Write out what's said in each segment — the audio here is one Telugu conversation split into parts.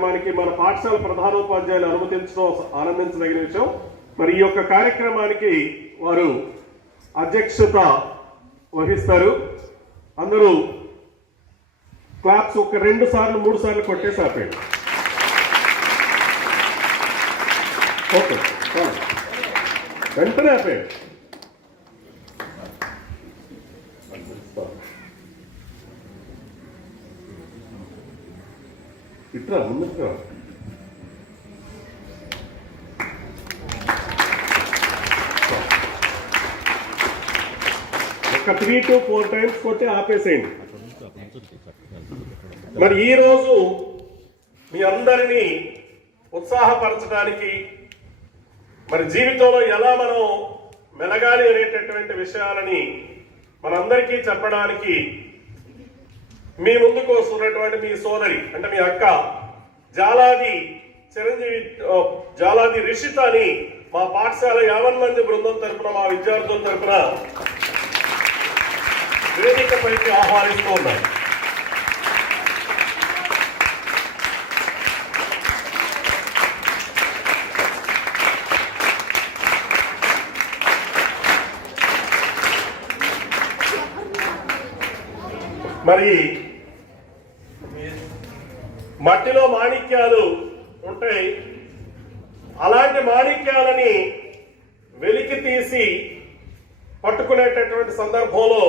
కార్యక్రమానికి మన పాఠశాల ప్రధానోపాధ్యాయులు అనుమతించడం ఆనందించదగిన విషయం. మరి ఈ యొక్క కార్యక్రమానికి వారు అధ్యక్షత వహిస్తారు. అందరూ క్లాప్స్ ఒక 2 సార్లు 3 సార్లు కొట్టేసి ఆపేయండి. ఓకే, వెంటనే ఆపేయండి. ఇట్లా ముందుకు ఒక 3 to 4 టైమ్స్ కొట్టి ఆపేసేయండి. మరి ఈరోజు మీ అందరినీ ఉత్సాహపరచడానికి, మరి జీవితంలో ఎలా మనం మెలగాలి అనేటటువంటి విషయాలని మనందరికీ చెప్పడానికి మీ ముందుకు వస్తున్నటువంటి మీ సోదరి అంటే మీ అక్క జాలాది రిషితని మా పాఠశాల 50 మంది బృందం తరఫున, మా విద్యార్థుల తరఫున వేదికపైకి ఆహ్వానిస్తూ ఉన్నారు. మరి మట్టిలో మాణిక్యాలు ఉంటాయి. అలాంటి మాణిక్యాలని వెలికి తీసి పట్టుకునేటటువంటి సందర్భంలో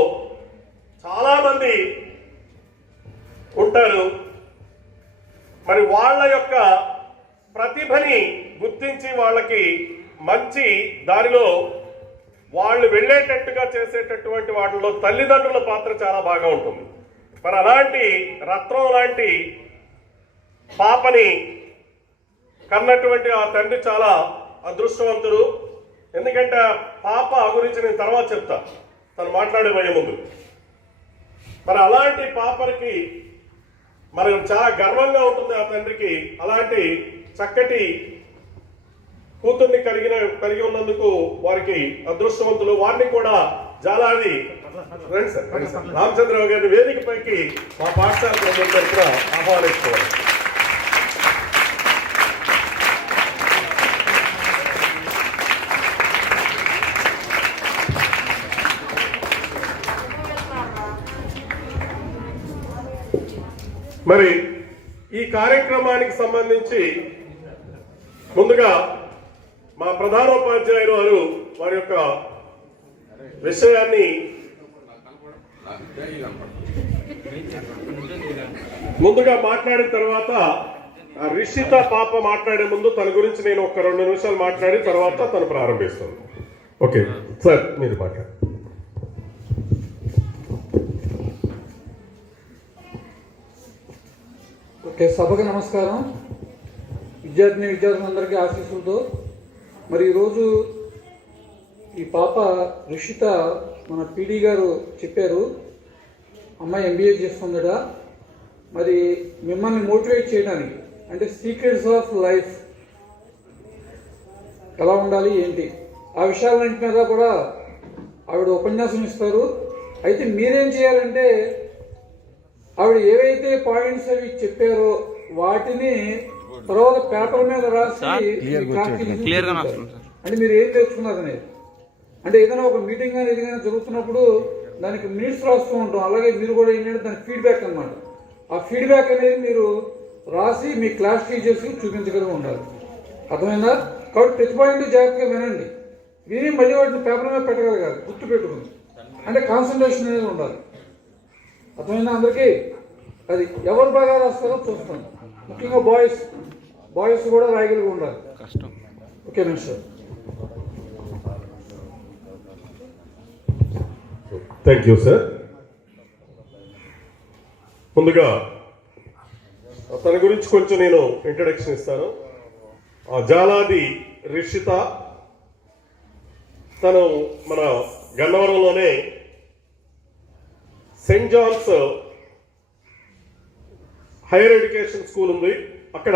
చాలా మంది ఉంటారు. మరి వాళ్ళ యొక్క ప్రతిభని గుర్తించి వాళ్ళకి మంచి దారిలో వాళ్ళు వెళ్ళేటట్టుగా చేసేటటువంటి వాటిలో తల్లిదండ్రుల పాత్ర చాలా బాగా ఉంటుంది. మరి అలాంటి రత్నం లాంటి పాపని కన్నటువంటి ఆ తండ్రి చాలా అదృష్టవంతుడు. ఎందుకంటే ఆ పాప గురించి నేను తర్వాత చెప్తా, తను మాట్లాడే ముందు. మరి అలాంటి పాపకి మరి చాలా గర్వంగా ఉంటుంది ఆ తండ్రికి. అలాంటి చక్కటి కూతుర్ని కలిగి ఉన్నందుకు వారికి అదృష్టవంతులు. వారిని కూడా జాలాది రామచంద్రరావు గారిని వేదికపైకి మా పాఠశాల తరఫున ఆహ్వానిస్తున్నారు. మరి ఈ కార్యక్రమానికి సంబంధించి ముందుగా మా ప్రధానోపాధ్యాయులు వారి యొక్క విషయాన్ని ముందుగా మాట్లాడిన తర్వాత రిషిత పాప మాట్లాడే ముందు తన గురించి నేను ఒక 2 నిమిషాలు మాట్లాడి తర్వాత తను ప్రారంభిస్తాను. ఓకే సార్, మీరు మాట్లాడండి. ఓకే, సభకు నమస్కారం. విద్యార్థులందరికీ ఆశీస్సులతో మరి ఈరోజు ఈ పాప రిషిత మన పీడీ గారు చెప్పారు, అమ్మాయి ఎంబీఏ చేస్తుందట. మరి మిమ్మల్ని మోటివేట్ చేయడానికి అంటే సీక్రెట్స్ ఆఫ్ లైఫ్ ఎలా ఉండాలి ఏంటి ఆ విషయాలన్నింటి మీద కూడా ఆవిడ ఉపన్యాసం ఇస్తారు. అయితే మీరేం చేయాలంటే ఆవిడ ఏవైతే పాయింట్స్ అవి చెప్పారో వాటిని తర్వాత పేపర్ మీద రాసి అంటే మీరు ఏం తెచ్చుకున్నారు అనేది. అంటే ఏదైనా ఒక మీటింగ్ కానీ ఏదైనా జరుగుతున్నప్పుడు దానికి మినిట్స్ రాస్తూ ఉంటాం. అలాగే మీరు కూడా ఏంటంటే దానికి ఫీడ్బ్యాక్ అనమాట. ఆ ఫీడ్బ్యాక్ అనేది మీరు రాసి మీ క్లాస్ టీచర్స్కి చూపించగలిగి ఉండాలి. అర్థమైందా? కాబట్టి ప్రతి పాయింట్ జాగ్రత్తగా వినండి. విని మళ్ళీ వాటిని పేపర్ మీద పెట్టగలగాలి, గుర్తు పెట్టుకుని. అంటే కాన్సన్ట్రేషన్ అనేది ఉండాలి. అర్థమైందా అందరికీ? అది ఎవరు బాగా రాస్తారో చూస్తాం. ముఖ్యంగా బాయ్స్ కూడా రాయగలిగి ఉండాలి. Okay sir. Thank you sir. ముందుగా తన గురించి కొంచెం నేను ఇంట్రడక్షన్ ఇస్తాను. జాలాది రిషిత తను మన గన్నవరంలోనే Saint John's higher education school ఉంది. అక్కడ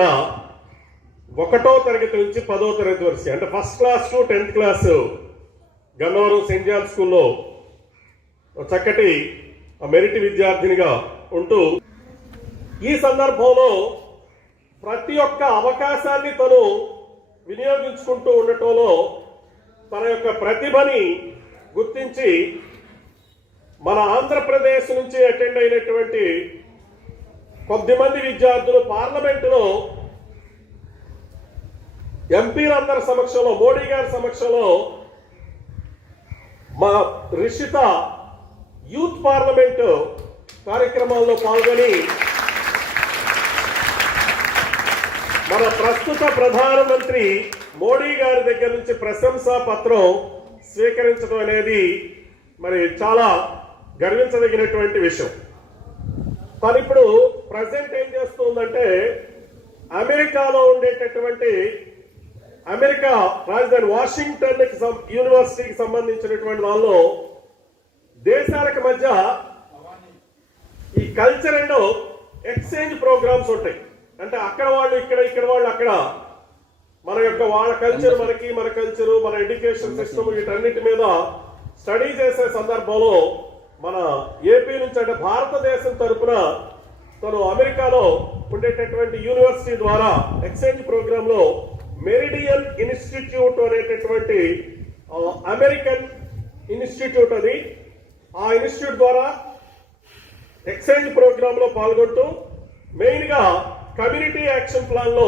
1వ తరగతి నుంచి 10వ తరగతి వరకు అంటే first class to 10th class Gannavaram Saint John's స్కూల్లో చక్కటి మెరిట్ విద్యార్థినిగా ఉంటూ ఈ సందర్భంలో ప్రతి ఒక్క అవకాశాన్ని తను వినియోగించుకుంటూ ఉండటంలో తన యొక్క ప్రతిభని గుర్తించి మన ఆంధ్రప్రదేశ్ నుంచి అటెండ్ అయినటువంటి కొద్దిమంది విద్యార్థులు పార్లమెంటులో ఎంపీలందరి సమక్షంలో, మోడీ గారి సమక్షంలో మా రిషిత యూత్ పార్లమెంటు కార్యక్రమాల్లో పాల్గొని మన ప్రస్తుత ప్రధానమంత్రి మోడీ గారి దగ్గర నుంచి ప్రశంసా పత్రం స్వీకరించడం అనేది మరి చాలా గర్వించదగినటువంటి విషయం. తను ఇప్పుడు ప్రజెంట్ ఏం చేస్తుందంటే అమెరికాలో ఉండేటటువంటి అమెరికా రాజధాని వాషింగ్టన్ యూనివర్సిటీకి సంబంధించినటువంటి దానిలో దేశాలకు మధ్య ఈ కల్చర్ అండ్ ఎక్స్చేంజ్ ప్రోగ్రామ్స్ ఉంటాయి. అంటే అక్కడ వాళ్ళు ఇక్కడ వాళ్ళు అక్కడ, మన యొక్క వాళ్ళ కల్చర్ మనకి, మన కల్చరు, మన ఎడ్యుకేషన్ సిస్టమ్ వీటన్నిటి మీద స్టడీ చేసే సందర్భంలో మన ఏపీ నుంచి అంటే భారతదేశం తరపున తను అమెరికాలో ఉండేటటువంటి యూనివర్సిటీ ద్వారా ఎక్స్చేంజ్ ప్రోగ్రామ్ లో మెరిడియన్ ఇన్స్టిట్యూట్ అనేటటువంటి అమెరికన్ ఇన్స్టిట్యూట్ అది, ఆ ఇన్స్టిట్యూట్ ద్వారా ఎక్స్చేంజ్ ప్రోగ్రామ్ లో పాల్గొంటూ మెయిన్ గా కమ్యూనిటీ యాక్షన్ ప్లాన్ లో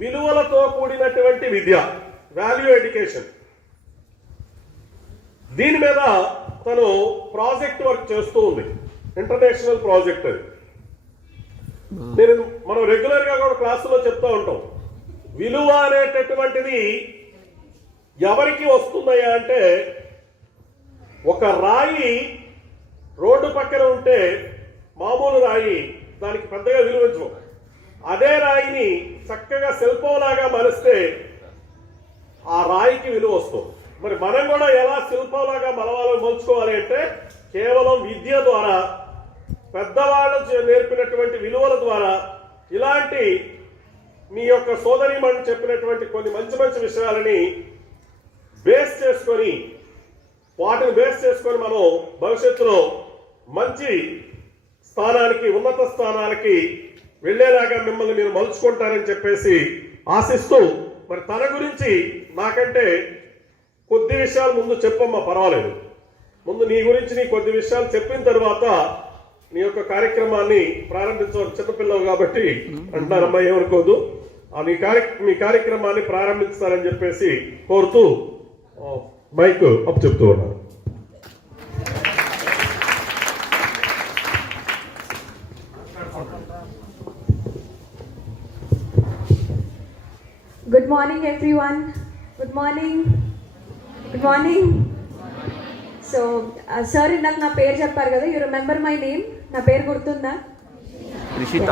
విలువలతో కూడినటువంటి విద్య, వాల్యూ ఎడ్యుకేషన్, దీని మీద తను ప్రాజెక్ట్ వర్క్ చేస్తూ ఉంది. ఇంటర్నేషనల్ ప్రాజెక్ట్ అది. మనం రెగ్యులర్ గా కూడా క్లాసులో చెప్తా ఉంటాం, విలువ అనేటటువంటిది ఎవరికి వస్తుందయ్యా అంటే, ఒక రాయి రోడ్డు పక్కన ఉంటే మామూలు రాయి దానికి పెద్దగా విలువించవు. అదే రాయిని చక్కగా శిల్పంలాగా మలిస్తే ఆ రాయికి విలువ వస్తుంది. మరి మనం కూడా ఎలా శిల్పంలాగా మలుచుకోవాలి అంటే కేవలం విద్య ద్వారా, పెద్దవాళ్ళు నేర్పినటువంటి విలువల ద్వారా, ఇలాంటి మీ యొక్క సోదరీమణి చెప్పినటువంటి కొన్ని మంచి మంచి విషయాలని వాటిని బేస్ చేసుకొని మనం భవిష్యత్తులో మంచి స్థానానికి, ఉన్నత స్థానాలకి వెళ్లేలాగా మిమ్మల్ని మీరు మలుచుకుంటారని చెప్పేసి ఆశిస్తూ, మరి తన గురించి నాకంటే కొద్ది విషయాలు ముందు చెప్పమ్మా, పర్వాలేదు. ముందు నీ గురించి నీ కొద్ది విషయాలు చెప్పిన తర్వాత నీ యొక్క కార్యక్రమాన్ని ప్రారంభించవచ్చు. చిన్నపిల్లవు కాబట్టి అంటున్నారమ్మా, ఏమనుకోదు. మీ కార్యక్రమాన్ని ప్రారంభిస్తారని చెప్పేసి కోరుతూ మైక్ అప్ చెప్తూ ఉన్నాను. Good morning, everyone. Good morning. Good morning. So, sir, ఇందాక నా పేరు చెప్పారు కదా, యూ రిమెంబర్ మై నేమ్? నా పేరు గుర్తుందా? రిషిత.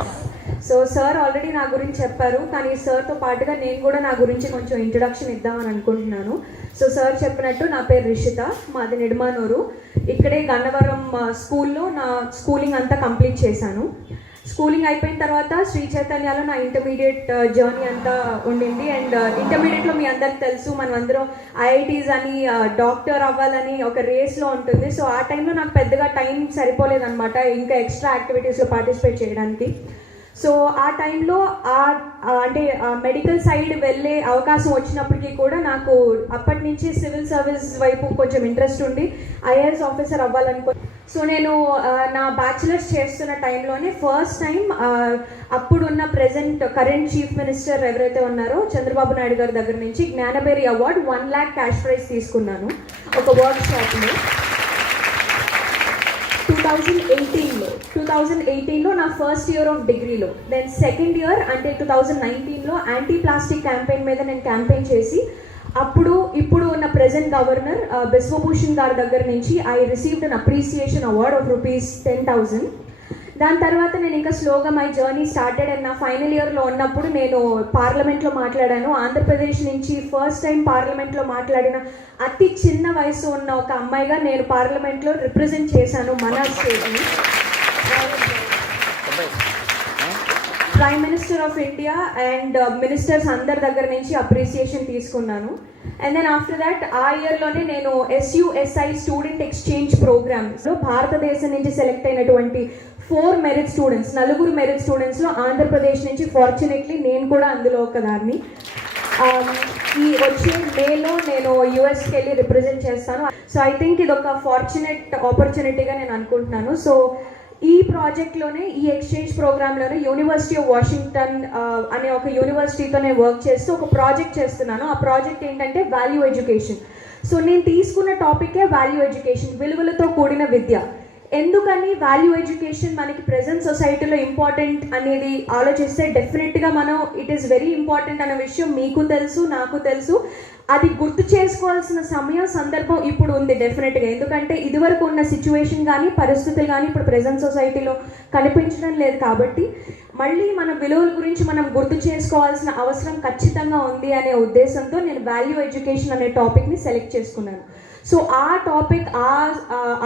సో సార్ ఆల్రెడీ నా గురించి చెప్పారు, కానీ సార్తో పాటుగా నేను కూడా నా గురించి కొంచెం ఇంట్రొడక్షన్ ఇద్దామని అనుకుంటున్నాను. సో సార్ చెప్పినట్టు నా పేరు రిషిత, మాది నిడమానూరు. ఇక్కడే గన్నవరం స్కూల్లో నా స్కూలింగ్ అంతా కంప్లీట్ చేశాను. స్కూలింగ్ అయిపోయిన తర్వాత శ్రీ చైతన్యలో నా ఇంటర్మీడియట్ జర్నీ అంతా ఉండింది. అండ్ ఇంటర్మీడియట్లో మీ అందరికి తెలుసు, మనం అందరం ఐఐటీస్ అని, డాక్టర్ అవ్వాలని ఒక రేస్లో ఉంటుంది. సో ఆ టైంలో నాకు పెద్దగా టైం సరిపోలేదన్నమాట ఇంకా ఎక్స్ట్రా యాక్టివిటీస్లో పార్టిసిపేట్ చేయడానికి. సో ఆ టైంలో అంటే మెడికల్ సైడ్ వెళ్ళే అవకాశం వచ్చినప్పటికీ కూడా నాకు అప్పటి నుంచి సివిల్ సర్వీస్ వైపు కొంచెం ఇంట్రెస్ట్ ఉండి ఐఏఎస్ ఆఫీసర్ అవ్వాలనుకో. సో నేను నా బ్యాచిలర్స్ చేస్తున్న టైంలోనే ఫస్ట్ టైం అప్పుడున్న కరెంట్ చీఫ్ మినిస్టర్ ఎవరైతే ఉన్నారో చంద్రబాబు నాయుడు గారి దగ్గర నుంచి జ్ఞానబేరి అవార్డ్ 1 lakh క్యాష్ ప్రైజ్ తీసుకున్నాను ఒక వర్క్ షాప్లో 2018లో నా ఫస్ట్ ఇయర్ ఆఫ్ డిగ్రీలో. దెన్ సెకండ్ ఇయర్ అంటే 2019లో యాంటీ ప్లాస్టిక్ క్యాంపెయిన్ మీద నేను క్యాంపెయిన్ చేసి ఇప్పుడు ఉన్న ప్రెజెంట్ గవర్నర్ బిశ్వభూషణ్ గారి దగ్గర నుంచి I received an appreciation award of ₹10,000. దాని తర్వాత నేను ఇంకా స్లోగా మై జర్నీ స్టార్టెడ్. అండ్ నా ఫైనల్ ఇయర్లో ఉన్నప్పుడు నేను పార్లమెంట్లో మాట్లాడాను. ఆంధ్రప్రదేశ్ నుంచి ఫస్ట్ టైం పార్లమెంట్లో మాట్లాడిన అతి చిన్న వయసు ఉన్న ఒక అమ్మాయిగా నేను పార్లమెంట్లో రిప్రజెంట్ చేశాను మన స్టేట్ని. Prime minister of India and ministers అందరి దగ్గర నుంచి అప్రిసియేషన్ తీసుకున్నాను. అండ్ దెన్ ఆఫ్టర్ దట్ ఆ ఇయర్లోనే నేను SUSI స్టూడెంట్ ఎక్స్చేంజ్ ప్రోగ్రామ్స్లో భారతదేశం నుంచి సెలెక్ట్ అయినటువంటి 4 మెరిట్ స్టూడెంట్స్, 4 మెరిట్ స్టూడెంట్స్లో ఆంధ్రప్రదేశ్ నుంచి ఫార్చునేట్లీ నేను కూడా అందులో ఒకదాన్ని. ఈ వచ్చే మేలో నేను యుఎస్కి వెళ్ళి రిప్రజెంట్ చేస్తాను. సో ఐ థింక్ ఇది ఒక ఫార్చునేట్ ఆపర్చునిటీగా నేను అనుకుంటున్నాను. సో ఈ ప్రాజెక్ట్లోనే, ఈ ఎక్స్చేంజ్ ప్రోగ్రాంలోనే యూనివర్సిటీ ఆఫ్ వాషింగ్టన్ అనే ఒక యూనివర్సిటీతో నేను వర్క్ చేస్తూ ఒక ప్రాజెక్ట్ చేస్తున్నాను. ఆ ప్రాజెక్ట్ ఏంటంటే వాల్యూ ఎడ్యుకేషన్. సో నేను తీసుకున్న టాపికే వాల్యూ ఎడ్యుకేషన్, విలువలతో కూడిన విద్య. ఎందుకని వాల్యూ ఎడ్యుకేషన్ మనకి ప్రజెంట్ సొసైటీలో ఇంపార్టెంట్ అనేది ఆలోచిస్తే డెఫినెట్గా మనం ఇట్ ఈస్ వెరీ ఇంపార్టెంట్ అనే విషయం మీకు తెలుసు, నాకు తెలుసు. అది గుర్తు చేసుకోవాల్సిన సమయం, సందర్భం ఇప్పుడు ఉంది డెఫినెట్గా. ఎందుకంటే ఇదివరకు ఉన్న సిచ్యువేషన్ కానీ పరిస్థితులు కానీ ఇప్పుడు ప్రజెంట్ సొసైటీలో కనిపించడం లేదు. కాబట్టి మళ్ళీ మన విలువల గురించి మనం గుర్తు చేసుకోవాల్సిన అవసరం ఖచ్చితంగా ఉంది అనే ఉద్దేశంతో నేను వాల్యూ ఎడ్యుకేషన్ అనే టాపిక్ని సెలెక్ట్ చేసుకున్నాను. సో ఆ టాపిక్,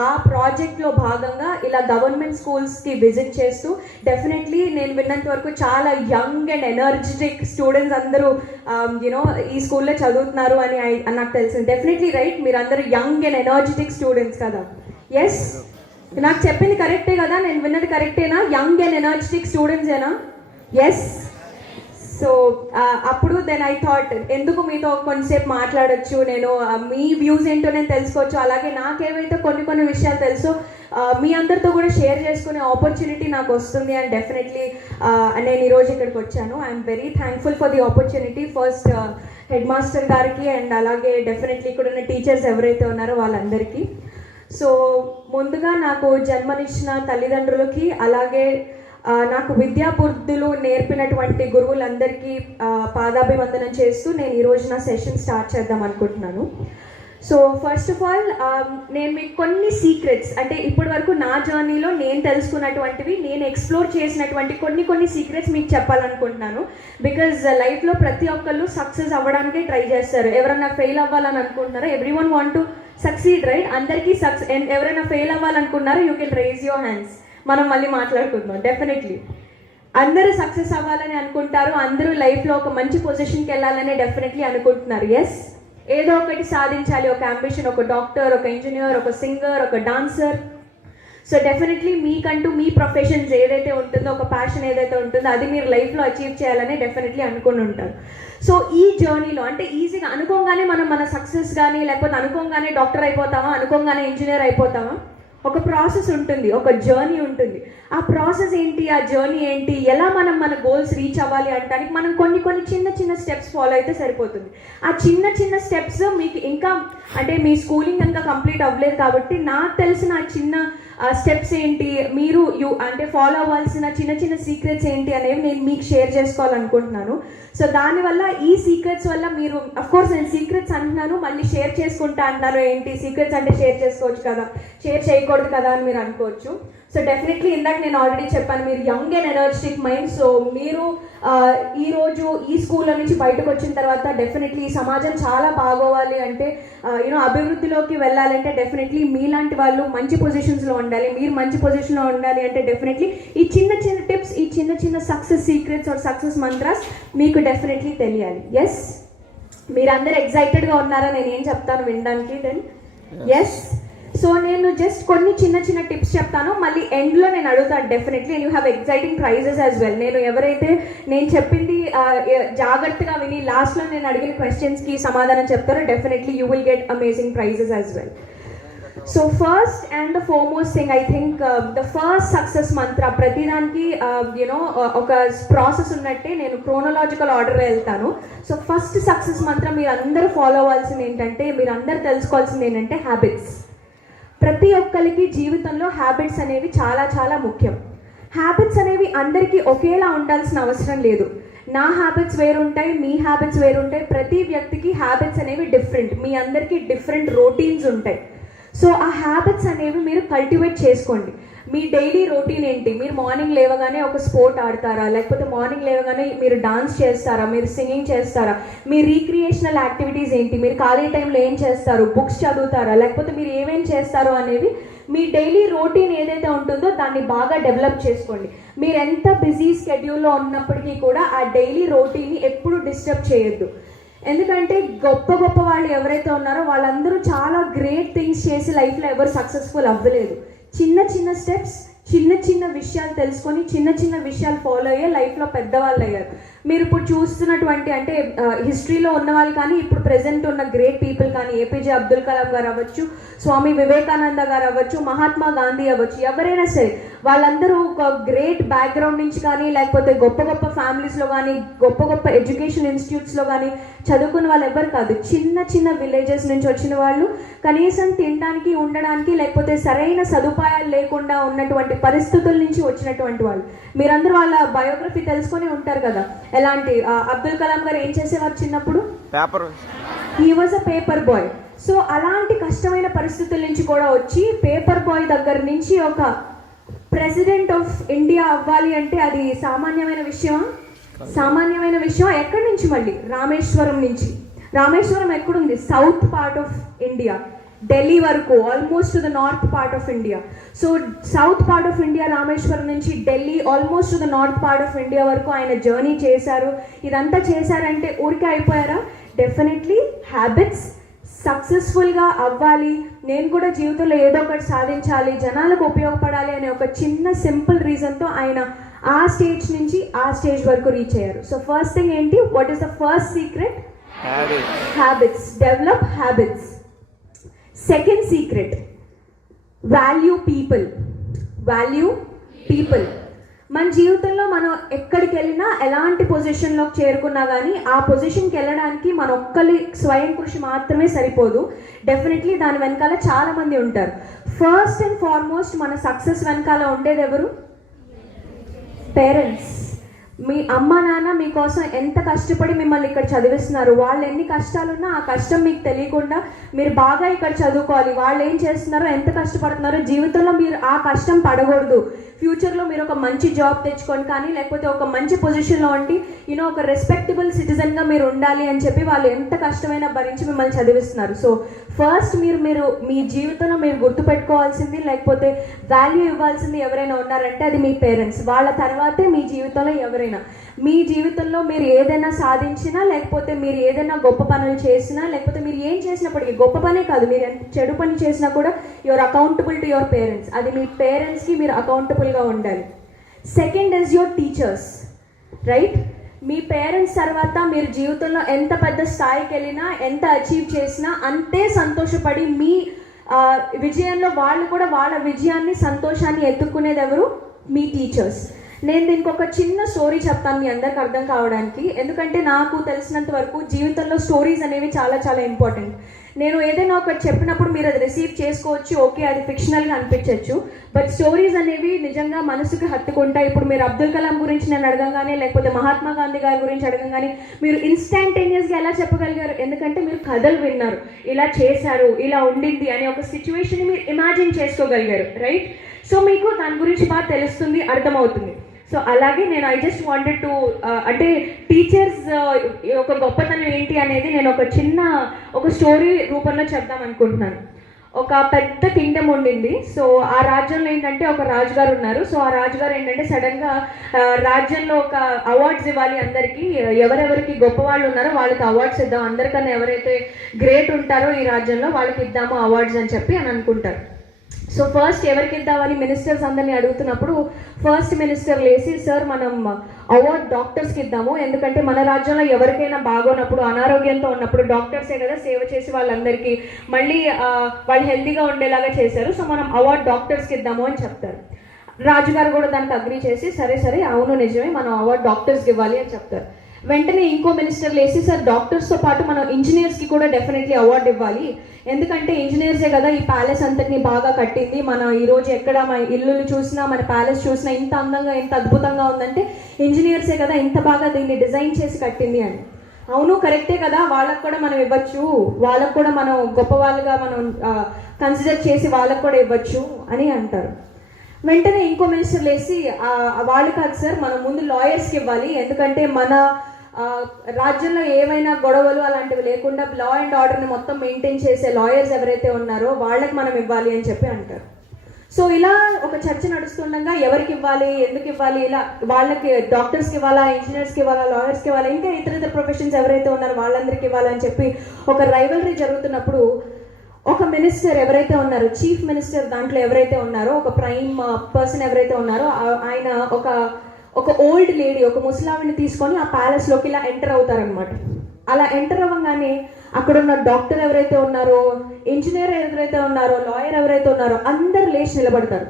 ఆ ప్రాజెక్ట్లో భాగంగా ఇలా గవర్నమెంట్ స్కూల్స్కి విజిట్ చేస్తూ డెఫినెట్లీ నేను విన్నంత వరకు చాలా యంగ్ అండ్ ఎనర్జెటిక్ స్టూడెంట్స్ అందరూ యూనో ఈ స్కూల్లో చదువుతున్నారు అని నాకు తెలిసింది. డెఫినెట్లీ రైట్, మీరు అందరూ యంగ్ అండ్ ఎనర్జెటిక్ స్టూడెంట్స్ కదా? ఎస్, నాకు చెప్పింది కరెక్టే కదా? నేను విన్నది కరెక్టేనా? యంగ్ అండ్ ఎనర్జెటిక్ స్టూడెంట్సేనా? ఎస్. సో అప్పుడు దెన్ ఐ థాట్ ఎందుకు మీతో కొంచెంసేపు మాట్లాడొచ్చు, నేను మీ వ్యూస్ ఏంటో నేను తెలుసుకోవచ్చు, అలాగే నాకేవైతే కొన్ని విషయాలు తెలుసో మీ అందరితో కూడా షేర్ చేసుకునే ఆపర్చునిటీ నాకు వస్తుంది. అండ్ డెఫినెట్లీ నేను ఈరోజు ఇక్కడికి వచ్చాను. I'm very thankful for the opportunity. First head master గారికి అండ్ అలాగే డెఫినెట్లీ ఇక్కడ ఉన్న టీచర్స్ ఎవరైతే ఉన్నారో వాళ్ళందరికీ. సో ముందుగా నాకు జన్మనిచ్చిన తల్లిదండ్రులకి, అలాగే నాకు విద్యా బుద్ధులు నేర్పినటువంటి గురువులందరికీ పాదాభివందనం చేస్తూ నేను ఈరోజు నా సెషన్ స్టార్ట్ చేద్దాం అనుకుంటున్నాను. సో ఫస్ట్ ఆఫ్ ఆల్ నేను మీకు కొన్ని సీక్రెట్స్, అంటే ఇప్పటి వరకు నా జర్నీలో నేను తెలుసుకున్నటువంటివి, నేను ఎక్స్ప్లోర్ చేసినటువంటి కొన్ని సీక్రెట్స్ మీకు చెప్పాలనుకుంటున్నాను. బికాజ్ లైఫ్లో ప్రతి ఒక్కళ్ళు సక్సెస్ అవ్వడానికే ట్రై చేస్తారు. ఎవరైనా ఫెయిల్ అవ్వాలని అనుకుంటున్నారో? Everyone want to succeed, right? అందరికీ ఎవరైనా ఫెయిల్ అవ్వాలనుకున్నారో you can raise your hands. మనం మళ్ళీ మాట్లాడుకుందాం. డెఫినెట్లీ అందరూ సక్సెస్ అవ్వాలని అనుకుంటారు, అందరూ లైఫ్లో ఒక మంచి పొజిషన్కి వెళ్ళాలని డెఫినెట్లీ అనుకుంటున్నారు. ఎస్, ఏదో ఒకటి సాధించాలి, ఒక అంబిషన్, ఒక డాక్టర్, ఒక ఇంజనీర్, ఒక సింగర్, ఒక డాన్సర్. సో డెఫినెట్లీ మీకంటూ మీ ప్రొఫెషన్స్ ఏదైతే ఉంటుందో, ఒక ప్యాషన్ ఏదైతే ఉంటుందో అది మీరు లైఫ్లో అచీవ్ చేయాలని డెఫినెట్లీ అనుకుని ఉంటారు. సో ఈ జర్నీలో అంటే ఈజీగా అనుకోగానే మనం మన సక్సెస్ కానీ, లేకపోతే అనుకోగానే డాక్టర్ అయిపోతామా, అనుకోగానే ఇంజనీర్ అయిపోతామా? ఒక ప్రాసెస్ ఉంటుంది, ఒక జర్నీ ఉంటుంది. ఆ ప్రాసెస్ ఏంటి, ఆ జర్నీ ఏంటి, ఎలా మనం మన గోల్స్ రీచ్ అవ్వాలి అంటానికి మనం కొన్ని చిన్న స్టెప్స్ ఫాలో అయితే సరిపోతుంది. ఆ చిన్న స్టెప్స్ మీకు ఇంకా అంటే మీ స్కూలింగ్ ఇంకా కంప్లీట్ అవ్వలేదు కాబట్టి నాకు తెలిసిన ఆ చిన్న స్టెప్స్ ఏంటి, మీరు అంటే ఫాలో అవ్వాల్సిన చిన్న సీక్రెట్స్ ఏంటి అనేవి నేను మీకు షేర్ చేసుకోవాలనుకుంటున్నాను. సో దానివల్ల ఈ సీక్రెట్స్ వల్ల మీరు, అఫ్కోర్స్ నేను సీక్రెట్స్ అంటున్నాను, మళ్ళీ షేర్ చేసుకుంటా అంటారు, ఏంటి సీక్రెట్స్ అంటే షేర్ చేసుకోవచ్చు కదా, షేర్ చేయకూడదు కదా అని మీరు అనుకోవచ్చు. సో డెఫినెట్లీ ఇందాక నేను ఆల్రెడీ చెప్పాను, మీరు young and energetic mind. So మీరు ఈరోజు ఈ స్కూల్లో నుంచి బయటకు వచ్చిన తర్వాత డెఫినెట్లీ ఈ సమాజం చాలా బాగోవాలి అంటే, యూనో అభివృద్ధిలోకి వెళ్ళాలంటే డెఫినెట్లీ మీలాంటి వాళ్ళు మంచి పొజిషన్స్లో ఉండాలి. మీరు మంచి పొజిషన్లో ఉండాలి అంటే డెఫినెట్లీ ఈ చిన్న టిప్స్, ఈ చిన్న success secrets or success mantras మీకు డెఫినెట్లీ తెలియాలి. ఎస్, మీరందరూ ఎక్సైటెడ్గా ఉన్నారా నేను ఏం చెప్తాను వినడానికి? Then yes. సో నేను జస్ట్ కొన్ని చిన్న టిప్స్ చెప్తాను, మళ్ళీ ఎండ్లో నేను అడుగుతాను definitely. And you have exciting prizes as well. నేను ఎవరైతే నేను చెప్పింది జాగ్రత్తగా విని లాస్ట్లో నేను అడిగిన క్వశ్చన్స్కి సమాధానం చెప్తారో definitely you will get amazing prizes as well. So first and the foremost thing I think the first success mantra, ప్రతిదానికి యూనో ఒక ప్రాసెస్ ఉన్నట్టే నేను క్రోనలాజికల్ ఆర్డర్లో వెళ్తాను. సో ఫస్ట్ సక్సెస్ మంత్ర మీరు అందరూ ఫాలో అవ్వాల్సింది ఏంటంటే, మీరు అందరూ తెలుసుకోవాల్సింది ఏంటంటే హ్యాబిట్స్. ప్రతి ఒక్కరికి జీవితంలో హ్యాబిట్స్ అనేవి చాలా ముఖ్యం. హ్యాబిట్స్ అనేవి అందరికీ ఒకేలా ఉండాల్సిన అవసరం లేదు. నా హ్యాబిట్స్ వేరుంటాయి, మీ హ్యాబిట్స్ వేరుంటాయి. ప్రతి వ్యక్తికి హ్యాబిట్స్ అనేవి డిఫరెంట్. మీ అందరికీ డిఫరెంట్ రొటీన్స్ ఉంటాయి. సో ఆ హ్యాబిట్స్ అనేవి మీరు కల్టివేట్ చేసుకోండి. మీ డైలీ రొటీన్ ఏంటి? మీరు మార్నింగ్ లేవగానే ఒక స్పోర్ట్ ఆడతారా, లేకపోతే మార్నింగ్ లేవగానే మీరు డాన్స్ చేస్తారా, మీరు సింగింగ్ చేస్తారా, మీ రీక్రియేషనల్ యాక్టివిటీస్ ఏంటి, మీరు ఖాళీ టైంలో ఏం చేస్తారు, బుక్స్ చదువుతారా, లేకపోతే మీరు ఏమేం చేస్తారు అనేవి మీ డైలీ రొటీన్ ఏదైతే ఉంటుందో దాన్ని బాగా డెవలప్ చేసుకోండి. మీరు ఎంత బిజీ స్కెడ్యూల్లో ఉన్నప్పటికీ కూడా ఆ డైలీ రొటీన్ని ఎప్పుడు డిస్టర్బ్ చేయొద్దు. ఎందుకంటే గొప్ప గొప్ప వాళ్ళు ఎవరైతే ఉన్నారో వాళ్ళందరూ చాలా గ్రేట్ థింగ్స్ చేసి లైఫ్లో ఎవరు సక్సెస్ఫుల్ అవ్వలేదు. చిన్న చిన్న స్టెప్స్, చిన్న చిన్న విషయాలు తెలుసుకొని చిన్న చిన్న విషయాలు ఫాలో అయ్యే లైఫ్లో పెద్దవాళ్ళు అయ్యారు. మీరు ఇప్పుడు చూస్తున్నటువంటి అంటే హిస్టరీలో ఉన్న వాళ్ళు కానీ ఇప్పుడు ప్రెసెంట్ ఉన్న గ్రేట్ పీపుల్ కానీ ఏపీజే అబ్దుల్ కలాం గారు అవ్వచ్చు, స్వామి వివేకానంద గారు అవ్వచ్చు, మహాత్మా గాంధీ అవ్వచ్చు, ఎవరైనా సరే వాళ్ళందరూ ఒక గ్రేట్ బ్యాక్గ్రౌండ్ నుంచి కానీ లేకపోతే గొప్ప గొప్ప ఫ్యామిలీస్లో కానీ గొప్ప గొప్ప ఎడ్యుకేషన్ ఇన్స్టిట్యూట్స్లో కానీ చదువుకున్న వాళ్ళు ఎవరు కాదు. చిన్న చిన్న విలేజెస్ నుంచి వచ్చిన వాళ్ళు, కనీసం తినడానికి ఉండడానికి లేకపోతే సరైన సదుపాయాలు లేకుండా ఉన్నటువంటి పరిస్థితుల నుంచి వచ్చినటువంటి వాళ్ళు. మీరందరూ వాళ్ళ బయోగ్రఫీ తెలుసుకొని ఉంటారు కదా. ఎలాంటి అబ్దుల్ కలాం గారు ఏం చేసేవారు చిన్నప్పుడు? He was a paper boy. So అలాంటి కష్టమైన పరిస్థితుల నుంచి కూడా వచ్చి పేపర్ బాయ్ దగ్గర నుంచి ఒక ప్రెసిడెంట్ ఆఫ్ ఇండియా అవ్వాలి అంటే అది సామాన్యమైన విషయమా? సామాన్యమైన విషయం. ఎక్కడి నుంచి? మళ్ళీ రామేశ్వరం నుంచి. రామేశ్వరం ఎక్కడుంది? South part of India, Delhi వరకు, almost to the north part of India. So south part of India Rameswaram నుంచి Delhi, almost to the north part of India వరకు ఆయన జర్నీ చేశారు. ఇదంతా చేశారంటే ఊరికే అయిపోయారా? Definitely habits. సక్సెస్ఫుల్గా అవ్వాలి, నేను కూడా జీవితంలో ఏదో ఒకటి సాధించాలి, జనాలకు ఉపయోగపడాలి అనే ఒక చిన్న సింపుల్ రీజన్తో ఆయన ఆ స్టేజ్ నుంచి ఆ స్టేజ్ వరకు రీచ్ అయ్యారు. సో ఫస్ట్ థింగ్ ఏంటి? What is the first secret? Habits. Develop habits. Second secret, value people. Value people. మన జీవితంలో మనం ఎక్కడికి వెళ్ళినా ఎలాంటి పొజిషన్లోకి చేరుకున్నా కానీ ఆ పొజిషన్కి వెళ్ళడానికి మన ఒక్కరి స్వయం కృషి మాత్రమే సరిపోదు. డెఫినెట్లీ దాని వెనకాల చాలామంది ఉంటారు. ఫస్ట్ అండ్ ఫార్మోస్ట్ మన సక్సెస్ వెనకాల ఉండేది ఎవరు? పేరెంట్స్. మీ అమ్మ నాన్న మీకోసం ఎంత కష్టపడి మిమ్మల్ని ఇక్కడ చదివిస్తున్నారు. వాళ్ళు ఎన్ని కష్టాలున్నా ఆ కష్టం మీకు తెలియకుండా మీరు బాగా ఇక్కడ చదువుకోవాలి. వాళ్ళు ఏం చేస్తున్నారో, ఎంత కష్టపడుతున్నారో జీవితంలో మీరు ఆ కష్టం పడకూడదు. ఫ్యూచర్లో మీరు ఒక మంచి జాబ్ తెచ్చుకొని కానీ లేకపోతే ఒక మంచి పొజిషన్లో ఉండి ఒక రెస్పెక్టబుల్ సిటిజన్గా మీరు ఉండాలి అని చెప్పి వాళ్ళు ఎంత కష్టమైనా భరించి మిమ్మల్ని చదివిస్తున్నారు. సో ఫస్ట్ మీరు మీ జీవితంలో మీరు గుర్తుపెట్టుకోవాల్సింది లేకపోతే వాల్యూ ఇవ్వాల్సింది ఎవరైనా ఉన్నారంటే అది మీ పేరెంట్స్. వాళ్ళ తర్వాతే మీ జీవితంలో ఎవరైనా. మీ జీవితంలో మీరు ఏదైనా సాధించినా లేకపోతే మీరు ఏదైనా గొప్ప పనులు చేసినా లేకపోతే మీరు ఏం చేసినప్పటికీ, గొప్ప పనే కాదు, మీరు ఎంత చెడు పని చేసినా కూడా your accountable to your parents. అది మీ పేరెంట్స్కి మీరు అకౌంటబుల్గా ఉండాలి. Second is your teachers, right? Me parents తర్వాత మీరు జీవితంలో ఎంత పెద్ద స్థాయికి వెళ్ళినా, ఎంత అచీవ్ చేసినా అంతే సంతోషపడి మీ విజయంలో వాళ్ళు కూడా వాళ్ళ విజయాన్ని, సంతోషాన్ని ఎత్తుక్కునేది ఎవరు? మీ టీచర్స్. నేను దీనికి ఒక చిన్న స్టోరీ చెప్తాను మీ అందరికి అర్థం కావడానికి. ఎందుకంటే నాకు తెలిసినంత వరకు జీవితంలో స్టోరీస్ అనేవి చాలా చాలా ఇంపార్టెంట్. నేను ఏదైనా ఒకటి చెప్పినప్పుడు మీరు అది రిసీవ్ చేసుకోవచ్చు, ఓకే అది ఫిక్షనల్గా అనిపించవచ్చు, బట్ స్టోరీస్ అనేవి నిజంగా మనసుకి హత్తుకుంటాయి. ఇప్పుడు మీరు అబ్దుల్ కలాం గురించి నేను అడగంగానే లేకపోతే మహాత్మా గాంధీ గారి గురించి అడగంగానే మీరు ఇన్స్టాంటేనియస్గా ఎలా చెప్పగలిగారు? ఎందుకంటే మీరు కథలు విన్నారు, ఇలా చేశారు, ఇలా ఉండింది అనే ఒక సిచ్యువేషన్ మీరు ఇమాజిన్ చేసుకోగలిగారు, రైట్? సో మీకు దాని గురించి బాగా తెలుస్తుంది, అర్థమవుతుంది. సో అలాగే నేను ఐ జస్ట్ వాంటెడ్ టు అంటే టీచర్స్ ఒక గొప్పతనం ఏంటి అనేది నేను ఒక స్టోరీ రూపంలో చెప్దాం అనుకుంటున్నాను. ఒక పెద్ద కింగ్డమ్ ఉండింది. సో ఆ రాజ్యంలో ఏంటంటే ఒక రాజుగారు ఉన్నారు. సో ఆ రాజుగారు ఏంటంటే సడన్గా రాజ్యంలో ఒక అవార్డ్స్ ఇవ్వాలి అందరికీ, ఎవరెవరికి గొప్ప వాళ్ళు ఉన్నారో వాళ్ళకి అవార్డ్స్ ఇద్దాం, అందరికన్నా ఎవరైతే గ్రేట్ ఉంటారో ఈ రాజ్యంలో వాళ్ళకి ఇద్దాము అవార్డ్స్ అని చెప్పి అని అనుకుంటారు. సో ఫస్ట్ ఎవరికి ఇద్దామని మినిస్టర్స్ అందరినీ అడుగుతున్నప్పుడు ఫస్ట్ మినిస్టర్ లేసి, సార్ మనం అవార్డ్ డాక్టర్స్కి ఇద్దాము, ఎందుకంటే మన రాజ్యంలో ఎవరికైనా బాగోనప్పుడు, అనారోగ్యంతో ఉన్నప్పుడు డాక్టర్సే కదా సేవ చేసి వాళ్ళందరికీ మళ్ళీ వాళ్ళు హెల్తీగా ఉండేలాగా చేశారు, సో మనం అవార్డ్ డాక్టర్స్కి ఇద్దాము అని చెప్తారు. రాజుగారు కూడా దానికి అగ్రీ చేసి సరే అవును నిజమే మనం అవార్డ్ డాక్టర్స్కి ఇవ్వాలి అని చెప్తారు. వెంటనే ఇంకో మినిస్టర్ లేసి, సార్ డాక్టర్స్తో పాటు మనం ఇంజనీర్స్కి కూడా డెఫినెట్లీ అవార్డు ఇవ్వాలి, ఎందుకంటే ఇంజనీర్సే కదా ఈ ప్యాలెస్ అంతటిని బాగా కట్టింది, మనం ఈరోజు ఎక్కడ మన ఇల్లు చూసినా మన ప్యాలెస్ చూసినా ఇంత అందంగా ఎంత అద్భుతంగా ఉందంటే ఇంజనీర్సే కదా ఇంత బాగా దీన్ని డిజైన్ చేసి కట్టింది అని. అవును కరెక్టే కదా, వాళ్ళకు కూడా మనం ఇవ్వచ్చు, వాళ్ళకు కూడా మనం గొప్ప వాళ్ళుగా మనం కన్సిడర్ చేసి వాళ్ళకు కూడా ఇవ్వచ్చు అని అంటారు. వెంటనే ఇంకో మినిస్టర్ లేసి, వాళ్ళు కాదు సార్ మనం ముందు లాయర్స్కి ఇవ్వాలి, ఎందుకంటే మన రాజ్యంలో ఏమైనా గొడవలు అలాంటివి లేకుండా లా అండ్ ఆర్డర్ని మొత్తం మెయింటైన్ చేసే లాయర్స్ ఎవరైతే ఉన్నారో వాళ్ళకి మనం ఇవ్వాలి అని చెప్పి అంటారు. సో ఇలా ఒక చర్చ నడుస్తుండగా ఎవరికి ఇవ్వాలి, ఎందుకు ఇవ్వాలి, ఇలా వాళ్ళకి డాక్టర్స్కి ఇవ్వాలా, ఇంజనీర్స్కి ఇవ్వాలా, లాయర్స్కి ఇవ్వాలా, ఇంకా ఇతర ప్రొఫెషన్స్ ఎవరైతే ఉన్నారో వాళ్ళందరికీ ఇవ్వాలని చెప్పి ఒక రైవలరీ జరుగుతున్నప్పుడు ఒక మినిస్టర్ ఎవరైతే ఉన్నారో, చీఫ్ మినిస్టర్ దాంట్లో ఎవరైతే ఉన్నారో, ఒక ప్రైమ్ పర్సన్ ఎవరైతే ఉన్నారో ఆయన ఒక ఓల్డ్ లేడీ, ఒక ముసలావిని తీసుకొని ఆ ప్యాలెస్లోకి ఇలా ఎంటర్ అవుతారనమాట. అలా ఎంటర్ అవ్వగానే అక్కడ ఉన్న డాక్టర్ ఎవరైతే ఉన్నారో, ఇంజనీర్ ఎవరైతే ఉన్నారో, లాయర్ ఎవరైతే ఉన్నారో అందరు లేచి నిలబడతారు.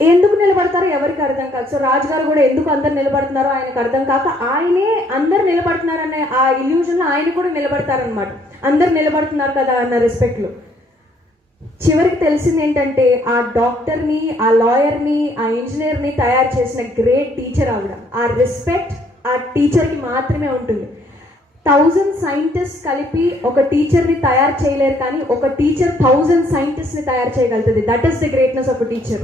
ఎందుకు నిలబడతారో ఎవరికి అర్థం కాదు. సో రాజుగారు కూడా ఎందుకు అందరు నిలబడుతున్నారో ఆయనకు అర్థం కాక ఆయనే అందరు నిలబడుతున్నారనే ఆ ఇల్యూజన్లో ఆయన కూడా నిలబడతారనమాట. అందరు నిలబడుతున్నారు కదా అన్న రెస్పెక్ట్లో. చివరికి తెలిసింది ఏంటంటే ఆ డాక్టర్ని, ఆ లాయర్ని, ఆ ఇంజనీర్ని తయారు చేసిన గ్రేట్ టీచర్ ఆవిడ. ఆ రెస్పెక్ట్ ఆ టీచర్కి మాత్రమే ఉంటుంది. 1000 సైంటిస్ట్ కలిపి ఒక టీచర్ని తయారు చేయలేరు, కానీ ఒక టీచర్ 1000 సైంటిస్ట్ని తయారు చేయగలుగుతుంది. That is the greatness of a teacher.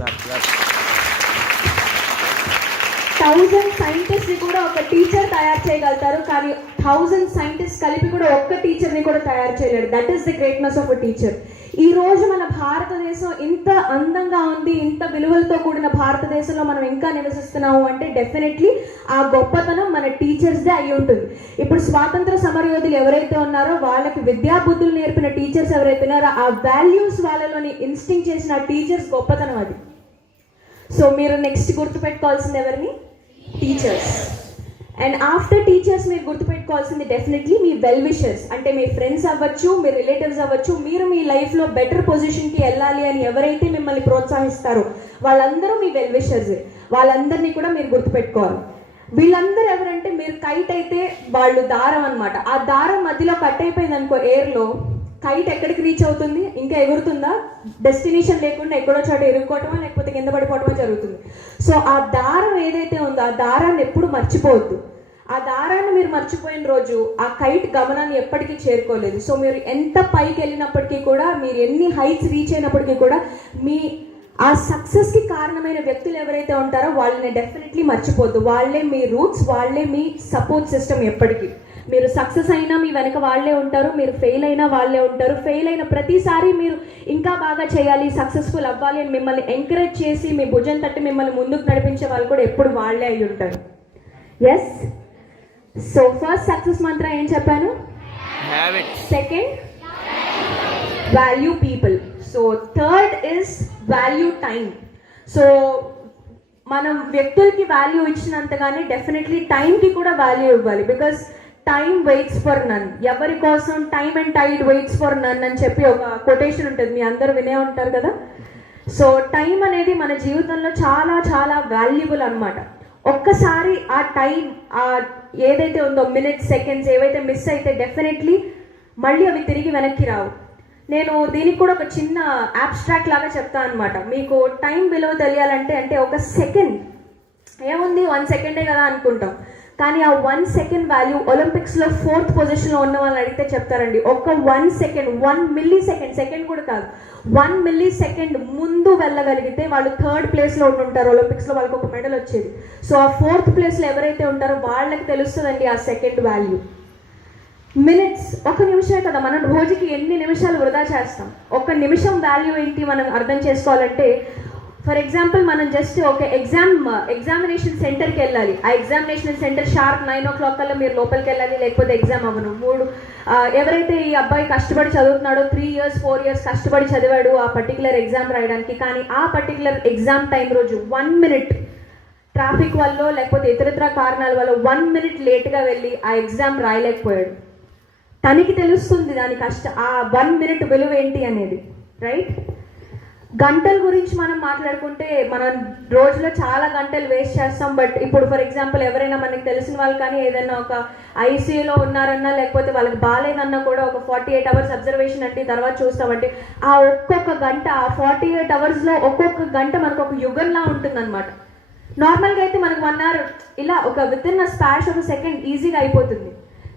1000 సైంటిస్ట్ని కూడా ఒక టీచర్ తయారు చేయగలుగుతారు, కానీ 1000 సైంటిస్ట్ కలిపి కూడా ఒక్క టీచర్ని కూడా తయారు చేయలేరు. That is the greatness of a teacher. ఈ రోజు మన భారతదేశం ఇంత అందంగా ఉంది, ఇంత విలువలతో కూడిన భారతదేశంలో మనం ఇంకా నివసిస్తున్నాము అంటే డెఫినెట్లీ ఆ గొప్పతనం మన టీచర్స్దే అయి ఉంటుంది. ఇప్పుడు స్వాతంత్ర సమరయోధులు ఎవరైతే ఉన్నారో వాళ్ళకి విద్యాబుద్ధులు నేర్పిన టీచర్స్ ఎవరైతే ఉన్నారో ఆ వాల్యూస్ వాళ్ళలోని ఇన్స్టింక్ట్ చేసిన టీచర్స్ గొప్పతనం అది. సో మీరు నెక్స్ట్ గుర్తుపెట్టుకోవాల్సింది ఎవరిని? టీచర్స్. అండ్ ఆఫ్టర్ టీచర్స్ మీరు గుర్తుపెట్టుకోవాల్సింది డెఫినెట్లీ మీ వెల్ విషర్స్. అంటే మీ ఫ్రెండ్స్ అవ్వచ్చు, మీ రిలేటివ్స్ అవ్వచ్చు. మీరు మీ లైఫ్లో బెటర్ పొజిషన్కి వెళ్ళాలి అని ఎవరైతే మిమ్మల్ని ప్రోత్సహిస్తారో వాళ్ళందరూ మీ వెల్ విషర్స్. వాళ్ళందరినీ కూడా మీరు గుర్తుపెట్టుకోవాలి. వీళ్ళందరూ ఎవరంటే, మీరు కైట్ అయితే వాళ్ళు దారం అనమాట. ఆ దారం మధ్యలో కట్ అయిపోయింది అనుకో ఎయిర్లో, కైట్ ఎక్కడికి రీచ్ అవుతుంది? ఇంకా ఎగురుతుందా? డెస్టినేషన్ లేకుండా ఎక్కడో చోట ఇరుక్కోవటమో లేకపోతే కింద పడిపోవటమో జరుగుతుంది. సో ఆ దారం ఏదైతే ఉందో ఆ దారాన్ని ఎప్పుడు మర్చిపోవద్దు. ఆ దారాన్ని మీరు మర్చిపోయిన రోజు ఆ కైట్ గమనాన్ని ఎప్పటికీ చేరుకోలేదు. సో మీరు ఎంత పైకి వెళ్ళినప్పటికీ కూడా, మీరు ఎన్ని హైట్స్ రీచ్ అయినప్పటికీ కూడా, మీ ఆ సక్సెస్కి కారణమైన వ్యక్తులు ఎవరైతే ఉంటారో వాళ్ళని డెఫినెట్లీ మర్చిపోద్దు. వాళ్ళే మీ రూట్స్, వాళ్ళే మీ సపోర్ట్ సిస్టమ్. ఎప్పటికీ మీరు సక్సెస్ అయినా మీ వెనక వాళ్ళే ఉంటారు, మీరు ఫెయిల్ అయినా వాళ్ళే ఉంటారు. ఫెయిల్ అయిన ప్రతిసారి మీరు ఇంకా బాగా చేయాలి, సక్సెస్ఫుల్ అవ్వాలి అని మిమ్మల్ని ఎంకరేజ్ చేసి మీ భుజం తట్టి మిమ్మల్ని ముందుకు నడిపించే వాళ్ళు కూడా ఎప్పుడు వాళ్ళే అయి ఉంటారు. ఎస్. సో ఫస్ట్ సక్సెస్ మంత్రం ఏం చెప్పాను? Second, value people. So third is value time. So మనం వ్యక్తులకి వాల్యూ ఇచ్చినంతగానే డెఫినెట్లీ టైంకి కూడా వాల్యూ ఇవ్వాలి. Because time waits for none. ఎవరి కోసం time and tide waits for none అని చెప్పి ఒక కొటేషన్ ఉంటుంది, మీ అందరూ వినే ఉంటారు కదా. సో టైం అనేది మన జీవితంలో చాలా చాలా వాల్యుబుల్ అనమాట. ఒక్కసారి ఆ టైం ఏదైతే ఉందో, మినిట్స్, సెకండ్స్ ఏవైతే మిస్ అయితే డెఫినెట్లీ మళ్ళీ అవి తిరిగి వెనక్కి రావు. నేను దీనికి కూడా ఒక చిన్న అబ్స్ట్రాక్ట్ లాగా చెప్తాను అనమాట. మీకు టైం విలువ తెలియాలంటే, అంటే ఒక సెకండ్ ఏముంది, 1 సెకండే కదా అనుకుంటాం, కానీ ఆ 1 సెకండ్ వాల్యూ ఒలింపిక్స్లో 4th పొజిషన్లో ఉన్న వాళ్ళని అడిగితే చెప్తారండి. ఒక 1 సెకండ్, 1 మిల్లీ సెకండ్, సెకండ్ కూడా కాదు, 1 మిల్లీ సెకండ్ ముందు వెళ్ళగలిగితే వాళ్ళు 3rd ప్లేస్లో ఉంటుంటారు ఒలింపిక్స్లో, వాళ్ళకి ఒక మెడల్ వచ్చేది. సో ఆ 4th ప్లేస్లో ఎవరైతే ఉంటారో వాళ్ళకి తెలుస్తుందండి ఆ సెకండ్ వాల్యూ. మినిట్స్, 1 నిమిషమే కదా, మనం రోజుకి ఎన్ని నిమిషాలు వృధా చేస్తాం. 1 నిమిషం వాల్యూ ఏంటి మనం అర్థం చేసుకోవాలంటే, ఫర్ ఎగ్జాంపుల్ మనం జస్ట్ ఒక ఎగ్జామినేషన్ సెంటర్కి వెళ్ళాలి. ఆ ఎగ్జామినేషన్ సెంటర్ షార్ప్ 9 o'clock కల్లా మీరు లోపలికి వెళ్ళాలి, లేకపోతే ఎగ్జామ్ అవ్వను. ఎవరైతే ఈ అబ్బాయి కష్టపడి చదువుతున్నాడో 3 years 4 years కష్టపడి చదివాడు ఆ పర్టికులర్ ఎగ్జామ్ రాయడానికి, కానీ ఆ పర్టికులర్ ఎగ్జామ్ టైం రోజు 1 minute ట్రాఫిక్ వల్ల లేకపోతే ఇతరత్ర కారణాల వల్ల 1 minute లేట్గా వెళ్ళి ఆ ఎగ్జామ్ రాయలేకపోయాడు. తనకి తెలుస్తుంది దాని ఆ 1 minute విలువ ఏంటి అనేది, రైట్? గంటల గురించి మనం మాట్లాడుకుంటే మనం రోజులో చాలా గంటలు వేస్ట్ చేస్తాం. బట్ ఇప్పుడు ఫర్ ఎగ్జాంపుల్ ఎవరైనా మనకి తెలిసిన వాళ్ళు కానీ ఏదైనా ఒక ఐసీయూలో ఉన్నారన్నా లేకపోతే వాళ్ళకి బాగాలేదన్నా కూడా ఒక 48 hours అబ్జర్వేషన్ అంటే తర్వాత చూస్తామంటే ఆ ఒక్కొక్క గంట, ఆ 48 hoursలో ఒక్కొక్క గంట మనకు ఒక యుగంలా ఉంటుందన్నమాట. నార్మల్గా అయితే మనకు 1 hour ఇలా ఒక within a split of second ఈజీగా అయిపోతుంది,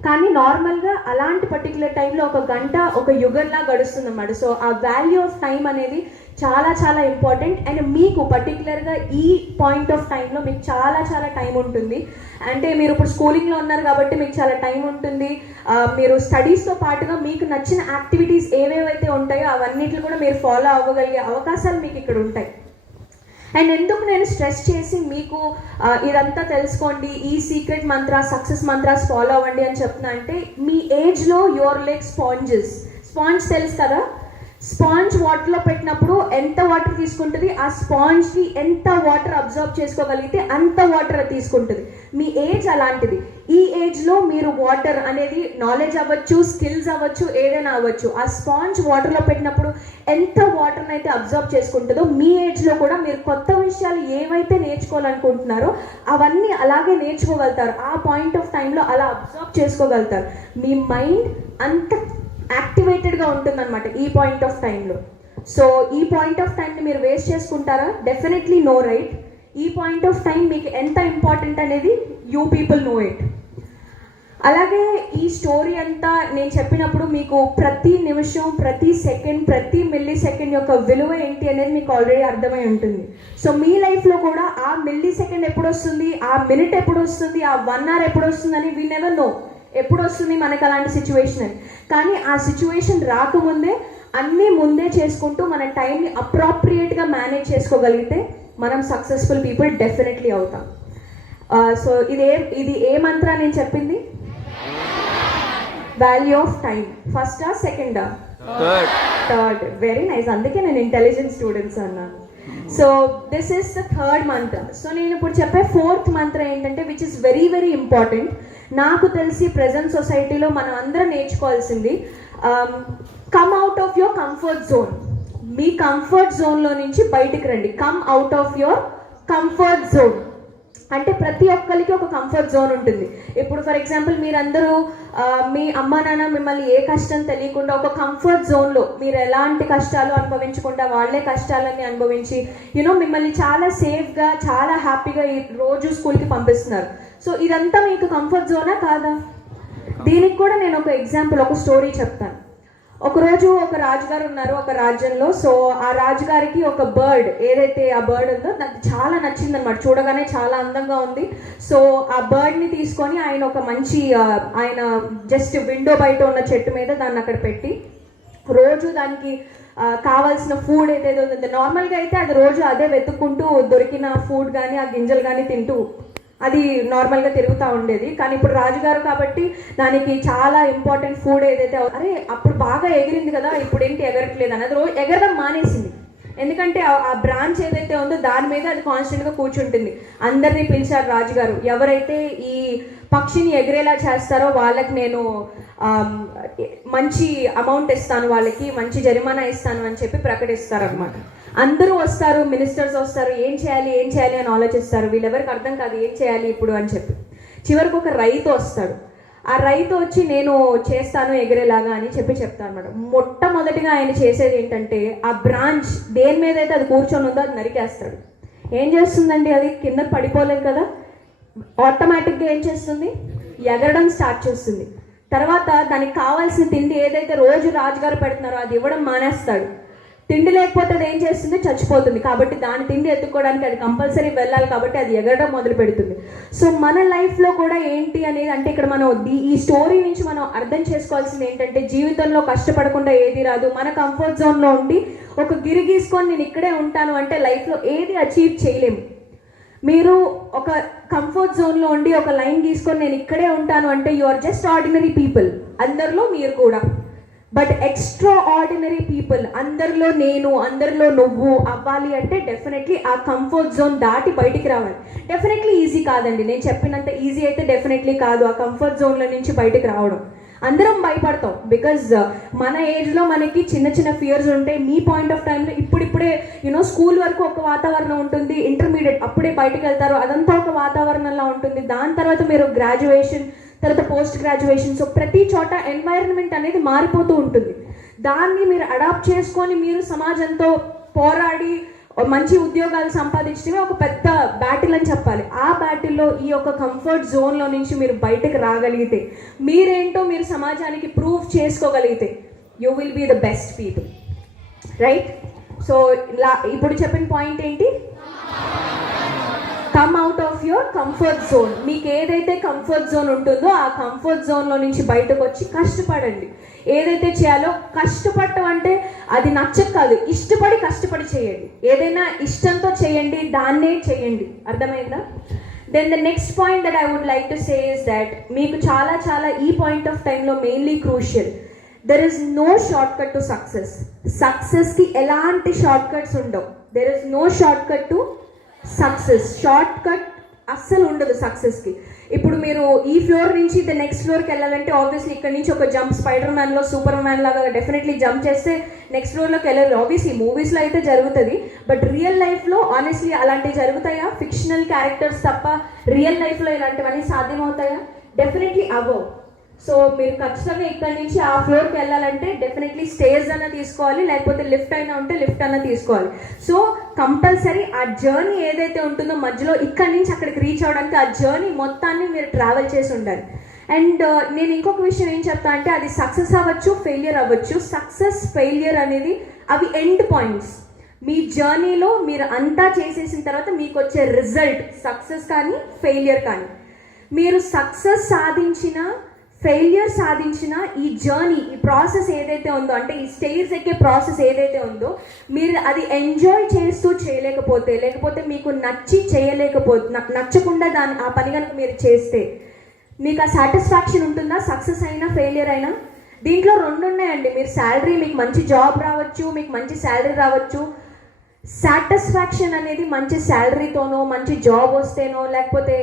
కానీ నార్మల్గా అలాంటి పర్టికులర్ టైంలో ఒక గంట ఒక యుగంలా గడుస్తుంది అన్నమాట. సో ఆ వాల్యూ ఆఫ్ టైం అనేది చాలా చాలా ఇంపార్టెంట్. అండ్ మీకు పర్టికులర్గా ఈ పాయింట్ ఆఫ్ టైంలో మీకు చాలా చాలా టైం ఉంటుంది. అంటే మీరు ఇప్పుడు స్కూలింగ్లో ఉన్నారు కాబట్టి మీకు చాలా టైం ఉంటుంది. మీరు స్టడీస్తో పాటుగా మీకు నచ్చిన యాక్టివిటీస్ ఏవేవైతే ఉంటాయో అవన్నిటిని కూడా మీరు ఫాలో అవ్వగలిగే అవకాశాలు మీకు ఇక్కడ ఉంటాయి. అండ్ ఎందుకు నేను స్ట్రెస్ చేసి మీకు ఇదంతా తెలుసుకోండి, ఈ secret mantras, success mantras follow అవ్వండి అని చెప్తున్నా అంటే, మీ ఏజ్లో యువర్ లైక్ స్పాంజెస్. స్పాంజ్ తెలుసు కదా, స్పాంజ్ వాటర్లో పెట్టినప్పుడు ఎంత వాటర్ తీసుకుంటుంది, ఆ స్పాంజ్కి ఎంత వాటర్ అబ్జర్వ్ చేసుకోగలిగితే అంత వాటర్ తీసుకుంటుంది. మీ ఏజ్ అలాంటిది. ఈ ఏజ్లో మీరు వాటర్ అనేది నాలెడ్జ్ అవ్వచ్చు, స్కిల్స్ అవ్వచ్చు, ఏదైనా అవ్వచ్చు, ఆ స్పాంజ్ వాటర్లో పెట్టినప్పుడు ఎంత వాటర్ని అయితే అబ్జర్వ్ చేసుకుంటుందో మీ ఏజ్లో కూడా మీరు కొత్త విషయాలు ఏవైతే నేర్చుకోవాలనుకుంటున్నారో అవన్నీ అలాగే నేర్చుకోగలుగుతారు. ఆ పాయింట్ ఆఫ్ టైంలో అలా అబ్జర్వ్ చేసుకోగలుగుతారు. మీ మైండ్ అంత యాక్టివేటెడ్గా ఉంటుందన్నమాట ఈ పాయింట్ ఆఫ్ టైంలో. సో ఈ పాయింట్ ఆఫ్ టైంని మీరు వేస్ట్ చేసుకుంటారా? Definitely no, right? ఈ పాయింట్ ఆఫ్ టైం మీకు ఎంత ఇంపార్టెంట్ అనేది యూ పీపుల్ నో ఇట్. అలాగే ఈ స్టోరీ అంతా నేను చెప్పినప్పుడు మీకు ప్రతి నిమిషం, ప్రతి సెకండ్, ప్రతి మిల్లీ సెకండ్ యొక్క విలువ ఏంటి అనేది మీకు ఆల్రెడీ అర్థమై ఉంటుంది. సో మీ లైఫ్లో కూడా ఆ మిల్లీ సెకండ్ ఎప్పుడు వస్తుంది, ఆ మినిట్ ఎప్పుడు వస్తుంది, ఆ 1 hour ఎప్పుడు వస్తుందని వీ నెవర్ నో. ఎప్పుడు వస్తుంది మనకు అలాంటి సిచ్యువేషన్ అని. కానీ ఆ సిచ్యువేషన్ రాకముందే అన్నీ ముందే చేసుకుంటూ మన టైంని అప్రాప్రియేట్గా మేనేజ్ చేసుకోగలిగితే మనం సక్సెస్ఫుల్ పీపుల్ డెఫినెట్లీ అవుతాం. సో ఇది ఏ మంత్రా నేను చెప్పింది? Value of time. ఫస్టా సెకండా? థర్డ్. వెరీ నైస్, అందుకే నేను ఇంటెలిజెంట్ స్టూడెంట్స్ అన్నాను. So this is the third మంత్ర. సో నేను ఇప్పుడు చెప్పే ఫోర్త్ మంత్ర ఏంటంటే, which is very very important. నాకు తెలిసి ప్రజెంట్ సొసైటీలో మనం అందరం నేర్చుకోవాల్సింది, come out of your comfort zone. మీ కంఫర్ట్ జోన్లో నుంచి బయటికి రండి. Come out of your comfort zone. అంటే ప్రతి ఒక్కరికి ఒక కంఫర్ట్ జోన్ ఉంటుంది. ఇప్పుడు ఫర్ ఎగ్జాంపుల్ మీరందరూ మీ అమ్మా నాన్న మిమ్మల్ని ఏ కష్టం తెలియకుండా ఒక కంఫర్ట్ జోన్లో, మీరు ఎలాంటి కష్టాలు అనుభవించకుండా వాళ్ళే కష్టాలన్నీ అనుభవించి మిమ్మల్ని చాలా సేఫ్గా, చాలా హ్యాపీగా ఈ రోజు స్కూల్కి పంపిస్తున్నారు. సో ఇదంతా మీకు కంఫర్ట్ జోనా కాదా? దీనికి కూడా నేను ఒక ఎగ్జాంపుల్, ఒక స్టోరీ చెప్తాను. ఒకరోజు ఒక రాజుగారు ఉన్నారు ఒక రాజ్యంలో. సో ఆ రాజుగారికి ఒక బర్డ్, ఏదైతే ఆ బర్డ్ ఉందో నాకు చాలా నచ్చింది అనమాట. చూడగానే చాలా అందంగా ఉంది. సో ఆ బర్డ్ని తీసుకొని ఆయన ఒక మంచి, ఆయన జస్ట్ విండో బయట ఉన్న చెట్టు మీద దాన్ని అక్కడ పెట్టి రోజు దానికి కావాల్సిన ఫుడ్ ఏదైతే ఉందో, నార్మల్గా అయితే అది రోజు అదే వెతుక్కుంటూ దొరికిన ఫుడ్ కానీ ఆ గింజలు కానీ తింటూ అది నార్మల్గా తిరుగుతూ ఉండేది. కానీ ఇప్పుడు రాజుగారు కాబట్టి దానికి చాలా ఇంపార్టెంట్ ఫుడ్ ఏదైతే, అరే అప్పుడు బాగా ఎగిరింది కదా, ఇప్పుడు ఏంటి ఎగరట్లేదు అనేది రోజు ఎగరడం మానేసింది. ఎందుకంటే ఆ బ్రాంచ్ ఏదైతే ఉందో దాని మీద అది కాన్స్టెంట్గా కూర్చుంటుంది. అందరినీ పిలిచారు రాజుగారు, ఎవరైతే ఈ పక్షిని ఎగిరేలా చేస్తారో వాళ్ళకి నేను మంచి అమౌంట్ ఇస్తాను, వాళ్ళకి మంచి జరిమానా ఇస్తాను అని చెప్పి ప్రకటిస్తారు అనమాట. అందరూ వస్తారు, మినిస్టర్స్ వస్తారు, ఏం చేయాలి అని ఆలోచిస్తారు. వీళ్ళెవరికి అర్థం కాదు ఏం చేయాలి ఇప్పుడు అని చెప్పి. చివరికి ఒక రైతు వస్తాడు. ఆ రైతు వచ్చి నేను చేస్తాను ఎగిరేలాగా అని చెప్తాను అనమాట. మొట్టమొదటిగా ఆయన చేసేది ఏంటంటే, ఆ బ్రాంచ్ దేని మీద అయితే అది కూర్చొని ఉందో అది నరికేస్తాడు. ఏం చేస్తుందండి, అది కింద పడిపోలేదు కదా, ఆటోమేటిక్గా ఏం చేస్తుంది, ఎగరడం స్టార్ట్ చేస్తుంది. తర్వాత దానికి కావాల్సిన తిండి ఏదైతే రోజు రాజుగారు పెడుతున్నారో అది ఇవ్వడం మానేస్తాడు. తిండి లేకపోతే అది ఏం చేస్తుంది, చచ్చిపోతుంది. కాబట్టి దాని తిండి ఎత్తుకోవడానికి అది కంపల్సరీ వెళ్ళాలి, కాబట్టి అది ఎగరడం మొదలు పెడుతుంది. సో మన లైఫ్లో కూడా ఏంటి అనేది, అంటే ఇక్కడ మనం ఈ స్టోరీ నుంచి మనం అర్థం చేసుకోవాల్సింది ఏంటంటే, జీవితంలో కష్టపడకుండా ఏది రాదు. మన కంఫర్ట్ జోన్లో ఉండి ఒక గిరి గీసుకొని నేను ఇక్కడే ఉంటాను అంటే లైఫ్లో ఏది అచీవ్ చేయలేము. మీరు ఒక కంఫర్ట్ జోన్లో ఉండి ఒక లైన్ గీసుకొని నేను ఇక్కడే ఉంటాను అంటే you are just ordinary people. అందరిలో మీరు కూడా. బట్ ఎక్స్ట్రా ఆర్డినరీ పీపుల్, అందరిలో నేను, అందరిలో నువ్వు అవ్వాలి అంటే డెఫినెట్లీ ఆ కంఫర్ట్ జోన్ దాటి బయటికి రావాలి. డెఫినెట్లీ ఈజీ కాదండి, నేను చెప్పినంత ఈజీ అయితే డెఫినెట్లీ కాదు ఆ కంఫర్ట్ జోన్లో నుంచి బయటికి రావడం. అందరం భయపడతాం, బికాజ్ మన ఏజ్లో మనకి చిన్న చిన్న ఫియర్స్ ఉంటాయి. మీ పాయింట్ ఆఫ్ టైంలో ఇప్పుడిప్పుడే స్కూల్ వరకు ఒక వాతావరణం ఉంటుంది, ఇంటర్మీడియట్ అప్పుడే బయటకు వెళ్తారు, అదంతా ఒక వాతావరణంలా ఉంటుంది. దాని తర్వాత మీరు గ్రాడ్యుయేషన్, తర్వాత పోస్ట్ గ్రాడ్యుయేషన్. సో ప్రతి చోట ఎన్వైరన్మెంట్ అనేది మారిపోతూ ఉంటుంది. దాన్ని మీరు అడాప్ట్ చేసుకొని మీరు సమాజంతో పోరాడి మంచి ఉద్యోగాలు సంపాదించడమే ఒక పెద్ద బ్యాటిల్ అని చెప్పాలి. ఆ బ్యాటిల్లో ఈ యొక్క కంఫర్ట్ జోన్లో నుంచి మీరు బయటకు రాగలిగితే, మీరేంటో మీరు సమాజానికి ప్రూవ్ చేసుకోగలిగితే, you will be the best people, right? So ఇప్పుడు చెప్పిన పాయింట్ ఏంటి? Come out of your comfort zone. మీకు ఏదైతే కంఫర్ట్ జోన్ ఉంటుందో ఆ కంఫర్ట్ జోన్లో నుంచి బయటకు వచ్చి కష్టపడండి. ఏదైతే చేయాలో కష్టపడటం అంటే అది నచ్చక కాదు, ఇష్టపడి కష్టపడి చేయండి. ఏదైనా ఇష్టంతో చేయండి, దాన్నే చేయండి. అర్థమైందా? Then the next point that I would like to say is that మీకు చాలా చాలా ఈ పాయింట్ ఆఫ్ టైంలో mainly crucial, there is no short cut to success. సక్సెస్కి ఎలాంటి షార్ట్ కట్స్ ఉండవు. There is no short cut to success. Short cut అస్సలు ఉండదు సక్సెస్కి. ఇప్పుడు మీరు ఈ ఫ్లోర్ నుంచి ద నెక్స్ట్ ఫ్లోర్కి వెళ్ళాలంటే ఆబ్వియస్లీ ఇక్కడ నుంచి ఒక జంప్, స్పైడర్ మ్యాన్లో సూపర్ మ్యాన్ లాగా డెఫినెట్లీ జంప్ చేస్తే నెక్స్ట్ ఫ్లోర్లోకి వెళ్ళాలి. ఆబ్వియస్లీ మూవీస్లో అయితే జరుగుతుంది, బట్ రియల్ లైఫ్లో ఆనెస్ట్లీ అలాంటివి జరుగుతాయా? ఫిక్షనల్ క్యారెక్టర్స్ తప్ప రియల్ లైఫ్లో ఇలాంటివన్నీ సాధ్యమవుతాయా? డెఫినెట్లీ అవ్వవు. సో మీరు ఖచ్చితంగా ఇక్కడ నుంచి ఆ ఫ్లోర్కి వెళ్ళాలంటే డెఫినెట్లీ స్టేర్స్ అన్న తీసుకోవాలి, లేకపోతే లిఫ్ట్ అయినా ఉంటే లిఫ్ట్ అన్న తీసుకోవాలి. సో కంపల్సరీ ఆ జర్నీ ఏదైతే ఉంటుందో మధ్యలో ఇక్కడ నుంచి అక్కడికి రీచ్ అవ్వడానికి ఆ జర్నీ మొత్తాన్ని మీరు ట్రావెల్ చేసి ఉండాలి. అండ్ నేను ఇంకొక విషయం ఏం చెప్తా అంటే అది సక్సెస్ అవ్వచ్చు, ఫెయిలియర్ అవ్వచ్చు. సక్సెస్, ఫెయిలియర్ అనేది అవి ఎండ్ పాయింట్స్. మీ జర్నీలో మీరు అంతా చేసేసిన తర్వాత మీకు వచ్చే రిజల్ట్ సక్సెస్ కానీ ఫెయిలియర్ కానీ. మీరు సక్సెస్ సాధించిన, ఫెయిలియర్ సాధించిన ఈ జర్నీ, ఈ ప్రాసెస్ ఏదైతే ఉందో, అంటే ఈ స్టేజ్ ఎక్కే ప్రాసెస్ ఏదైతే ఉందో, మీరు అది ఎంజాయ్ చేస్తూ చేయలేకపోతే, లేకపోతే మీకు నచ్చి నచ్చకుండా ఆ పని కనుక మీరు చేస్తే మీకు ఆ సాటిస్ఫాక్షన్ ఉంటుందా? సక్సెస్ అయినా ఫెయిలియర్ అయినా. దీంట్లో రెండు ఉన్నాయండి. మీరు శాలరీ, మీకు మంచి జాబ్ రావచ్చు, మీకు మంచి శాలరీ రావచ్చు. సాటిస్ఫాక్షన్ అనేది మంచి శాలరీతోనో, మంచి జాబ్ వస్తేనో, లేకపోతే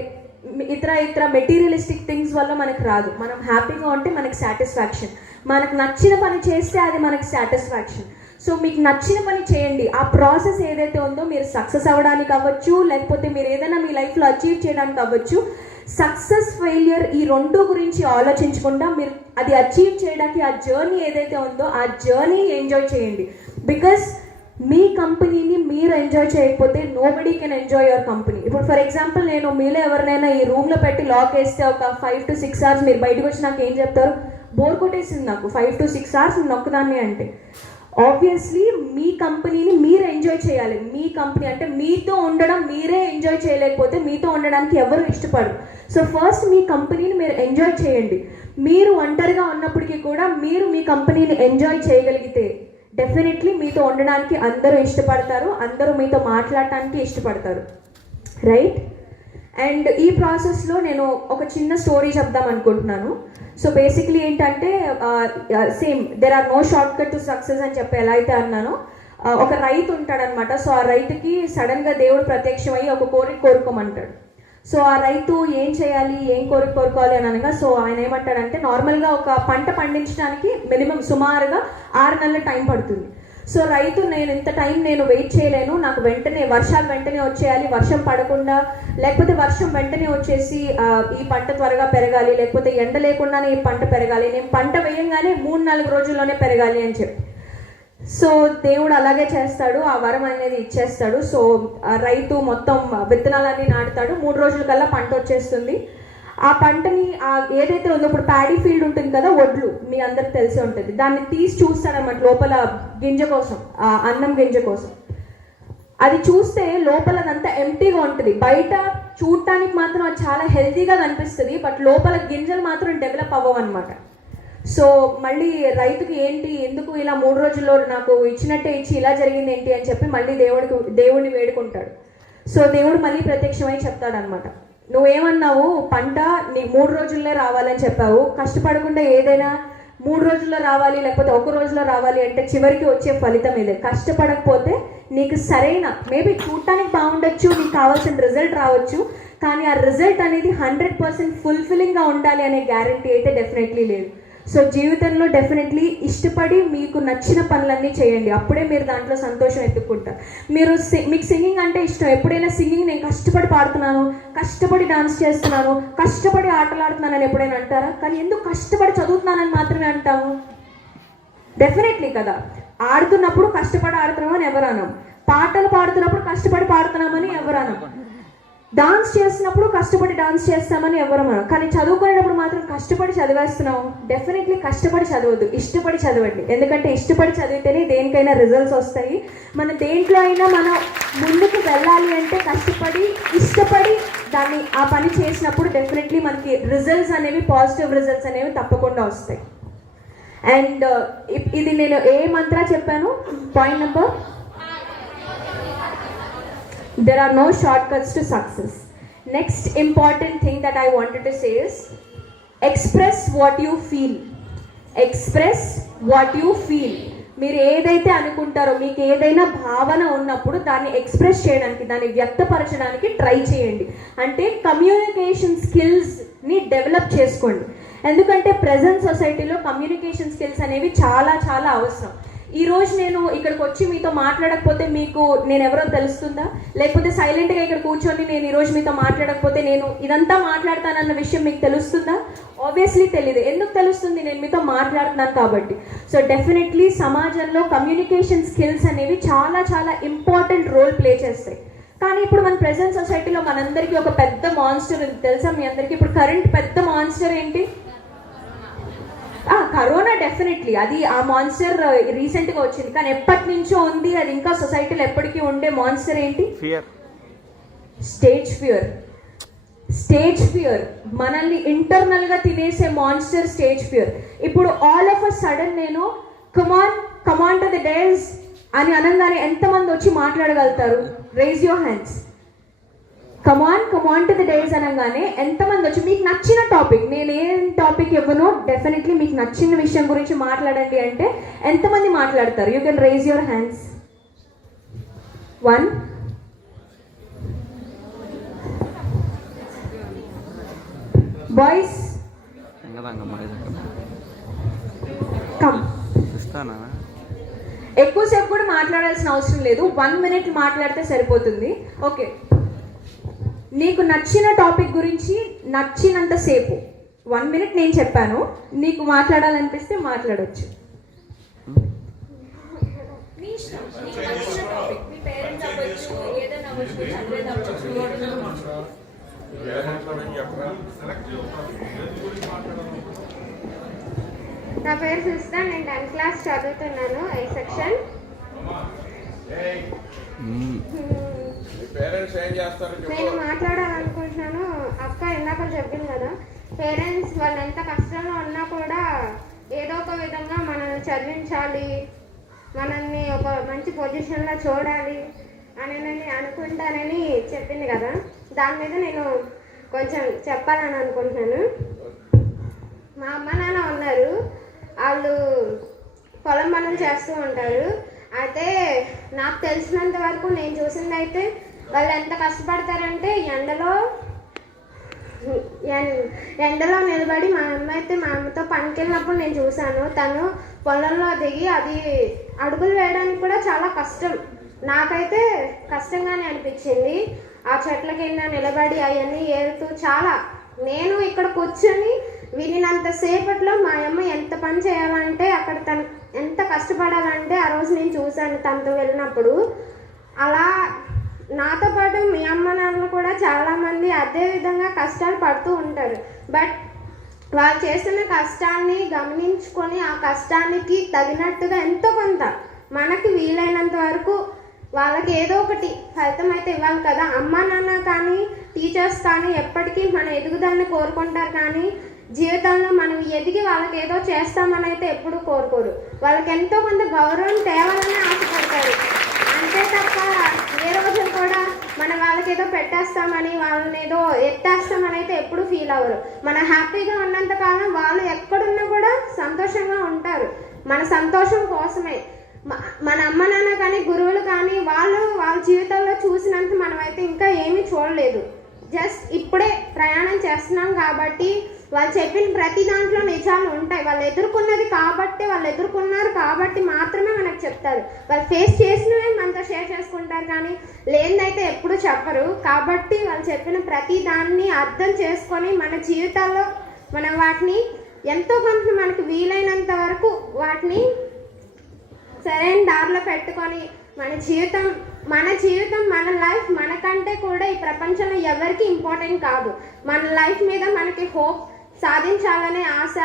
ఇతర మెటీరియలిస్టిక్ థింగ్స్ వల్ల మనకు రాదు. మనం హ్యాపీగా ఉంటే మనకి సాటిస్ఫాక్షన్. మనకు నచ్చిన పని చేస్తే అది మనకి సాటిస్ఫాక్షన్. సో మీకు నచ్చిన పని చేయండి. ఆ ప్రాసెస్ ఏదైతే ఉందో మీరు సక్సెస్ అవ్వడానికి అవ్వచ్చు, లేకపోతే మీరు ఏదైనా మీ లైఫ్లో అచీవ్ చేయడానికి అవ్వచ్చు. సక్సెస్, ఫెయిలియర్ ఈ రెండు గురించి ఆలోచించకుండా మీరు అది అచీవ్ చేయడానికి ఆ జర్నీ ఏదైతే ఉందో ఆ జర్నీ ఎంజాయ్ చేయండి. బికాస్ మీ కంపెనీని మీరు ఎంజాయ్ చేయకపోతే nobody can enjoy your company. ఇప్పుడు ఫర్ ఎగ్జాంపుల్ నేను మీలో ఎవరినైనా ఈ రూమ్లో పెట్టి లాక్ వేస్తే ఒక 5 to 6 hours మీరు బయటకు వచ్చి నాకు ఏం చెప్తారు? బోర్ కొట్టేసింది నాకు, 5 to 6 hours నొక్కదాన్ని అంటే. ఆబ్వియస్లీ మీ కంపెనీని మీరు ఎంజాయ్ చేయాలి. మీ కంపెనీ అంటే మీతో ఉండడం మీరే ఎంజాయ్ చేయలేకపోతే మీతో ఉండడానికి ఎవరు ఇష్టపడరు. సో ఫస్ట్ మీ కంపెనీని మీరు ఎంజాయ్ చేయండి. మీరు ఒంటరిగా ఉన్నప్పటికీ కూడా మీరు మీ కంపెనీని ఎంజాయ్ చేయగలిగితే డెఫినెట్లీ మీతో ఉండడానికి అందరూ ఇష్టపడతారు, అందరూ మీతో మాట్లాడటానికి ఇష్టపడతారు, రైట్? అండ్ ఈ ప్రాసెస్లో నేను ఒక చిన్న స్టోరీ చెప్దాం అనుకుంటున్నాను. సో బేసిక్లీ ఏంటంటే same there are no short cut to success అని చెప్పి ఎలా అయితే అన్నానో, ఒక రైతు ఉంటాడనమాట. సో ఆ రైతుకి సడన్గా దేవుడు ప్రత్యక్షమయ్యి ఒక కోరిక కోరుకోమంటాడు. సో ఆ రైతు ఏం చేయాలి, ఏం కోరుకోవాలి అని అనగా, సో ఆయన ఏమంటాడంటే నార్మల్గా ఒక పంట పండించడానికి మినిమం సుమారుగా 6 నెలల టైం పడుతుంది. సో రైతు నేను ఇంత టైం నేను వెయిట్ చేయలేను, నాకు వర్షాలు వెంటనే వచ్చేయాలి, వర్షం పడకుండా లేకపోతే వర్షం వెంటనే వచ్చేసి ఈ పంట త్వరగా పెరగాలి, లేకపోతే ఎండ లేకుండానే ఈ పంట పెరగాలి, నేను పంట వేయంగానే 3-4 రోజుల్లోనే పెరగాలి అని చెప్పి. సో దేవుడు అలాగే చేస్తాడు, ఆ వరం అనేది ఇచ్చేస్తాడు. సో రైతు మొత్తం విత్తనాలన్నీ నాటుతాడు, 3 రోజుల కల్లా పంట వచ్చేస్తుంది. ఆ పంటని ఏదైతే ఉందో ఇప్పుడు ప్యాడీ ఫీల్డ్ ఉంటుంది కదా, ఒడ్లు మీ అందరికి తెలిసే ఉంటుంది, దాన్ని తీసి చూస్తాడన్నమాట లోపల గింజ కోసం, అన్నం గింజ కోసం. అది చూస్తే లోపల అదంతా ఎంటీగా ఉంటుంది. బయట చూడటానికి మాత్రం అది చాలా హెల్తీగా కనిపిస్తుంది, బట్ లోపల గింజలు మాత్రం డెవలప్ అవ్వవు అనమాట. సో మళ్ళీ రైతుకి ఏంటి, ఎందుకు ఇలా 3 రోజుల్లో నాకు ఇచ్చినట్టే ఇచ్చి ఇలా జరిగింది ఏంటి అని చెప్పి మళ్ళీ దేవుడిని వేడుకుంటాడు. సో దేవుడు మళ్ళీ ప్రత్యక్షమై చెప్తాడు అనమాట, నువ్వేమన్నావు, పంట నీ 3 రోజుల్లో రావాలని చెప్పావు, కష్టపడకుండా ఏదైనా 3 రోజుల్లో రావాలి లేకపోతే 1 రోజులో రావాలి అంటే చివరికి వచ్చే ఫలితం ఇదే. కష్టపడకపోతే నీకు సరైన, మేబీ చూడటానికి బాగుండొచ్చు, నీకు కావాల్సిన రిజల్ట్ రావచ్చు, కానీ ఆ రిజల్ట్ అనేది 100% ఫుల్ఫిల్లింగ్గా ఉండాలి అనే గ్యారంటీ అయితే డెఫినెట్లీ లేదు. సో జీవితంలో డెఫినెట్లీ ఇష్టపడి మీకు నచ్చిన పనులన్నీ చేయండి, అప్పుడే మీరు దాంట్లో సంతోషం ఎత్తుక్కుంటారు. మీకు సింగింగ్ అంటే ఇష్టం, ఎప్పుడైనా సింగింగ్ నేను కష్టపడి పాడుతున్నాను, కష్టపడి డాన్స్ చేస్తున్నాను, కష్టపడి ఆటలాడుతున్నాను అని ఎప్పుడైనా అంటారా? కానీ ఎందుకు కష్టపడి చదువుతున్నానని మాత్రమే అంటాము? డెఫినెట్లీ కదా. ఆడుతున్నప్పుడు కష్టపడి ఆడుతున్నామని ఎవరు అనం, పాటలు పాడుతున్నప్పుడు కష్టపడి పాడుతున్నామని ఎవరు అనం. డాన్స్ చేస్తున్నప్పుడు కష్టపడి డాన్స్ చేస్తామని ఎవరు మనం, కానీ చదువుకునేటప్పుడు మాత్రం కష్టపడి చదివేస్తున్నాం. డెఫినెట్లీ కష్టపడి చదవద్దు, ఇష్టపడి చదవండి. ఎందుకంటే ఇష్టపడి చదివితేనే దేనికైనా రిజల్ట్స్ వస్తాయి. మనం దేంట్లో అయినా మనం ముందుకు వెళ్ళాలి అంటే కష్టపడి ఇష్టపడి దాన్ని ఆ పని చేసినప్పుడు డెఫినెట్లీ మనకి రిజల్ట్స్ అనేవి, పాజిటివ్ రిజల్ట్స్ అనేవి తప్పకుండా వస్తాయి. అండ్ ఇది నేను ఏ మంత్ర చెప్పాను, point number, there are no shortcuts to success. Next important thing that I wanted to say is express what you feel. Express what you feel. మీరు ఏదైతే అనుకుంటారో, మీకు ఏదైనా భావన ఉన్నప్పుడు దాన్ని ఎక్స్ప్రెస్ చేయడానికి, దాన్ని వ్యక్తపరచడానికి ట్రై చేయండి. అంటే కమ్యూనికేషన్ స్కిల్స్ని డెవలప్ చేసుకోండి. ఎందుకంటే ప్రజెంట్ సొసైటీలో కమ్యూనికేషన్ స్కిల్స్ అనేవి చాలా చాలా అవసరం. ఈరోజు నేను ఇక్కడికి వచ్చి మీతో మాట్లాడకపోతే మీకు నేను ఎవరో తెలుస్తుందా? లేకపోతే సైలెంట్గా ఇక్కడ కూర్చొని నేను ఈరోజు మీతో మాట్లాడకపోతే నేను ఇదంతా మాట్లాడతానన్న విషయం మీకు తెలుస్తుందా? ఆబ్వియస్లీ తెలియదు. ఎందుకు తెలుస్తుంది? నేను మీతో మాట్లాడుతున్నాను కాబట్టి. సో డెఫినెట్లీ సమాజంలో కమ్యూనికేషన్ స్కిల్స్ అనేవి చాలా చాలా ఇంపార్టెంట్ రోల్ ప్లే చేస్తాయి. కానీ ఇప్పుడు మన ప్రెజెంట్ సొసైటీలో మనందరికీ ఒక పెద్ద మాన్స్టర్ ఉంది తెలుసా మీ అందరికీ? ఇప్పుడు కరెంట్ పెద్ద మాన్స్టర్ ఏంటి? కరోనా. డెఫినెట్లీ అది ఆ మాన్స్టర్ రీసెంట్గా వచ్చింది, కానీ ఎప్పటి నుంచో ఉంది. అది ఇంకా సొసైటీలో ఎప్పటికీ ఉండే మాన్స్టర్ ఏంటి? Fear. Stage fear. Stage fear మనల్ని ఇంటర్నల్గా తినేసే మాన్స్టర్ స్టేజ్ ఫియర్. ఇప్పుడు ఆల్ ఆఫ్ అ సడన్ నేను కమాన్ టు ది డేస్ అని అనగానే ఎంతమంది వచ్చి మాట్లాడగలుగుతారు? Raise your hands. Come on to the dais అనగానే ఎంతమంది వచ్చి, మీకు నచ్చిన టాపిక్, నేను ఏం టాపిక్ ఇవ్వను, డెఫినెట్లీ మీకు నచ్చిన విషయం గురించి మాట్లాడండి అంటే ఎంతమంది మాట్లాడతారు? You can raise your hands. 1 boys come. ఎక్కువసేపు కూడా మాట్లాడాల్సిన అవసరం లేదు, 1 minute మాట్లాడితే సరిపోతుంది. ఓకే, నీకు నచ్చిన టాపిక్ గురించి నచ్చినంత సేపు 1 minute నేను చెప్పాను, నీకు మాట్లాడాలనిపిస్తే మాట్లాడవచ్చు. నా పేరు సుస్తా, నేను 10th class చదువుతున్నాను, ఏ సెక్షన్. నేను మాట్లాడాలనుకుంటున్నాను. అక్క ఇందాక చెప్పింది కదా, పేరెంట్స్ వాళ్ళు ఎంత కష్టంలో ఉన్నా కూడా ఏదో ఒక విధంగా మనల్ని చదివించాలి, మనల్ని ఒక మంచి పొజిషన్లో చూడాలి అని అనుకుంటానని చెప్పింది కదా. దాని మీద నేను కొంచెం చెప్పాలని అనుకుంటున్నాను. మా అమ్మ నాన్న ఉన్నారు, వాళ్ళు పొలం పనులు చేస్తూ ఉంటారు. అయితే నాకు తెలిసినంత వరకు నేను చూసింది అయితే వాళ్ళు ఎంత కష్టపడతారంటే ఎండలో నిలబడి, మా అమ్మ అయితే మా అమ్మతో పనికి వెళ్ళినప్పుడు నేను చూశాను, తను పొలంలో దిగి అది అడుగులు వేయడానికి కూడా చాలా కష్టం. నాకైతే కష్టంగానే అనిపించింది. ఆ చెట్ల కింద నిలబడి అవన్నీ ఏరుతూ చాలా, నేను ఇక్కడ కూర్చొని వినినంత సేపట్లో మా అమ్మ ఎంత పని చేయాలంటే అక్కడ తను ఎంత కష్టపడాలంటే ఆ రోజు నేను చూశాను తనతో వెళ్ళినప్పుడు. అలా నాతో పాటు మీ అమ్మ నాన్నలు కూడా చాలామంది అదే విధంగా కష్టాలు పడుతూ ఉంటారు. బట్ వాళ్ళు చేస్తున్న కష్టాన్ని గమనించుకొని ఆ కష్టానికి తగినట్టుగా ఎంతో కొంత మనకి వీలైనంత వరకు వాళ్ళకి ఏదో ఒకటి ఫలితం అయితే ఇవ్వాలి కదా. అమ్మ నాన్న కానీ టీచర్స్ కానీ ఎప్పటికీ మన ఎదుగుదలని కోరుకుంటారు, కానీ జీవితంలో మనం ఎదిగి వాళ్ళకి ఏదో చేస్తామని అయితే ఎప్పుడు కోరుకోరు. వాళ్ళకి ఎంతో కొంత గౌరవం తేవాలని ఆశపడతారు. అంతే తప్ప ఏ రోజు కూడా మనం వాళ్ళకి ఏదో పెట్టేస్తామని, వాళ్ళని ఏదో ఎత్తేస్తామని అయితే ఎప్పుడు ఫీల్ అవ్వరు. మన హ్యాపీగా ఉన్నంత కాలం వాళ్ళు ఎక్కడున్నా కూడా సంతోషంగా ఉంటారు. మన సంతోషం కోసమే. మన అమ్మ నాన్న కానీ గురువులు కానీ వాళ్ళ జీవితాల్లో చూసినంత మనమైతే ఇంకా ఏమీ చూడలేదు. జస్ట్ ఇప్పుడే ప్రయాణం చేస్తున్నాం కాబట్టి వాళ్ళు చెప్పిన ప్రతి దాంట్లో నిజాలు ఉంటాయి. వాళ్ళు ఎదుర్కొన్నది కాబట్టి, వాళ్ళు ఎదుర్కొన్నారు కాబట్టి మాత్రమే మనకు చెప్తారు. వాళ్ళు ఫేస్ చేసినవే మనతో షేర్ చేసుకుంటారు, కానీ లేనిదైతే ఎప్పుడు చెప్పరు. కాబట్టి వాళ్ళు చెప్పిన ప్రతి దాన్ని అర్థం చేసుకొని మన జీవితాల్లో మనం వాటిని ఎంతో కొంత మనకు వీలైనంత వరకు వాటిని సరైన దారిలో పెట్టుకొని మన జీవితం మన జీవితం, మన లైఫ్ మనకంటే కూడా ఈ ప్రపంచంలో ఎవరికి ఇంపార్టెంట్ కాదు. మన లైఫ్ మీద మనకి హోప్, సాధించాలనే ఆశ,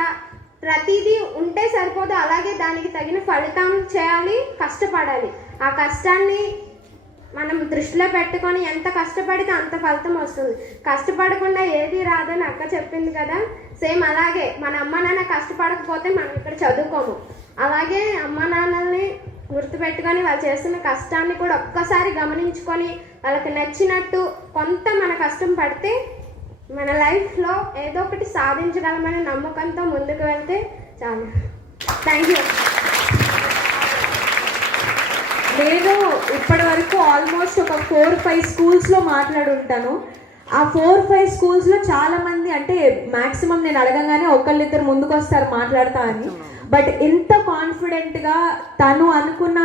ప్రతిదీ ఉంటే సరిపోదు. అలాగే దానికి తగిన ఫలితం చేయాలి, కష్టపడాలి. ఆ కష్టాన్ని మనం దృష్టిలో పెట్టుకొని ఎంత కష్టపడితే అంత ఫలితం వస్తుంది. కష్టపడకుండా ఏది రాదని అక్క చెప్పింది కదా, సేమ్ అలాగే మన అమ్మ నాన్న కష్టపడకపోతే మనం ఇక్కడ చదువుకోము. అలాగే అమ్మ నాన్నల్ని గుర్తుపెట్టుకొని వాళ్ళు చేస్తున్న కష్టాన్ని కూడా ఒక్కసారి గమనించుకొని వాళ్ళకి నచ్చినట్టు కొంత మన కష్టం పడితే మన లైఫ్లో ఏదో ఒకటి సాధించగలమనే నమ్మకంతో ముందుకు వెళ్తే చాలు. Thank you. నేను ఇప్పటి వరకు ఆల్మోస్ట్ ఒక 4-5 స్కూల్స్లో మాట్లాడుంటాను. ఆ 4-5 స్కూల్స్లో చాలామంది, అంటే మ్యాక్సిమం నేను అడగంగానే ఒకళ్ళిద్దరు ముందుకు వస్తారు మాట్లాడతా అని. బట్ ఇంత కాన్ఫిడెంట్గా తను అనుకున్న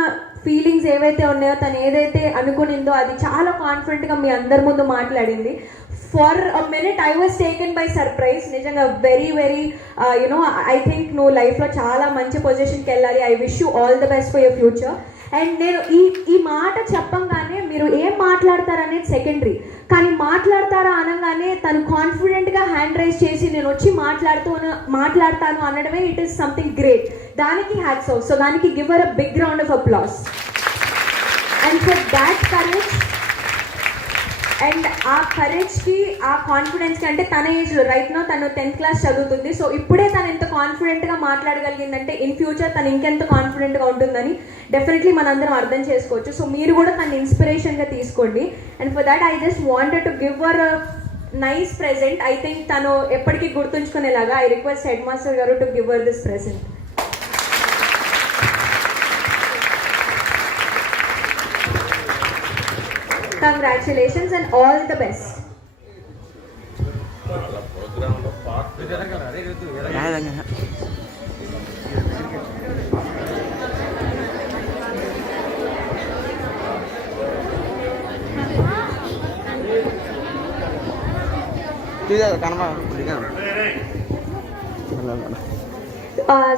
ఫీలింగ్స్ ఏవైతే ఉన్నాయో, తను ఏదైతే అనుకునిందో అది చాలా కాన్ఫిడెంట్గా మీ అందరి ముందు మాట్లాడింది. For a minute I was taken by surprise. నిజంగా very very you know I think నువ్వు లైఫ్లో చాలా మంచి పొజిషన్కి వెళ్ళాలి. I wish you all the best for your future. And నేను ఈ మాట చెప్పంగానే మీరు ఏం మాట్లాడతారనేది సెకండరీ, కానీ మాట్లాడతారా అనగానే తను కాన్ఫిడెంట్గా హ్యాండ్ రైజ్ చేసి నేను వచ్చి మాట్లాడతాను అనడమే ఇట్ ఈస్ సంథింగ్ గ్రేట్. దానికి హ్యాట్స్ ఆఫ్. సో దానికి give her a big round of applause. And for that courage and ఆ కరేజ్కి, ఆ కాన్ఫిడెన్స్కి, అంటే తన ఏజ్లో రైట్ నో తను 10th క్లాస్ చదువుతుంది. సో ఇప్పుడే తను ఎంత కాన్ఫిడెంట్గా మాట్లాడగలిగిందంటే ఇన్ ఫ్యూచర్ తను ఇంకెంత కాన్ఫిడెంట్గా ఉంటుందని డెఫినెట్లీ మనందరం అర్థం చేసుకోవచ్చు. సో మీరు కూడా తను ఇన్స్పిరేషన్గా తీసుకోండి. And for that I just wanted to give her nice present. I think తను ఎప్పటికీ గుర్తుంచుకునేలాగా ఐ రిక్వెస్ట్ హెడ్ మాస్టర్ గారు to give her this present. Congratulations and all the best.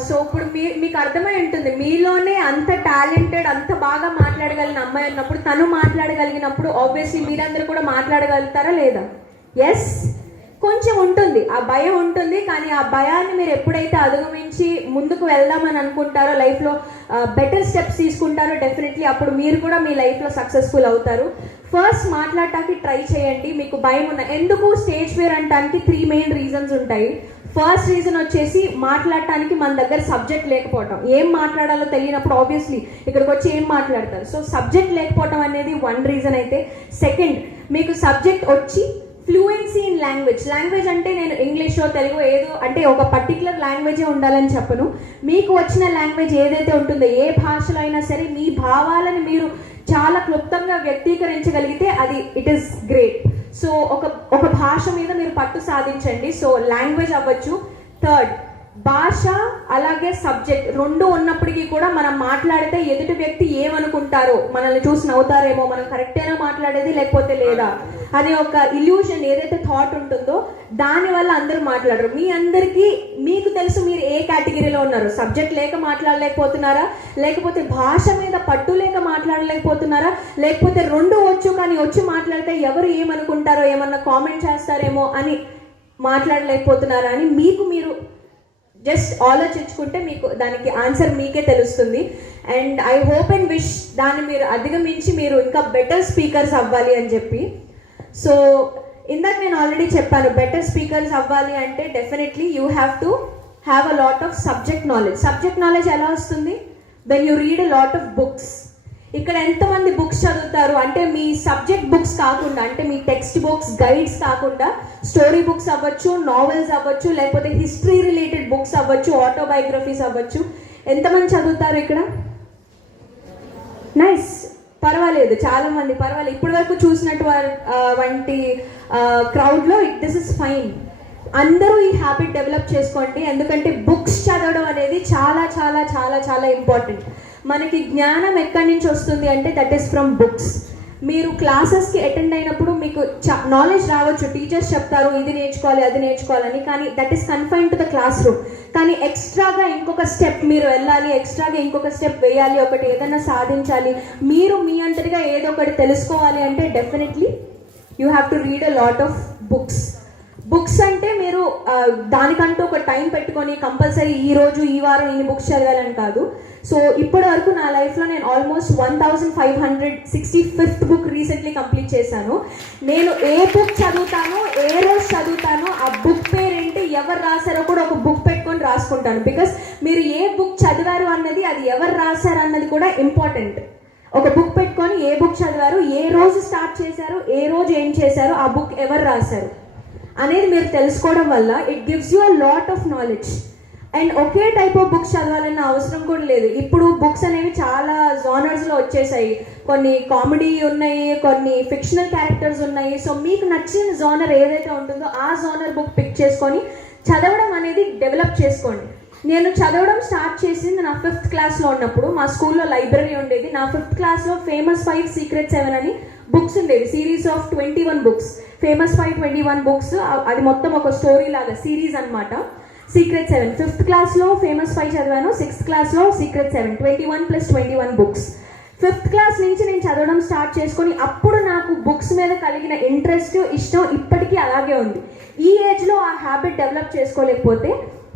So ఇప్పుడు మీకు అర్థమై ఉంటుంది, మీలోనే అంత టాలెంటెడ్, అంత బాగా మాట్లాడగలిగిన అమ్మాయి ఉన్నప్పుడు, తను మాట్లాడగలిగినప్పుడు ఆబ్వియస్లీ మీరందరూ కూడా మాట్లాడగలుగుతారా లేదా? ఎస్, కొంచెం ఉంటుంది, ఆ భయం ఉంటుంది. కానీ ఆ భయాన్ని మీరు ఎప్పుడైతే అధిగమించి ముందుకు వెళ్దామని అనుకుంటారో, లైఫ్లో బెటర్ స్టెప్స్ తీసుకుంటారో, డెఫినెట్లీ అప్పుడు మీరు కూడా మీ లైఫ్లో సక్సెస్ఫుల్ అవుతారు. ఫస్ట్ మాట్లాడటానికి ట్రై చేయండి. మీకు భయం ఉన్న, ఎందుకు స్టేజ్ ఫియర్ అంటానికి 3 మెయిన్ రీజన్స్ ఉంటాయి. ఫస్ట్ రీజన్ వచ్చేసి మాట్లాడటానికి మన దగ్గర సబ్జెక్ట్ లేకపోవటం. ఏం మాట్లాడాలో తెలియనప్పుడు ఆబ్వియస్లీ ఇక్కడికి వచ్చి ఏం మాట్లాడతారు. సో సబ్జెక్ట్ లేకపోవటం అనేది 1 రీజన్ అయితే. సెకండ్, మీకు సబ్జెక్ట్ వచ్చి ఫ్లూయెన్సీ ఇన్ లాంగ్వేజ్ అంటే నేను ఇంగ్లీషో తెలుగు ఏదో అంటే ఒక పర్టికులర్ లాంగ్వేజే ఉండాలని చెప్పను. మీకు వచ్చిన లాంగ్వేజ్ ఏదైతే ఉంటుందో, ఏ భాషలో అయినా సరే మీ భావాలను మీరు చాలా క్లుప్తంగా వ్యక్తీకరించగలిగితే అది ఇట్ ఈస్ గ్రేట్. సో ఒక భాష మీద మీరు పట్టు సాధించండి. సో లాంగ్వేజ్ అవ్వచ్చు. థర్డ్, భాష అలాగే సబ్జెక్ట్ 2 ఉన్నప్పటికీ కూడా మనం మాట్లాడితే ఎదుటి వ్యక్తి ఏమనుకుంటారో, మనల్ని చూసి నవ్వుతారేమో, మనం కరెక్టేనా మాట్లాడేది లేకపోతే లేదా అనే ఒక ఇల్యూషన్, ఏదైతే థాట్ ఉంటుందో దానివల్ల అందరూ మాట్లాడరు. మీ అందరికీ మీకు తెలుసు మీరు ఏ కేటగిరీలో ఉన్నారు. సబ్జెక్ట్ లేక మాట్లాడలేకపోతున్నారా, లేకపోతే భాష మీద పట్టు లేక మాట్లాడలేకపోతున్నారా, లేకపోతే 2 వచ్చు కానీ వచ్చి మాట్లాడితే ఎవరు ఏమనుకుంటారో, ఏమన్నా కామెంట్ చేస్తారేమో అని మాట్లాడలేకపోతున్నారా అని మీకు మీరు జస్ట్ ఆలోచించుకుంటే మీకు దానికి ఆన్సర్ మీకే తెలుస్తుంది. And I hope and wish దాన్ని మీరు అధిగమించి మీరు ఇంకా బెటర్ స్పీకర్స్ అవ్వాలి అని చెప్పి. సో ఇందాక నేను ఆల్రెడీ చెప్పాను, బెటర్ స్పీకర్స్ అవ్వాలి అంటే definitely you have to have a lot of subject knowledge. Subject knowledge ఎలా వస్తుంది? When you read a lot of books. ఇక్కడ ఎంతమంది బుక్స్ చదువుతారు అంటే మీ సబ్జెక్ట్ బుక్స్ కాకుండా, అంటే మీ టెక్స్ట్ బుక్స్, గైడ్స్ కాకుండా స్టోరీ బుక్స్ అవ్వచ్చు, నావెల్స్ అవ్వచ్చు, లేకపోతే హిస్టరీ రిలేటెడ్ బుక్స్ అవ్వచ్చు, ఆటోబయోగ్రఫీస్ అవ్వచ్చు. ఎంతమంది చదువుతారు ఇక్కడ? నైస్, పర్వాలేదు, చాలా మంది, పర్వాలేదు. ఇప్పటి వరకు చూసినట్టు వంటి క్రౌడ్లో దిస్ ఇస్ ఫైన్. అందరూ ఈ హ్యాబిట్ డెవలప్ చేసుకోండి. ఎందుకంటే బుక్స్ చదవడం అనేది చాలా చాలా చాలా చాలా ఇంపార్టెంట్. మనకి జ్ఞానం ఎక్కడి నుంచి వస్తుంది అంటే దట్ ఈస్ ఫ్రమ్ బుక్స్. మీరు క్లాసెస్కి అటెండ్ అయినప్పుడు మీకు నాలెడ్జ్ రావచ్చు, టీచర్స్ చెప్తారు ఇది నేర్చుకోవాలి అది నేర్చుకోవాలని, కానీ that is confine to the class room. కానీ ఎక్స్ట్రాగా ఇంకొక స్టెప్ మీరు వెళ్ళాలి, ఎక్స్ట్రాగా ఇంకొక స్టెప్ వేయాలి, ఒకటి ఏదైనా సాధించాలి, మీరు మీ అంతటిగా ఏదో ఒకటి తెలుసుకోవాలి అంటే definitely you have to read a lot of books. Books అంటే మీరు దానికంటూ ఒక టైం పెట్టుకొని కంపల్సరీ ఈ రోజు ఈ వారం ఇన్ని బుక్స్ చదవాలని కాదు. సో ఇప్పటి వరకు నా లైఫ్లో నేను almost 1565th book recently complete చేశాను. నేను ఏ బుక్ చదువుతానో ఏ రోజు చదువుతానో ఆ బుక్ పేరేంటి ఎవరు రాశారో కూడా ఒక బుక్ పెట్టుకొని రాసుకుంటాను. బికాస్ మీరు ఏ బుక్ చదివారు అన్నది అది ఎవరు రాశారు అన్నది కూడా ఇంపార్టెంట్. ఒక బుక్ పెట్టుకొని ఏ బుక్ చదివారు, ఏ రోజు స్టార్ట్ చేశారు, ఏ రోజు ఏం చేశారు, ఆ బుక్ ఎవరు రాశారు అనేది మీరు తెలుసుకోవడం వల్ల it gives you a lot of knowledge. And ఒకే టైప్ ఆఫ్ బుక్స్ చదవాలన్న అవసరం కూడా లేదు. ఇప్పుడు బుక్స్ అనేవి చాలా జానర్స్లో వచ్చేసాయి. కొన్ని కామెడీ ఉన్నాయి, కొన్ని ఫిక్షనల్ క్యారెక్టర్స్ ఉన్నాయి. సో మీకు నచ్చిన జానర్ ఏదైతే ఉంటుందో ఆ జానర్ బుక్ పిక్ చేసుకొని చదవడం అనేది డెవలప్ చేసుకోండి. నేను చదవడం స్టార్ట్ చేసింది నా 5th క్లాస్లో ఉన్నప్పుడు. మా స్కూల్లో లైబ్రరీ ఉండేది. నా 5th క్లాస్లో ఫేమస్ 5 సీక్రెట్ 7 అని బుక్స్ ఉండేది. Series of 21 books, famous 21 books. అది మొత్తం ఒక స్టోరీ లాగా సిరీస్ అనమాట. సీక్రెట్ 7 5th క్లాస్లో ఫేమస్ 5 చదివాను, 6th క్లాస్లో సీక్రెట్ 7, 21 + 21 బుక్స్. 5th క్లాస్ నుంచి నేను చదవడం స్టార్ట్ చేసుకొని అప్పుడు నాకు బుక్స్ మీద కలిగిన ఇంట్రెస్ట్, ఇష్టం ఇప్పటికీ అలాగే ఉంది. ఈ ఏజ్లో ఆ హ్యాబిట్ డెవలప్ చేసుకోలేకపోతే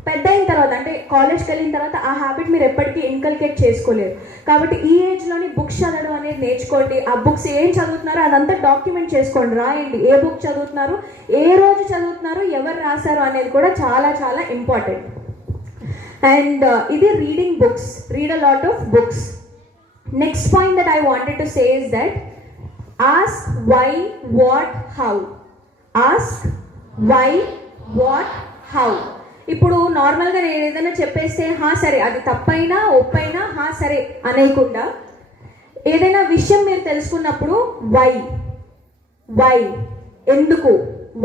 పెద్ద అయిన తర్వాత అంటే కాలేజ్కి వెళ్ళిన తర్వాత ఆ హ్యాబిట్ మీరు ఎప్పటికీ ఇన్కల్కేట్ చేసుకోలేరు. కాబట్టి ఈ ఏజ్లోని బుక్స్ చదవడం అనేది నేర్చుకోండి. ఆ బుక్స్ ఏం చదువుతున్నారో అదంతా డాక్యుమెంట్ చేసుకోండి, రాయండి. ఏ బుక్ చదువుతున్నారు, ఏ రోజు చదువుతున్నారు, ఎవరు రాశారు అనేది కూడా చాలా చాలా ఇంపార్టెంట్. అండ్ ఇది reading books, read a lot of books. Next point that I wanted to say is that ask why, what, how. Ask why, what, how. ఇప్పుడు నార్మల్గా నేను ఏదైనా చెప్పేస్తే సరే అది తప్పైనా ఒప్పైనా సరే అనేయకుండా ఏదైనా విషయం మీరు తెలుసుకున్నప్పుడు వై ఎందుకు,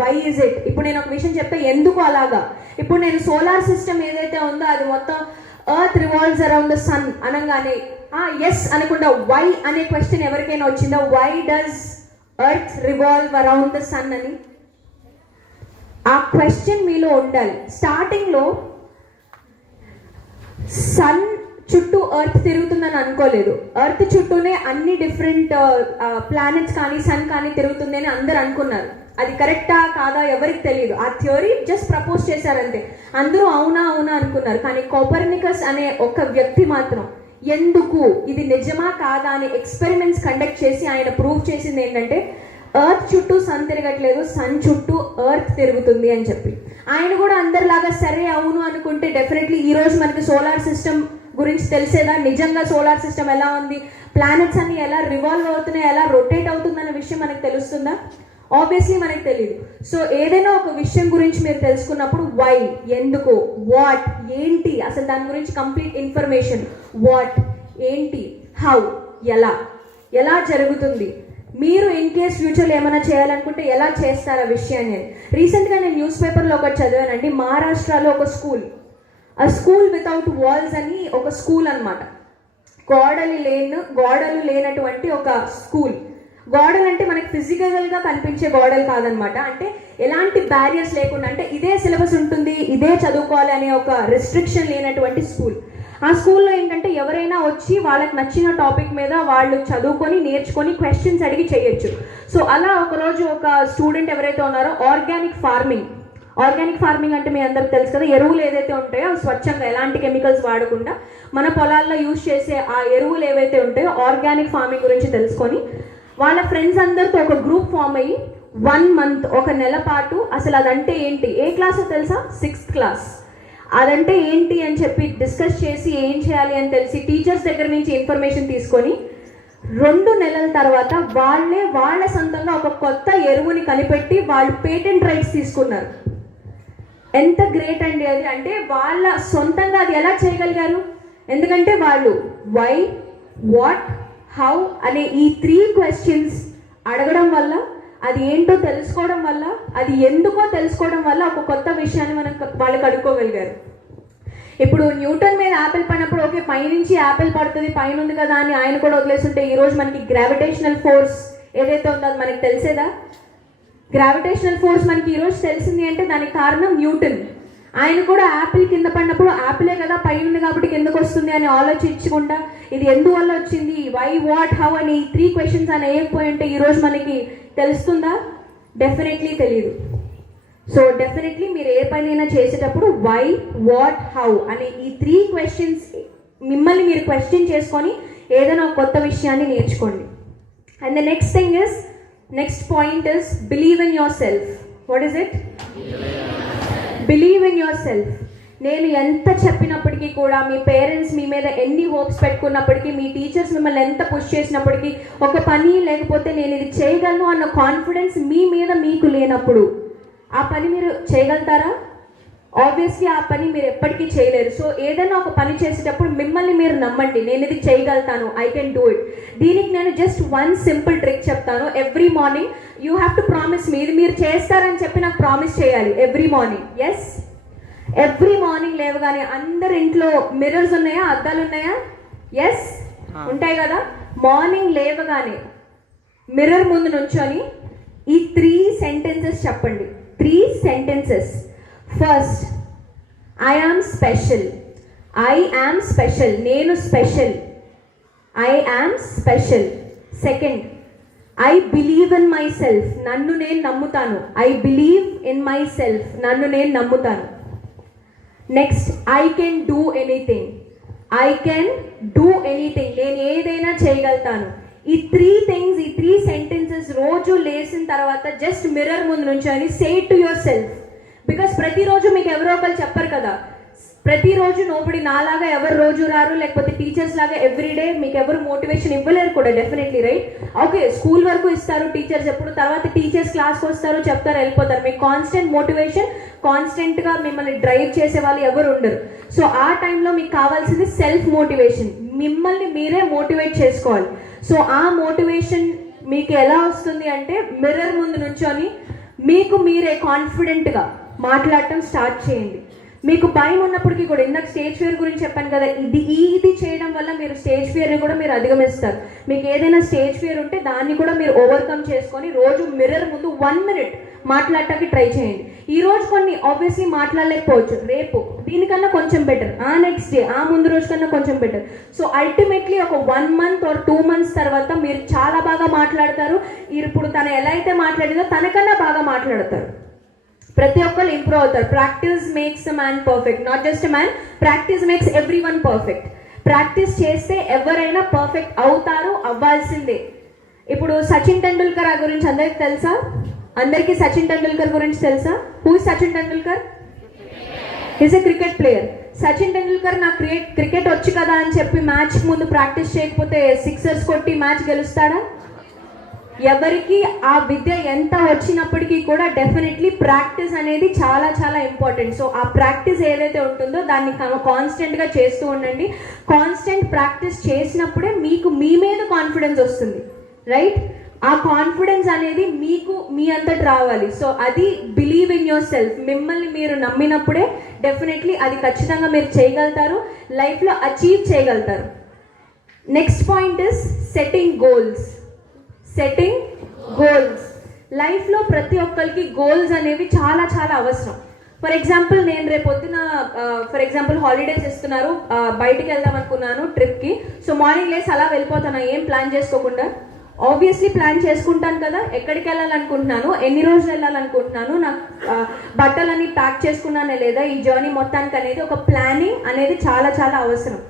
వై ఇజ్ ఇట్. ఇప్పుడు నేను ఒక విషయం చెప్తే ఎందుకు అలాగా. ఇప్పుడు నేను సోలార్ సిస్టమ్ ఏదైతే ఉందో అది మొత్తం earth revolves around the sun అనగానే ఎస్ అనకుండా వై అనే క్వశ్చన్ ఎవరికైనా వచ్చిందో, why does earth revolve around the sun అని ఆ క్వశ్చన్ మీలో ఉండాలి. స్టార్టింగ్లో సన్ చుట్టూ ఎర్త్ తిరుగుతుందని అనుకోలేదు. ఎర్త్ చుట్టూనే అన్ని డిఫరెంట్ ప్లానెట్స్ కానీ సన్ కానీ తిరుగుతుంది అని అందరు అనుకున్నారు. అది కరెక్టా కాదా ఎవరికి తెలియదు. ఆ థియరీ జస్ట్ ప్రపోజ్ చేశారంతే. అందరూ అవునా అవునా అనుకున్నారు. కానీ కోపర్నికస్ అనే ఒక వ్యక్తి మాత్రం ఎందుకు ఇది నిజమా కాదా అని ఎక్స్పెరిమెంట్స్ కండక్ట్ చేసి ఆయన ప్రూవ్ చేసింది ఏంటంటే ఎర్త్ చుట్టూ సన్ తిరగట్లేదు, సన్ చుట్టూ ఎర్త్ తిరుగుతుంది అని చెప్పి. ఆయన కూడా అందరిలాగా సరే అవును అనుకుంటే డెఫినెట్లీ ఈ రోజు మనకి సోలార్ సిస్టమ్ గురించి తెలిసేదా, నిజంగా సోలార్ సిస్టమ్ ఎలా ఉంది, ప్లానెట్స్ అన్ని ఎలా రివాల్వ్ అవుతున్నాయి, ఎలా రొటేట్ అవుతుందన్న విషయం మనకు తెలుస్తుందా? ఆబ్వియస్లీ మనకు తెలియదు. సో ఏదైనా ఒక విషయం గురించి మీరు తెలుసుకున్నప్పుడు వై, ఎందుకు, వాట్, ఏంటి, అసలు దాని గురించి కంప్లీట్ ఇన్ఫర్మేషన్, వాట్ ఏంటి, హౌ ఎలా జరుగుతుంది, మీరు ఇన్ కేస్ ఫ్యూచర్లో ఏమైనా చేయాలనుకుంటే ఎలా చేస్తారు ఆ విషయాన్ని. రీసెంట్గా నేను న్యూస్ పేపర్లో ఒకటి చదివానండి. మహారాష్ట్రలో ఒక స్కూల్, ఆ స్కూల్ వితౌట్ వాల్స్ అని ఒక స్కూల్ అనమాట. గోడలు లేనటువంటి ఒక స్కూల్. గోడలు అంటే మనకి ఫిజికల్గా కనిపించే గోడలు కాదనమాట. అంటే ఎలాంటి బ్యారియర్స్ లేకుండా, అంటే ఇదే సిలబస్ ఉంటుంది, ఇదే చదువుకోవాలి అనే ఒక రెస్ట్రిక్షన్ లేనటువంటి స్కూల్. ఆ స్కూల్లో ఏంటంటే ఎవరైనా వచ్చి వాళ్ళకి నచ్చిన టాపిక్ మీద వాళ్ళు చదువుకొని నేర్చుకొని క్వశ్చన్స్ అడిగి చేయొచ్చు. సో అలా ఒకరోజు ఒక స్టూడెంట్ ఎవరైతే ఉన్నారో ఆర్గానిక్ ఫార్మింగ్ అంటే మీ అందరికి తెలుసు కదా, ఎరువులు ఏదైతే ఉంటాయో స్వచ్ఛంగా ఎలాంటి కెమికల్స్ వాడకుండా మన పొలాల్లో యూజ్ చేసే ఆ ఎరువులు ఏవైతే ఉంటాయో ఆర్గానిక్ ఫార్మింగ్ గురించి తెలుసుకొని వాళ్ళ ఫ్రెండ్స్ అందరితో ఒక గ్రూప్ ఫామ్ అయ్యి 1 month, ఒక నెల పాటు అసలు అదంటే ఏంటి, ఏ క్లాసో తెలుసా, 6th క్లాస్, అదంటే ఏంటి అని చెప్పి డిస్కస్ చేసి ఏం చేయాలి అని తెలిసి టీచర్స్ దగ్గర నుంచి ఇన్ఫర్మేషన్ తీసుకొని 2 నెలల తర్వాత వాళ్ళ సొంతంగా ఒక కొత్త ఎరువుని కనిపెట్టి వాళ్ళు పేటెంట్ రైట్స్ తీసుకున్నారు. ఎంత గ్రేట్ అండి అది. అంటే వాళ్ళ సొంతంగా అది ఎలా చేయగలిగారు? ఎందుకంటే వాళ్ళు వై, వాట్, హౌ అనే ఈ 3 questions అడగడం వల్ల, అది ఏంటో తెలుసుకోవడం వల్ల, అది ఎందుకో తెలుసుకోవడం వల్ల ఒక కొత్త విషయాన్ని వాళ్ళకి అడుక్కోగలిగారు. ఇప్పుడు న్యూటన్ మీద యాపిల్ పడినప్పుడు ఓకే పైనుంచి యాపిల్ పడుతుంది, పైన ఉంది కదా అని ఆయన కూడా వదిలేస్తుంటే ఈరోజు మనకి గ్రావిటేషనల్ ఫోర్స్ ఏదైతే ఉందో అది మనకి తెలిసేదా? గ్రావిటేషనల్ ఫోర్స్ మనకి ఈరోజు తెలిసింది అంటే దానికి కారణం న్యూటన్. ఆయన కూడా యాపిల్ కింద పడినప్పుడు యాపిలే కదా పై ఉంది కాబట్టి కిందకు వస్తుంది అని ఆలోచించుకుంటా ఇది ఎందువల్ల వచ్చింది, వై, వాట్, హౌ అని 3 క్వశ్చన్స్ అని వేయకపోయి ఉంటే ఈరోజు మనకి తెలుస్తుందా? డెఫినెట్లీ తెలియదు. సో డెఫినెట్లీ మీరు ఏ పనైనా చేసేటప్పుడు వై, వాట్, హౌ అనే ఈ 3 క్వశ్చన్స్ మిమ్మల్ని మీరు క్వశ్చన్ చేసుకొని ఏదైనా ఒక కొత్త విషయాన్ని నేర్చుకోండి. And the next point is believe in your self. What is it? Believe in your self. నేను ఎంత చెప్పినప్పటికీ కూడా, మీ పేరెంట్స్ మీ మీద ఎన్ని హోప్స్ పెట్టుకున్నప్పటికీ, మీ టీచర్స్ మిమ్మల్ని ఎంత పుష్ చేసినప్పటికీ, ఒక పని లేకపోతే నేను ఇది చేయగలను అన్న కాన్ఫిడెన్స్ మీ మీద మీకు లేనప్పుడు ఆ పని మీరు చేయగలుగుతారా? ఆబ్వియస్లీ ఆ పని మీరు ఎప్పటికీ చేయలేరు. సో ఏదైనా ఒక పని చేసేటప్పుడు మిమ్మల్ని మీరు నమ్మండి, నేను ఇది చేయగలుగుతాను, ఐ కెన్ డూ ఇట్. దీనికి నేను జస్ట్ 1 సింపుల్ ట్రిక్ చెప్తాను. Every morning you have to promise me, ఇది మీరు చేస్తారని చెప్పి నాకు ప్రామిస్ చేయాలి every morning. Yes, every morning లేవగానే అందరి ఇంట్లో మిర్రర్స్ ఉన్నాయా, అద్దాలు ఉన్నాయా? ఎస్, ఉంటాయి కదా. మార్నింగ్ లేవగానే మిర్రర్ ముందు నుంచొని ఈ 3 సెంటెన్సెస్ చెప్పండి. 3 sentences. First, I am special. I am special, నేను స్పెషల్. I am special. Second, I believe in myself, నన్ను నేను నమ్ముతాను. I believe in myself, నన్ను నేను నమ్ముతాను. Next, I can do anything. I can do anything, నేను ఏదైనా చేయగలుగుతాను. ఈ 3 థింగ్స్, ఈ 3 సెంటెన్సెస్ రోజు లేచిన తర్వాత జస్ట్ మిర్రర్ ముందు నుంచొని say to your self. Because ప్రతిరోజు మీకు ఎవరో ఒకరు చెప్పరు కదా, ప్రతిరోజు నోబడి నాలాగా ఎవరు రోజు రారు, లేకపోతే టీచర్స్ లాగా ఎవ్రీడే మీకు ఎవరు మోటివేషన్ ఇవ్వలేరు కూడా. Definitely right. ఓకే, స్కూల్ వరకు ఇస్తారు టీచర్స్, ఎప్పుడు తర్వాత టీచర్స్ క్లాస్కి వస్తారు, చెప్తారు, వెళ్ళిపోతారు. మీకు కాన్స్టెంట్ మోటివేషన్, కాన్స్టెంట్గా మిమ్మల్ని డ్రైవ్ చేసే వాళ్ళు ఎవరు ఉండరు. సో ఆ టైంలో మీకు కావాల్సింది సెల్ఫ్ మోటివేషన్, మిమ్మల్ని మీరే మోటివేట్ చేసుకోవాలి. సో ఆ మోటివేషన్ మీకు ఎలా వస్తుంది అంటే మిర్రర్ ముందు నుంచొని మీకు మీరే కాన్ఫిడెంట్గా మాట్లాడటం స్టార్ట్ చేయండి. మీకు భయం ఉన్నప్పటికీ కూడా, ఇందాక స్టేజ్ ఫియర్ గురించి చెప్పాను కదా, ఇది చేయడం వల్ల మీరు స్టేజ్ ఫియర్ని కూడా మీరు అధిగమిస్తారు. మీకు ఏదైనా స్టేజ్ ఫియర్ ఉంటే దాన్ని కూడా మీరు ఓవర్కమ్ చేసుకొని రోజు మిర్రర్ ముందు 1 మినిట్ మాట్లాడటానికి ట్రై చేయండి. ఈ రోజు కొన్ని ఆబ్వియస్లీ మాట్లాడలేకపోవచ్చు, రేపు దీనికన్నా కొంచెం బెటర్, ఆ నెక్స్ట్ డే, ఆ ముందు రోజు కన్నా కొంచెం బెటర్. సో అల్టిమేట్లీ ఒక 1 మంత్ ఆర్ 2 మంత్స్ తర్వాత మీరు చాలా బాగా మాట్లాడతారు. ఇప్పుడు తను ఎలా అయితే మాట్లాడిందో తనకన్నా బాగా మాట్లాడతారు. ప్రతి ఒక్కరు ఇంప్రూవ్ అవుతారు. Practice makes a man perfect, not just a man, practice makes every one perfect. Practice చేస్తే ఎవరైనా పర్ఫెక్ట్ అవుతారు, అవ్వాల్సిందే. ఇప్పుడు సచిన్ టెండూల్కర్ గురించి అందరికి తెలుసా? అందరికీ సచిన్ టెండూల్కర్ గురించి తెలుసా? Who is Sachin Tendulkar? Is a cricket player. Sachin Tendulkar నాకు క్రికెట్ వచ్చు కదా అని చెప్పి మ్యాచ్ ముందు ప్రాక్టీస్ చేయకపోతే సిక్సర్స్ కొట్టి మ్యాచ్ గెలుస్తాడా? ఎవరికి ఆ విద్య ఎంత వచ్చినప్పటికీ కూడా డెఫినెట్లీ ప్రాక్టీస్ అనేది చాలా చాలా ఇంపార్టెంట్. సో ఆ ప్రాక్టీస్ ఏదైతే ఉంటుందో దాన్ని కాన్స్టెంట్గా చేస్తూ ఉండండి. కాన్స్టెంట్ ప్రాక్టీస్ చేసినప్పుడే మీకు మీ మీద కాన్ఫిడెన్స్ వస్తుంది, రైట్? ఆ కాన్ఫిడెన్స్ అనేది మీకు మీ అంతటి రావాలి. సో అది బిలీవ్ ఇన్ యువర్ సెల్ఫ్. మిమ్మల్ని మీరు నమ్మినప్పుడే డెఫినెట్లీ అది ఖచ్చితంగా మీరు చేయగలుగుతారు, లైఫ్లో అచీవ్ చేయగలుగుతారు. Next point is setting goals. Setting goals. లైఫ్లో ప్రతి ఒక్కరికి గోల్స్ అనేవి చాలా చాలా అవసరం. ఫర్ ఎగ్జాంపుల్, నేను రేపు పొద్దున హాలిడేస్ ఇస్తున్నారు, బయటికి వెళ్దాం అనుకున్నాను ట్రిప్కి. సో మార్నింగ్ లేసి అలా వెళ్ళిపోతాను, ఏం ప్లాన్ చేసుకోకుండా. ఆబ్వియస్లీ ప్లాన్ చేసుకుంటాను కదా, ఎక్కడికి వెళ్ళాలనుకుంటున్నాను, ఎన్ని రోజులు వెళ్ళాలనుకుంటున్నాను, నాకు బట్టలన్నీ ప్యాక్ చేసుకున్నానే లేదా, ఈ జర్నీ మొత్తానికి అనేది ఒక ప్లానింగ్ అనేది చాలా చాలా అవసరం.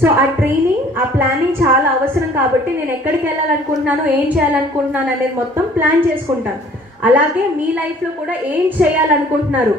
సో ఆ ట్రైనింగ్, ఆ ప్లానింగ్ చాలా అవసరం. కాబట్టి నేను ఎక్కడికి వెళ్ళాలనుకుంటున్నాను, ఏం చేయాలనుకుంటున్నాను అనేది మొత్తం ప్లాన్ చేసుకుంటాను. అలాగే మీ లైఫ్లో కూడా ఏం చేయాలనుకుంటున్నారు,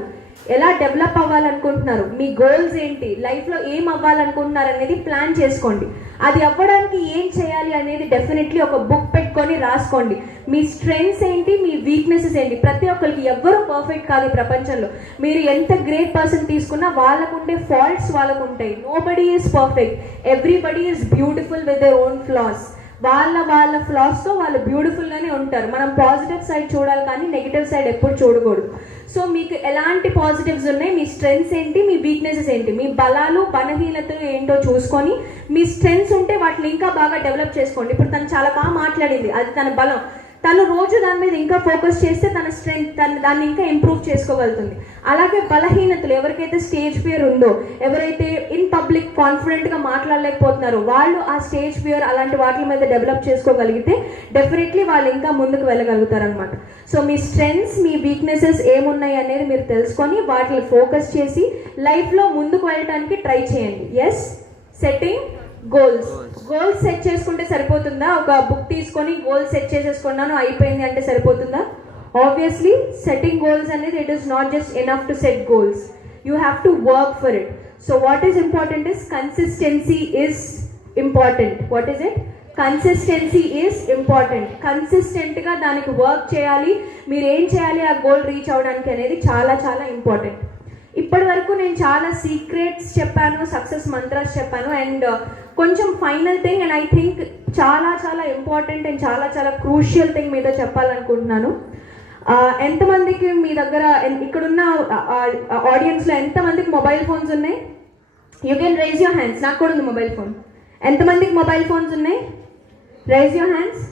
ఎలా డెవలప్ అవ్వాలనుకుంటున్నారు, మీ గోల్స్ ఏంటి, లైఫ్లో ఏం అవ్వాలనుకుంటున్నారు అనేది ప్లాన్ చేసుకోండి. అది అవ్వడానికి ఏం చేయాలి అనేది డెఫినెట్లీ ఒక బుక్ పెట్టుకొని రాసుకోండి. మీ స్ట్రెంగ్స్ ఏంటి, మీ వీక్నెసెస్ ఏంటి. ప్రతి ఒక్కరికి ఎవ్వరూ పర్ఫెక్ట్ కాదు ఈ ప్రపంచంలో. మీరు ఎంత గ్రేట్ పర్సన్ తీసుకున్నా వాళ్ళకుండే ఫాల్ట్స్ వాళ్ళకు ఉంటాయి. Nobody is perfect, everybody is beautiful with their own floss. వాళ్ళ ఫ్లాస్తో వాళ్ళు బ్యూటిఫుల్గానే ఉంటారు. మనం పాజిటివ్ సైడ్ చూడాలి కానీ నెగిటివ్ సైడ్ ఎప్పుడు చూడకూడదు. సో మీకు ఎలాంటి పాజిటివ్స్ ఉన్నాయి, మీ స్ట్రెంగ్స్ ఏంటి, మీ వీక్నెసెస్ ఏంటి, మీ బలాలు బలహీనతలు ఏంటో చూసుకొని, మీ స్ట్రెంగ్స్ ఉంటే వాటిని ఇంకా బాగా డెవలప్ చేసుకోండి. ఇప్పుడు తను చాలా బాగా మాట్లాడింది, అది తన బలం. తను రోజు దాని మీద ఇంకా ఫోకస్ చేస్తే తన స్ట్రెంగ్త్ దాన్ని ఇంకా ఇంప్రూవ్ చేసుకోగలుగుతుంది. అలాగే బలహీనతలు, ఎవరికైతే స్టేజ్ ఫియర్ ఉందో, ఎవరైతే ఇన్ పబ్లిక్ కాన్ఫిడెంట్గా మాట్లాడలేకపోతున్నారో వాళ్ళు ఆ స్టేజ్ ఫియర్ అలాంటి వాటి మీద డెవలప్ చేసుకోగలిగితే డెఫినెట్లీ వాళ్ళు ఇంకా ముందుకు వెళ్ళగలుగుతారు అనమాట. సో మీ స్ట్రెంగ్స్, మీ వీక్నెసెస్ ఏమున్నాయి అనేది మీరు తెలుసుకొని వాటిని ఫోకస్ చేసి లైఫ్లో ముందుకు వెళ్ళడానికి ట్రై చేయండి. ఎస్, సెట్టింగ్ గోల్స్ సెట్ చేసుకుంటే సరిపోతుందా? ఒక బుక్ తీసుకొని గోల్స్ సెట్ చేసేసుకున్నాను అయిపోయింది అంటే సరిపోతుందా? ఆబ్వియస్లీ సెట్టింగ్ గోల్స్ అనేది it is not just enough to set goals, you have to work for it. So what is important is consistency is important. What is it? Consistency is important. కన్సిస్టెంట్గా దానికి వర్క్ చేయాలి. మీరు ఏం చేయాలి ఆ గోల్ రీచ్ అవ్వడానికి అనేది చాలా చాలా ఇంపార్టెంట్. ఇప్పటి వరకు నేను చాలా సీక్రెట్స్ చెప్పాను, సక్సెస్ మంత్రాస్ చెప్పాను, అండ్ కొంచెం final thing and I think చాలా చాలా ఇంపార్టెంట్ అండ్ చాలా చాలా క్రూషియల్ థింగ్ మీతో చెప్పాలనుకుంటున్నాను. ఎంతమందికి మీ దగ్గర, ఇక్కడున్న ఆడియన్స్లో ఎంతమందికి మొబైల్ ఫోన్స్ ఉన్నాయి? You can raise your hands. నాకు కూడా ఉంది మొబైల్ ఫోన్. ఎంతమందికి మొబైల్ ఫోన్స్ ఉన్నాయి? Rise your hands.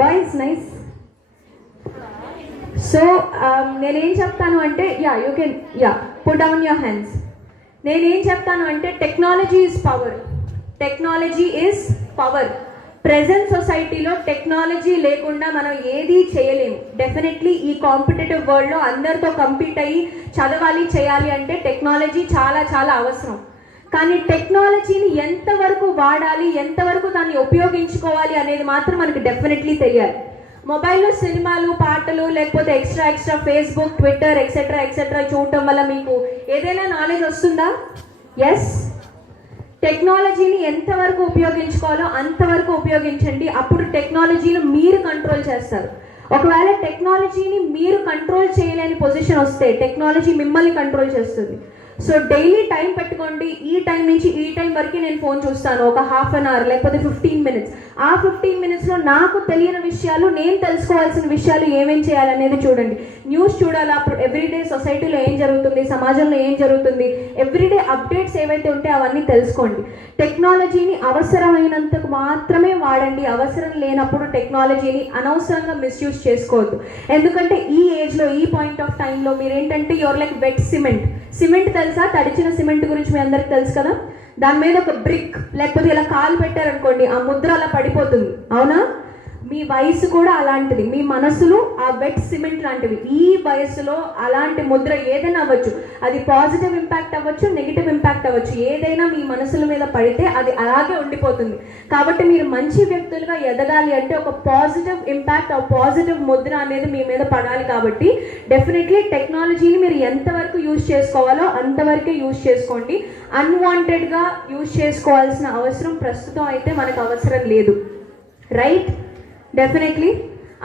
Boys, nice. So నేనేం చెప్తాను అంటే you can put down your hands. నేనేం చెప్తాను అంటే technology is power. Technology is power. Present సొసైటీలో టెక్నాలజీ లేకుండా మనం ఏది చేయలేము. డెఫినెట్లీ ఈ కాంపిటేటివ్ వరల్డ్లో అందరితో కంపీట్ అయ్యి చదవాలి, చేయాలి అంటే టెక్నాలజీ చాలా చాలా అవసరం. కానీ టెక్నాలజీని ఎంతవరకు వాడాలి, ఎంతవరకు దాన్ని ఉపయోగించుకోవాలి అనేది మాత్రం మనకి డెఫినెట్లీ తెలియాలి. మొబైల్లో సినిమాలు, పాటలు, లేకపోతే ఎక్స్ట్రా ఫేస్బుక్, ట్విట్టర్ ఎక్సెట్రా చూడటం వల్ల మీకు ఏదైనా నాలెడ్జ్ వస్తుందా? ఎస్. టెక్నాలజీని ఎంతవరకు ఉపయోగించుకోవాలో అంతవరకు ఉపయోగించండి. అప్పుడు టెక్నాలజీని మీరు కంట్రోల్ చేస్తారు. ఒకవేళ టెక్నాలజీని మీరు కంట్రోల్ చేయలేని పొజిషన్ వస్తే టెక్నాలజీ మిమ్మల్ని కంట్రోల్ చేస్తుంది. సో డైలీ టైం పెట్టుకోండి. ఈ టైం నుంచి ఈ టైం వరకు నేను ఫోన్ చూస్తాను, ఒక హాఫ్ అన్ అవర్ లేకపోతే 15 minutes. ఆ 15 minutesలో నాకు తెలియని విషయాలు, నేను తెలుసుకోవాల్సిన విషయాలు ఏమేం చేయాలనేది చూడండి. న్యూస్ చూడాలా, ఎవ్రీడే సొసైటీలో ఏం జరుగుతుంది, సమాజంలో ఏం జరుగుతుంది, ఎవ్రీడే అప్డేట్స్ ఏవైతే ఉంటే అవన్నీ తెలుసుకోండి. టెక్నాలజీని అవసరమైనంతకు మాత్రమే వాడండి. అవసరం లేనప్పుడు టెక్నాలజీని అనవసరంగా మిస్యూజ్ చేసుకోవద్దు. ఎందుకంటే ఈ ఏజ్లో, ఈ పాయింట్ ఆఫ్ టైంలో మీరేంటంటే you're like wet cement. Cement తెలుసా? తడిచిన సిమెంట్ గురించి మీ అందరికి తెలుసు కదా. దాని మీద ఒక బ్రిక్ లేకపోతే ఇలా కాలు పెట్టారనుకోండి, ఆ ముద్ర అలా పడిపోతుంది, అవునా? మీ వయసు కూడా అలాంటిది. మీ మనసులు ఆ వెట్ సిమెంట్ లాంటివి. ఈ వయసులో అలాంటి ముద్ర ఏదైనా అవ్వచ్చు. అది పాజిటివ్ ఇంపాక్ట్ అవ్వచ్చు, నెగిటివ్ ఇంపాక్ట్ అవ్వచ్చు. ఏదైనా మీ మనసుల మీద పడితే అది అలాగే ఉండిపోతుంది. కాబట్టి మీరు మంచి వ్యక్తులుగా ఎదగాలి అంటే ఒక పాజిటివ్ ఇంపాక్ట్, ఆ పాజిటివ్ ముద్ర అనేది మీ మీద పడాలి. కాబట్టి డెఫినెట్లీ టెక్నాలజీని మీరు ఎంతవరకు యూజ్ చేసుకోవాలో అంతవరకే యూజ్ చేసుకోండి. అన్వాంటెడ్గా యూజ్ చేసుకోవాల్సిన అవసరం ప్రస్తుతం అయితే మనకు అవసరం లేదు. రైట్? డెఫినెట్లీ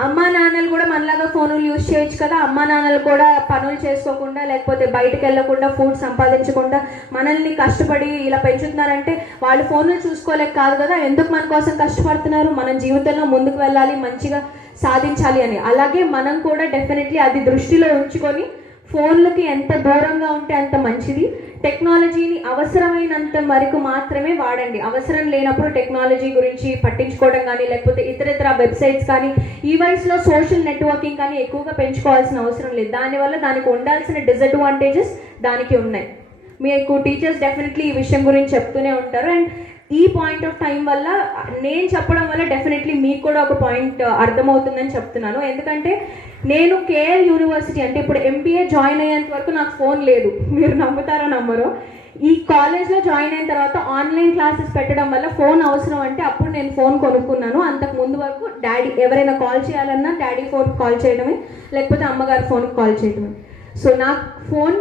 అమ్మా నాన్నలు కూడా మనలాగా ఫోన్లు యూజ్ చేయొచ్చు కదా. అమ్మా నాన్నలు కూడా పనులు చేసుకోకుండా, లేకపోతే బయటకు వెళ్ళకుండా, ఫుడ్ సంపాదించకుండా మనల్ని కష్టపడి ఇలా పెంచుతున్నారంటే వాళ్ళు ఫోన్లు చూసుకోలేక కాదు కదా. ఎందుకు మన కోసం కష్టపడుతున్నారు? మన జీవితంలో ముందుకు వెళ్ళాలి, మంచిగా సాధించాలి అని. అలాగే మనం కూడా డెఫినెట్లీ అది దృష్టిలో ఉంచుకొని ఫోన్లకి ఎంత దూరంగా ఉంటే అంత మంచిది. టెక్నాలజీని అవసరమైనంత వరకు మాత్రమే వాడండి. అవసరం లేనప్పుడు టెక్నాలజీ గురించి పట్టించుకోవడం కానీ, లేకపోతే ఇతర వెబ్సైట్స్ కానీ, ఈ వయసులో సోషల్ నెట్వర్కింగ్ కానీ ఎక్కువగా పెంచుకోవాల్సిన అవసరం లేదు. దానివల్ల దానికి ఉండాల్సిన డిసడ్వాంటేజెస్ దానికి ఉన్నాయి. మీకు టీచర్స్ డెఫినెట్లీ ఈ విషయం గురించి చెప్తూనే ఉంటారు. అండ్ ఈ పాయింట్ ఆఫ్ టైం వల్ల నేను చెప్పడం వల్ల డెఫినెట్లీ మీకు కూడా ఒక పాయింట్ అర్థమవుతుందని చెప్తున్నాను. ఎందుకంటే నేను కేఎల్ యూనివర్సిటీ అంటే ఇప్పుడు MBA జాయిన్ అయ్యేంత వరకు నాకు ఫోన్ లేదు. మీరు నమ్ముతారో నమ్మరో. ఈ కాలేజ్లో జాయిన్ అయిన తర్వాత ఆన్లైన్ క్లాసెస్ పెట్టడం వల్ల ఫోన్ అవసరం అంటే అప్పుడు నేను ఫోన్ కొనుక్కున్నాను. అంతకు ముందు వరకు డాడీ ఎవరైనా కాల్ చేయాలన్నా డాడీ ఫోన్కి కాల్ చేయడమే, లేకపోతే అమ్మగారి ఫోన్కి కాల్ చేయడమే. సో నాకు ఫోన్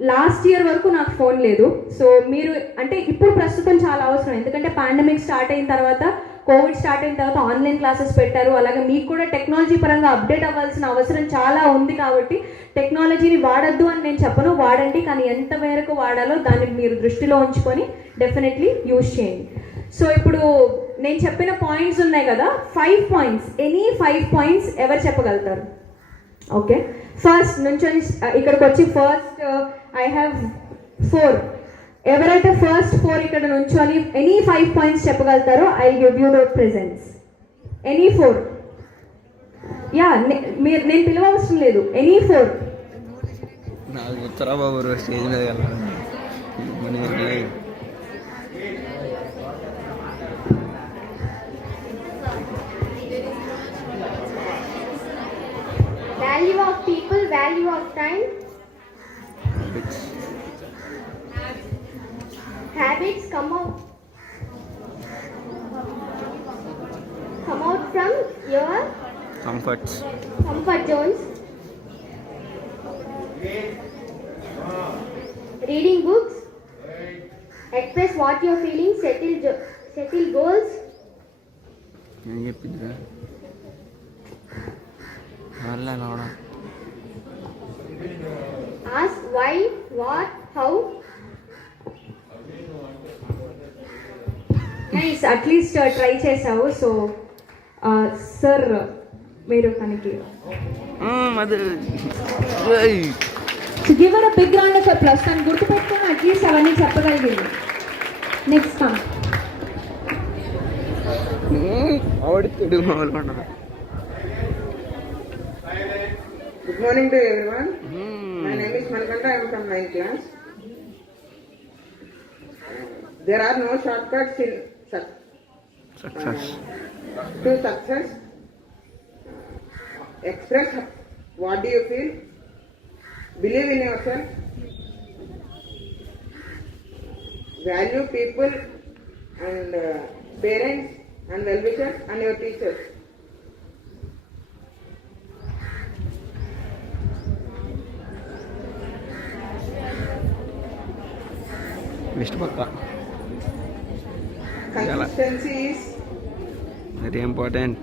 లాస్ట్ ఇయర్ వరకు నాకు ఫోన్ లేదు. సో మీరు అంటే ఇప్పుడు ప్రస్తుతం చాలా అవసరం. ఎందుకంటే పాండమిక్ స్టార్ట్ అయిన తర్వాత, కోవిడ్ స్టార్ట్ అయిన తర్వాత ఆన్లైన్ క్లాసెస్ పెట్టారు. అలాగే మీకు కూడా టెక్నాలజీ పరంగా అప్డేట్ అవ్వాల్సిన అవసరం చాలా ఉంది. కాబట్టి టెక్నాలజీని వాడద్దు అని నేను చెప్పను, వాడండి. కానీ ఎంత మేరకు వాడాలో దాన్ని మీరు దృష్టిలో ఉంచుకొని డెఫినెట్లీ యూజ్ చేయండి. సో ఇప్పుడు నేను చెప్పిన పాయింట్స్ ఉన్నాయి కదా, 5 points. ఎనీ 5 points ఎవరు చెప్పగలుగుతారు? ఓకే, ఫస్ట్ నుంచొని ఇక్కడికి వచ్చి ఫస్ట్ ఐ హ్యావ్ 4. ఎవరైతే ఫస్ట్ 4 ఇక్కడ నుంచొని ఎనీ 5 points చెప్పగలుగుతారో I give you the presents. Any 4. Yeah నేను పిలవవసరం లేదు, ఎనీ 4. నాకు ఉత్తరా బాబు స్టేజ్ మీద వెళ్ళాలి. Value of people, value of time, habits come out from your comforts, comfort zones. Reading books, express what you're feeling, settle goals, ఏం చెప్పిందిరా వాళ్ళ నోడా. ask why, what, how. Nice, at least try చేసావు. సో సార్ మీరు తనకి అది give her a big round of applause. తను గుర్తుపెట్టుకుని అట్లీస్ట్ అవన్నీ చెప్పగలిగింది. Next come. ఆవిడ మొదలుకున్నా. Good morning to everyone. My name is Manikanta. I am from 9th class. There are no shortcuts in success. to success. Express what do you feel. Believe in yourself. Value people and parents and well-wishers and your teachers. Next పక్క Consistency is very important.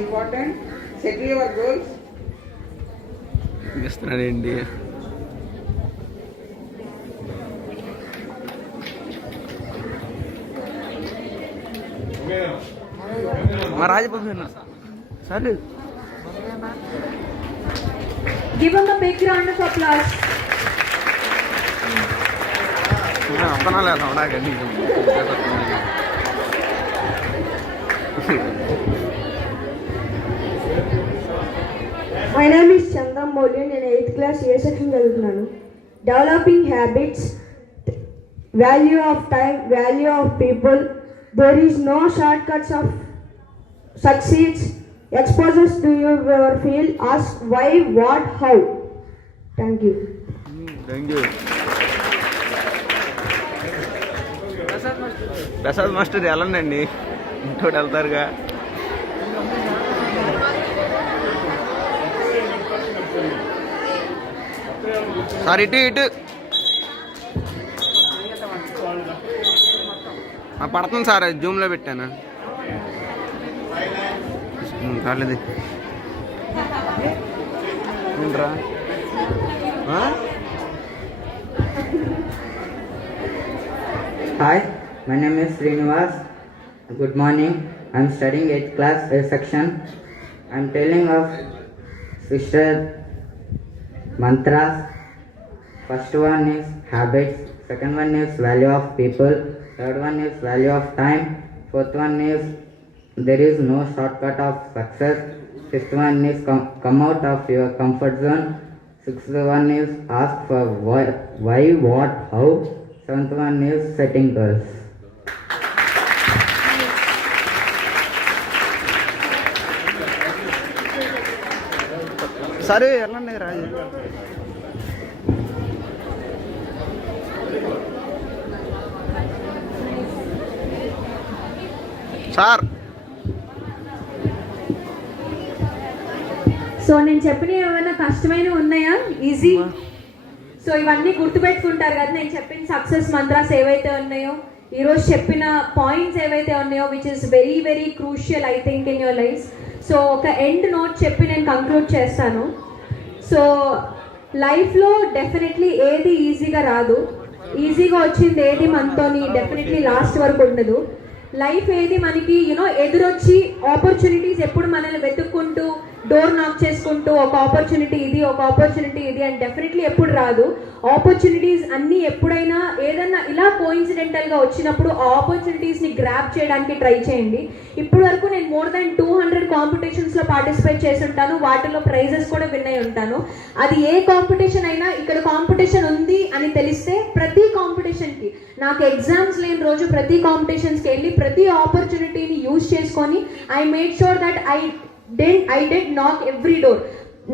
important. Settle your goals. ఇస్తున్నాడండి. మా రాజబాబు సరే give him a big round of applause. అప్పనాలు ఎలా ఉండాలి. My name is Chandram Moli. నేను 8th class A section చదువుతున్నాను. Developing habits, value of time, value of people. There is no shortcuts of succeeds. Exposes to your feel. Ask why, what, how. Thank you. Thank you. Prasad master వెళ్ళండి, ఇంకోటి వెళ్తారుగా. సార్ ఇటు ఇటు పడుతుంది సార్, జూమ్లో పెట్టాను. కాలేదు ఏంట్రా. Hi, my name is Srinivas. Good morning. I'm studying 8th class A section. I'm telling of sister mantras. First one is habits. Second one is value of people. Third one is value of time. Fourth one is there is no shortcut of success. Fifth one is come out of your comfort zone. Sixth one is ask for why, what, how. Seventh one is setting goals. సరే వెళ్ళండి రాజు. సార్ సో నేను చెప్పినవి ఏమైనా కష్టమైనవి ఉన్నాయా? ఈజీ. సో ఇవన్నీ గుర్తుపెట్టుకుంటారు కదా. నేను చెప్పిన సక్సెస్ మంత్రాస్ ఏవైతే ఉన్నాయో, ఈరోజు చెప్పిన పాయింట్స్ ఏవైతే ఉన్నాయో, which is very very crucial I think in your life. So ఒక ఎండ్ నోట్ చెప్పి నేను కంక్లూడ్ చేస్తాను. సో లైఫ్లో డెఫినెట్లీ ఏది ఈజీగా రాదు. ఈజీగా వచ్చింది ఏది మనతోని డెఫినెట్లీ లాస్ట్ వరకు ఉండదు. లైఫ్ ఏది మనకి ఎదురొచ్చి ఆపర్చునిటీస్ ఎప్పుడు మనల్ని వెతుక్కుంటూ డోర్ నాక్ చేసుకుంటూ ఒక ఆపర్చునిటీ ఇది, ఒక ఆపర్చునిటీ ఇది అని డెఫినెట్లీ ఎప్పుడు రాదు. ఆపర్చునిటీస్ అన్నీ ఎప్పుడైనా ఏదన్నా ఇలా కోఇన్సిడెంటల్గా వచ్చినప్పుడు ఆ ఆపర్చునిటీస్ని గ్రాప్ చేయడానికి ట్రై చేయండి. ఇప్పటి వరకు నేను మోర్ దాన్ 200 కాంపిటీషన్స్లో పార్టిసిపేట్ చేసి ఉంటాను, వాటిలో ప్రైజెస్ కూడా విన్ అయి ఉంటాను. అది ఏ కాంపిటీషన్ అయినా ఇక్కడ కాంపిటీషన్ ఉంది అని తెలిస్తే ప్రతి కాంపిటీషన్కి, నాకు ఎగ్జామ్స్ లేని రోజు ప్రతి కాంపిటీషన్స్కి వెళ్ళి ప్రతి ఆపర్చునిటీని యూజ్ చేసుకొని I made sure that I did నాక్ ఎవ్రీ డోర్.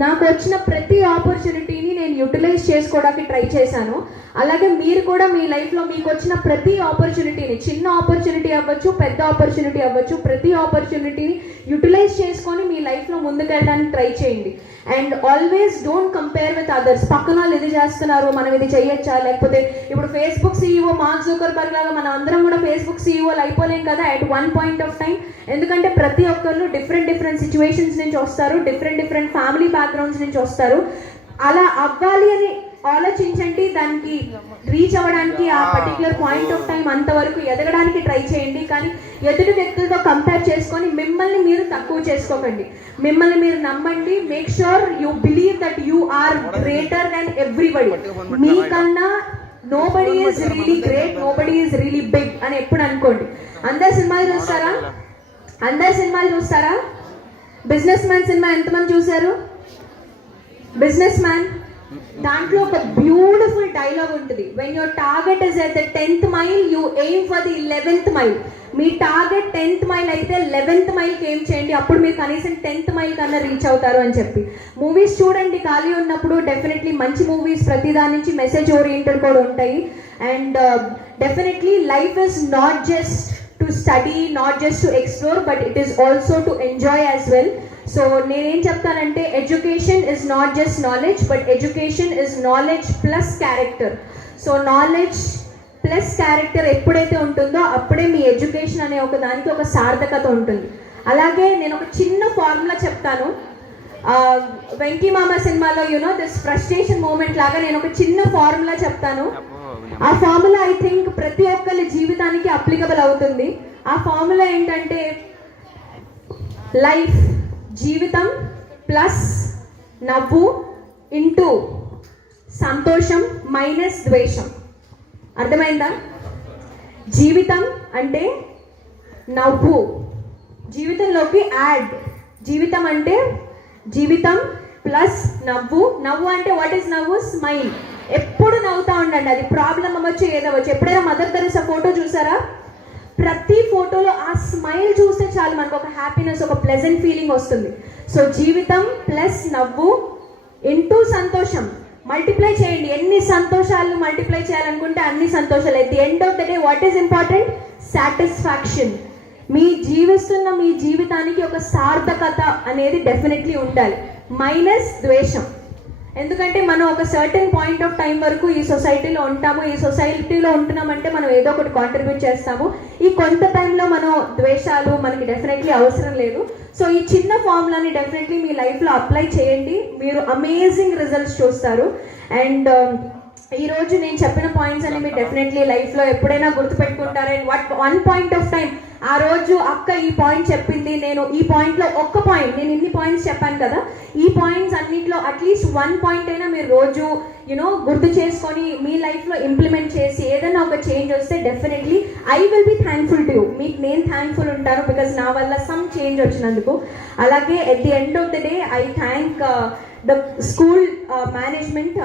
నాకు వచ్చిన ప్రతి ఆపర్చునిటీని నేను యూటిలైజ్ చేసుకోవడానికి ట్రై చేశాను. అలాగే మీరు కూడా మీ లైఫ్లో మీకు వచ్చిన ప్రతి ఆపర్చునిటీని, చిన్న ఆపర్చునిటీ అవ్వచ్చు, పెద్ద ఆపర్చునిటీ అవ్వచ్చు, ప్రతి ఆపర్చునిటీని యూటిలైజ్ చేసుకొని మీ లైఫ్లో ముందుకెళ్ళడానికి ట్రై చేయండి. And always don't compare with others. పక్కన వాళ్ళు ఇది చేస్తున్నారు, మనం ఇది చేయొచ్చా, లేకపోతే ఇప్పుడు ఫేస్బుక్ CEO మార్క్ జుకర్బర్గ్ లాగా మనం అందరం కూడా ఫేస్బుక్ CEOలు అయిపోలేం కదా at one point of time. ఎందుకంటే ప్రతి ఒక్కళ్ళు డిఫరెంట్ సిచ్యువేషన్స్ నుంచి వస్తారు, డిఫరెంట్ ఫ్యామిలీ బ్యాక్గ్రౌండ్స్ నుంచి వస్తారు. అలా అవ్వాలి అని ఆలోచించండి, దానికి రీచ్ అవ్వడానికి ఆ పర్టికులర్ పాయింట్ ఆఫ్ టైం అంతవరకు ఎదగడానికి ట్రై చేయండి. కానీ ఎదుటి వ్యక్తులతో కంపేర్ చేసుకొని మిమ్మల్ని మీరు తక్కువ చేసుకోకండి, మిమ్మల్ని మీరు నమ్మండి. Make sure you believe that you are greater than everybody. మీకన్నా nobody is really great, nobody is really big అని ఎప్పుడు అనుకోండి. అందరు సినిమాలు చూస్తారా? బిజినెస్ మ్యాన్ సినిమా ఎంతమంది చూశారు? బిజినెస్ మ్యాన్ దాంట్లో ఒక బ్యూటిఫుల్ డైలాగ్ ఉంటుంది, when your target is at the 10th mile you aim for the 11th mile. Me target 10th mile అయితే 11th మైల్కి ఏం చేయండి, అప్పుడు మీరు కనీసం 10th మైల్ కన్నా రీచ్ అవుతారు అని చెప్పి. మూవీస్ చూడండి ఖాళీ ఉన్నప్పుడు, డెఫినెట్లీ మంచి మూవీస్, ప్రతి దాని నుంచి మెసేజ్ ఓరియంటెడ్ కూడా ఉంటాయి. And definitely life is not just to study, not just to explore, but it is also to enjoy as well. So నేనేం చెప్తానంటే education is not just knowledge, but education is knowledge plus character. So knowledge plus character ఎప్పుడైతే ఉంటుందో అప్పుడే మీ ఎడ్యుకేషన్ అనే ఒక దానికి ఒక సార్థకత ఉంటుంది. అలాగే నేను ఒక చిన్న ఫార్ములా చెప్తాను. వెంకీ మామ సినిమాలో యూనో దిస్ ఫ్రస్ట్రేషన్ మూమెంట్ లాగా నేను ఒక చిన్న ఫార్ములా చెప్తాను. ఆ ఫార్ములా ఐ థింక్ ప్రతి ఒక్కరి జీవితానికి అప్లికబుల్ అవుతుంది. ఆ ఫార్ములా ఏంటంటే లైఫ్, జీవితం ప్లస్ నవ్వు ఇంటూ సంతోషం మైనస్ ద్వేషం. అర్థమైందా? జీవితం అంటే నవ్వు, జీవితంలోకి యాడ్. జీవితం అంటే జీవితం ప్లస్ నవ్వు. నవ్వు అంటే వాట్ ఈస్ నవ్వు? స్మైల్. ఎప్పుడు నవ్వుతా ఉండండి, అది ప్రాబ్లం అవ్వచ్చు, ఏదవచ్చు. ఎప్పుడైనా మదర్ తెరెసా ఫోటో చూసారా? ప్రతి ఫోటోలో ఆ స్మైల్ చూస్తే చాలు మనకు ఒక హ్యాపీనెస్, ఒక ప్లెజెంట్ ఫీలింగ్ వస్తుంది. సో జీవితం ప్లస్ నవ్వు ఇంటూ సంతోషం. మల్టిప్లై చేయండి, ఎన్ని సంతోషాలు మల్టిప్లై చేయాలనుకుంటే అన్ని సంతోషాలు. At the end of the day what is important? Satisfaction. మీ జీవిస్తున్న మీ జీవితానికి ఒక సార్థకత అనేది డెఫినెట్లీ ఉండాలి. మైనస్ ద్వేషం. ఎందుకంటే మనం ఒక సర్టెన్ పాయింట్ ఆఫ్ టైం వరకు ఈ సొసైటీలో ఉంటాము. ఈ సొసైటీలో ఉంటున్నామంటే మనం ఏదో ఒకటి కాంట్రిబ్యూట్ చేస్తాము. ఈ కొంత టైంలో మనం ద్వేషాలు మనకి డెఫినెట్లీ అవసరం లేదు. సో ఈ చిన్న ఫార్ములాని డెఫినెట్లీ మీ లైఫ్లో అప్లై చేయండి, మీరు అమేజింగ్ రిజల్ట్స్ చూస్తారు. అండ్ ఈరోజు నేను చెప్పిన పాయింట్స్ అన్ని మీరు డెఫినెట్లీ లైఫ్లో ఎప్పుడైనా గుర్తుపెట్టుకుంటారు. And one point of time, ఆ రోజు అక్క ఈ పాయింట్ చెప్పింది, నేను ఈ పాయింట్లో ఒక్క పాయింట్, నేను ఇన్ని పాయింట్స్ చెప్పాను కదా, ఈ పాయింట్స్ అన్నింటిలో అట్లీస్ట్ 1 పాయింట్ అయినా మీరు రోజు గుర్తు చేసుకొని మీ లైఫ్లో ఇంప్లిమెంట్ చేసి ఏదైనా ఒక చేంజ్ వస్తే definitely I will be thankful to you. మీకు నేను థ్యాంక్ఫుల్ ఉంటాను, బికాజ్ నా వల్ల సమ్ చేంజ్ వచ్చినందుకు. అలాగే at the end of the day I thank the school management,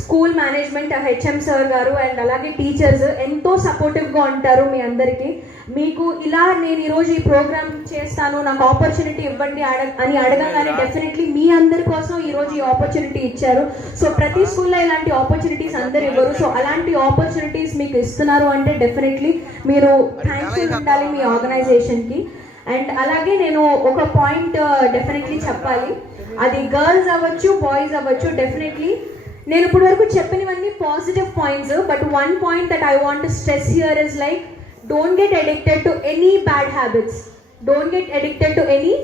school management HM sir గారు అండ్ అలాగే టీచర్స్ ఎంతో సపోర్టివ్గా ఉంటారు మీ అందరికీ. మీకు ఇలా నేను ఈరోజు ఈ ప్రోగ్రామ్ చేస్తాను, నాకు ఆపర్చునిటీ ఇవ్వండి అని అడగగానే డెఫినెట్లీ మీ అందరి కోసం ఈరోజు ఈ ఆపర్చునిటీ ఇచ్చారు. సో ప్రతి స్కూల్లో ఇలాంటి ఆపర్చునిటీస్ అందరు ఇవ్వరు. సో అలాంటి ఆపర్చునిటీస్ మీకు ఇస్తున్నారు అంటే డెఫినెట్లీ మీరు థ్యాంక్ఫుల్ ఉండాలి మీ ఆర్గనైజేషన్కి. అండ్ అలాగే నేను ఒక పాయింట్ డెఫినెట్లీ చెప్పాలి, అది గర్ల్స్ అవ్వచ్చు బాయ్స్ అవ్వచ్చు. డెఫినెట్లీ నేను ఇప్పుడు వరకు చెప్పినవన్నీ positive points, but one point that I want to stress here is like don't get addicted to any bad habits. Don't get addicted to any,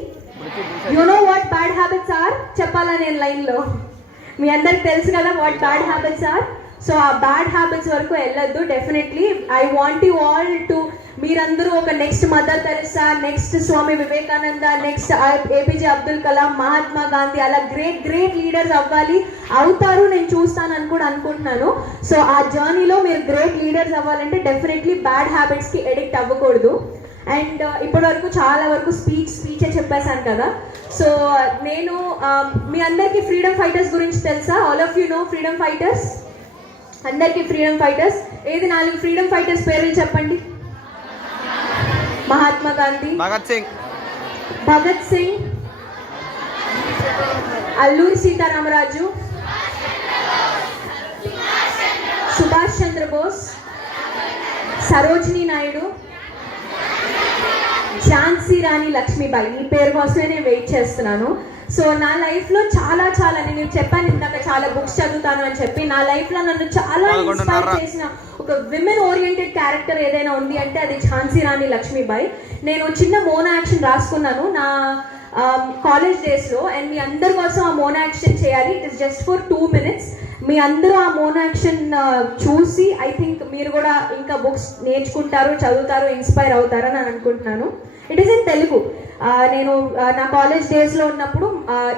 you know what bad habits are? చెప్పాలా నేను లైన్లో? మీ అందరికి తెలుసు కదా what bad habits are. So ఆ బ్యాడ్ హ్యాబిట్స్ వరకు వెళ్ళొద్దు. Definitely I want you all to, మీరందరూ ఒక next Mother Teresa, next Swami Vivekananda, next APJ Abdul Kalam, Mahatma Gandhi, అలా గ్రేట్ లీడర్స్ అవ్వాలి. అవుతారు, నేను చూస్తాను అని కూడా అనుకుంటున్నాను. సో ఆ జర్నీలో మీరు గ్రేట్ లీడర్స్ అవ్వాలంటే డెఫినెట్లీ బ్యాడ్ హ్యాబిట్స్కి ఎడిక్ట్ అవ్వకూడదు. అండ్ ఇప్పటి వరకు చాలా వరకు స్పీచే చెప్పేశాను కదా. సో నేను మీ అందరికీ ఫ్రీడమ్ ఫైటర్స్ గురించి తెలుసా? All of you know freedom fighters? అందరికీ ఫ్రీడమ్ ఫైటర్స్ ఏది 4 ఫ్రీడమ్ ఫైటర్స్ పేర్లు చెప్పండి. మహాత్మా గాంధీ, భగత్ సింగ్, అల్లూరి సీతారామరాజు, సుభాష్ చంద్రబోస్, సరోజినీ నాయుడు, ఝాన్సీ రాణి లక్ష్మీబాయి. ఈ పేరు కోసమే నేను వెయిట్ చేస్తున్నాను. సో నా లైఫ్లో చాలా నేను చెప్పాను ఇందాక, చాలా బుక్స్ చదువుతాను అని చెప్పి. నా లైఫ్లో నన్ను చాలా ఇన్స్పైర్ చేసిన ఒక విమెన్ ఓరియంటెడ్ క్యారెక్టర్ ఏదైనా ఉంది అంటే అది ఝాన్సీ రాణి లక్ష్మీబాయి. నేను చిన్న మోనో యాక్షన్ రాసుకున్నాను నా కాలేజ్ డేస్లో. అండ్ మీ అందరి కోసం ఆ మోనో యాక్షన్ చేయాలి. It is just for 2 minutes. మీ అందరూ ఆ మోనో యాక్షన్ చూసి ఐ థింక్ మీరు కూడా ఇంకా బుక్స్ నేర్చుకుంటారు, చదువుతారు, ఇన్స్పైర్ అవుతారని నేను అనుకుంటున్నాను. It is in Telugu. నేను నా కాలేజ్ డేస్లో ఉన్నప్పుడు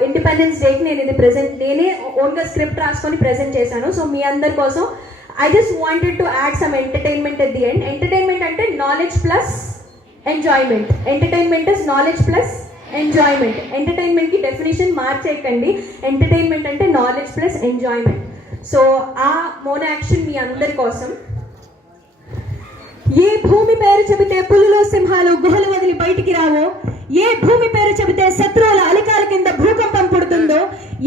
ఇండిపెండెన్స్ డేకి నేను ఇది నేనే ఓన్గా స్క్రిప్ట్ రాసుకొని ప్రెజెంట్ చేశాను. సో మీ అందరి కోసం I just wanted to add some entertainment at the end. Entertainment అంటే knowledge plus enjoyment. Entertainment is knowledge plus enjoyment. ఎంటర్టైన్మెంట్కి డెఫినేషన్ మార్చేయకండి. ఎంటర్టైన్మెంట్ అంటే నాలెడ్జ్ ప్లస్ ఎంజాయ్మెంట్. సో ఆ మోనో యాక్షన్ మీ అందరి కోసం. ఏ భూమి పేరు చెబితే పులులు సింహాలు గుహలు వదిలి బయటికి రావో, ఏ భూమి పేరు చెబితే శత్రువుల అలికాల కింద భూకంపం పుడుతుందో,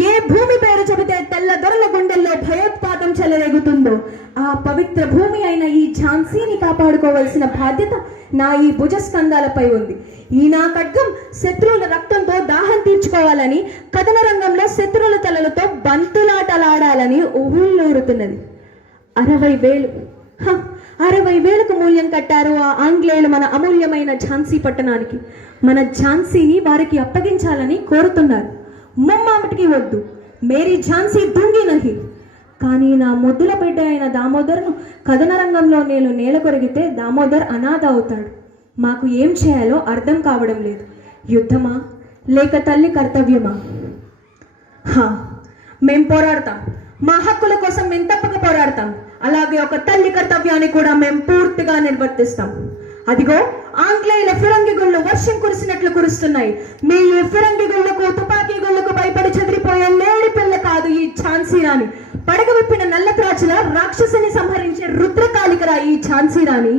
ఏ భూమి పేరు చెబితే తెల్ల దొరల గుండెల్లో భయోత్పాతం చెలరేగుతుందో, ఆ పవిత్ర భూమి అయిన ఈ ఝాన్సీని కాపాడుకోవాల్సిన బాధ్యత నా ఈ భుజస్కంధాలపై ఉంది. ఈ నా ఖడ్గం శత్రువుల రక్తంతో దాహం తీర్చుకోవాలని, కథన రంగంలో శత్రువుల తలలతో బంతులాటలాడాలని ఊహుల్లూరుతున్నది. 60,000 మూల్యం కట్టారు ఆ ఆంగ్లేయులు మన అమూల్యమైన ఝాన్సీ పట్టణానికి. మన ఝాన్సీని వారికి అప్పగించాలని కోరుతున్నారు. ముమ్మాటికి వద్దు, మేరీ ఝాన్సీ దూంగి నహి. కానీ నా ముద్దుల బిడ్డ అయిన దామోదర్ను కథన రంగంలో నేను నేల కొరిగితే దామోదర్ అనాథ అవుతాడు. మాకు ఏం చేయాలో అర్థం కావడం లేదు. యుద్ధమా లేక తల్లి కర్తవ్యమా? మేం పోరాడతాం. మా హక్కుల కోసం మేము తప్పక పోరాడతాం. అలాగే ఒక తల్లి కర్తవ్యాన్ని కూడా మేము పూర్తిగా నిర్వర్తిస్తాం. అదిగో ఆంగ్లేయుల ఫిరంగి గుళ్ళు వర్షం కురిసినట్లు కురుస్తున్నాయి. మీ ఈ ఫిరంగి గుళ్లకు, తుపాకీ గుళ్లకు భయపడి చెదిరిపోయే లేడి పిల్ల కాదు ఈ ఝాన్సీ రాణి. పడగ విప్పిన నల్ల త్రాచుల రాక్షసుని సంహరించే రుద్రకాళికరా ఈ ఝాన్సీ రాణి.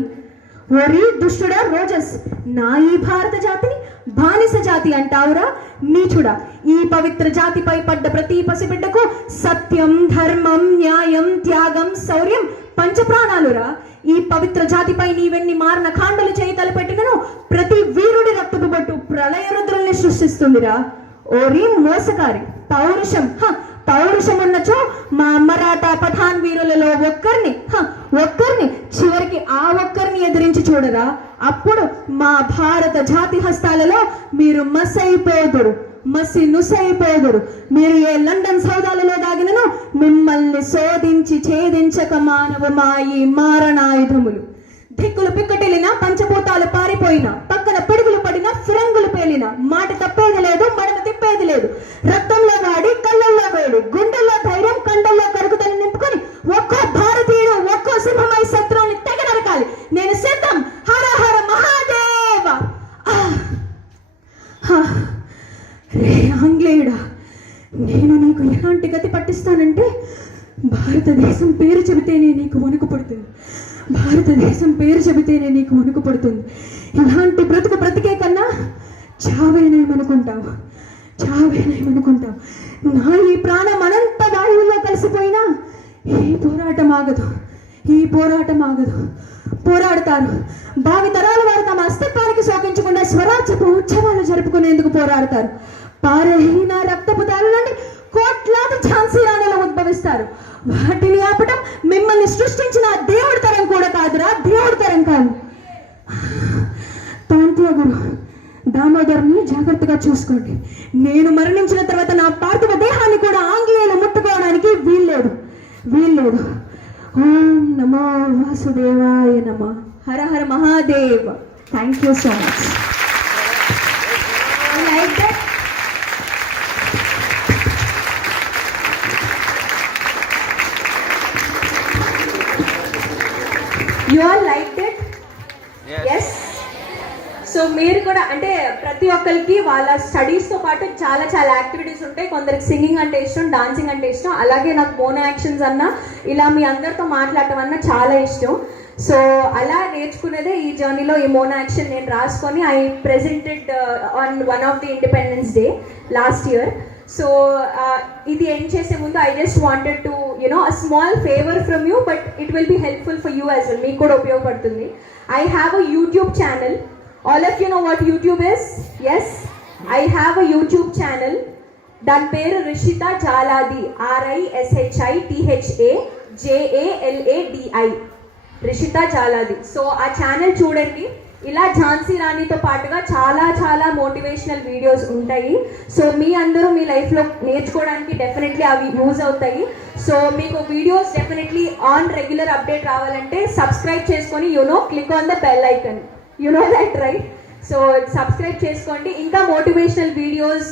ఓరి దుష్టుడా రోజస్, నా ఈ భారత జాతిని బానిస జాతి అంటావురా నీచుడా. ఈ పవిత్ర జాతిపై పడ్డ ప్రతి పసిబిడ్డకు సత్యం, ధర్మం, న్యాయం, త్యాగం, శౌర్యం పంచప్రాణాలురా. ఈ పవిత్ర జాతిపై నీవెన్ని మారణ కాండలు చేయి తలపెట్టినను ప్రతి వీరుడి రక్తపు బొట్టు ప్రళయ రుద్రుల్ని సృష్టిస్తుందిరా. ఓరి మోసకారి, పౌరుషం ఉన్నచో మా మరాఠా పఠాన్ వీరులలో ఒక్కరిని చివరికి ఆ ఒక్కరిని ఎదిరించి చూడరా. అప్పుడు మా భారత జాతి హస్తాలలో మీరు మసి నుసైపోదురు. మీరు ఏ లండన్ సౌదాలలో దాగినను మిమ్మల్ని శోధించి ఛేదించక మానవ మా ఈ మారణాయుధములు. దిక్కులు పిక్కటిలినా, పంచభూతాలు పారిపోయినా, పక్కన పిడుగులు పడినా, ఫిరంగులు పేలినా మాట తప్పేది లేదు, మడమ తిప్పేది లేదు. రక్తంలో వాడి, కళ్ళల్లో వేడి, గుండెల్లో ధైర్యం, కండల్లో కరుగుతని నింపుకొని ఒక్కో భారతీయుడు ఒక్కో సింహమై శత్రువుని తెగ నరకాలి. నేను సిద్ధం. హర హర మహాదేవ. రే ఆంగ్లేయుడా, నేను నీకు ఎలాంటి గతి పట్టిస్తానంటే భారతదేశం పేరు చెబితేనే నీకు వణుకు పుడుతుంది. భారతదేశం పేరు చెబితేనే నీకు వణుకు పుడుతుంది. ఇలాంటి బ్రతికే కన్నా చావేనేమనుకుంటావు. నా ఈ ప్రాణం అనంత వాయువుల్లో కలిసిపోయినా ఈ పోరాటం ఆగదు. పోరాడతారు. భావి తరాల వారు తమ అస్తిత్వానికి శోకించకుండా స్వరాజ్యపు ఉత్సవాలు జరుపుకునేందుకు పోరాడతారు. పారహీన రక్తపు దారుల నుండి కోట్లాది ఝాన్సీ రాణులు ఉద్భవిస్తారు. వాటిని ఆపటం మిమ్మల్ని సృష్టించిన దేవుడి తరం కూడా కాదురా, దేవుడి తరం కాదు. తాంత్య గురు దామోదర్ని జాగ్రత్తగా చూసుకోండి. నేను మరణించిన తర్వాత నా పార్థివ దేహాన్ని కూడా ఆంగ్లేయులు ముట్టుకోవడానికి వీల్లేదు. వాసుదేవాయ నమ. హర హర Mahadev. Thank you so much. Like that. You all like that? Yes. So మీరు కూడా అంటే ప్రతి ఒక్కరికి వాళ్ళ స్టడీస్తో పాటు చాలా చాలా యాక్టివిటీస్ ఉంటాయి. కొందరికి సింగింగ్ అంటే ఇష్టం, డాన్సింగ్ అంటే ఇష్టం, అలాగే నాకు మోనో యాక్షన్స్ అన్నా ఇలా మీ అందరితో మాట్లాడటం అన్నా చాలా ఇష్టం. సో అలా నేర్చుకునేదే ఈ జర్నీలో ఈ మోనో యాక్షన్ నేను రాసుకొని I presented on one of the independence day last year. So ఇది ఎండ్ చేసే ముందు I just wanted to you know a small favour from you, but it will be helpful for you as well. మీకు కూడా ఉపయోగపడుతుంది. I have a YouTube channel. All of you know what YouTube is? Yes, I have a YouTube channel. దాని పేరు రిషిత జాలాది, RISHITHAJALADI, రిషిత జాలాది. సో ఆ ఛానల్ చూడండి. ఇలా ఝాన్సీ రాణితో పాటుగా చాలా చాలా మోటివేషనల్ వీడియోస్ ఉంటాయి. సో మీ అందరూ మీ లైఫ్లో నేర్చుకోవడానికి డెఫినెట్లీ అవి యూజ్ అవుతాయి. సో మీకు videos definitely on regular update రావాలంటే సబ్స్క్రైబ్ చేసుకొని click on the bell icon. You know that right? So subscribe చేసుకోండి. ఇంకా మోటివేషనల్ వీడియోస్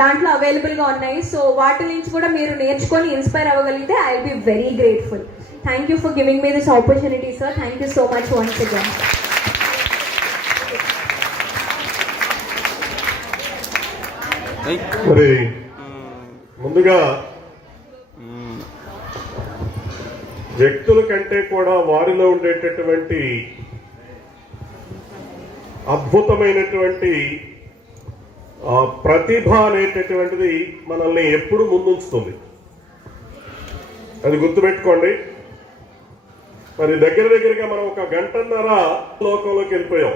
దాంట్లో అవైలబుల్గా ఉన్నాయి. సో వాటి నుంచి కూడా మీరు నేర్చుకొని ఇన్స్పైర్ అవ్వగలిగితే I will be very grateful. Thank you for giving me this opportunity sir. Thank you so much once again. మరి ముందుగా వ్యక్తుల కంటే కూడా వారిలో ఉండేటటువంటి అద్భుతమైనటువంటి ప్రతిభ అనేటటువంటిది మనల్ని ఎప్పుడు ముందుంచుతుంది. అది గుర్తుపెట్టుకోండి. మరి దగ్గరగా మనం ఒక గంటన్నర లోకంలోకి వెళ్ళిపోయాం.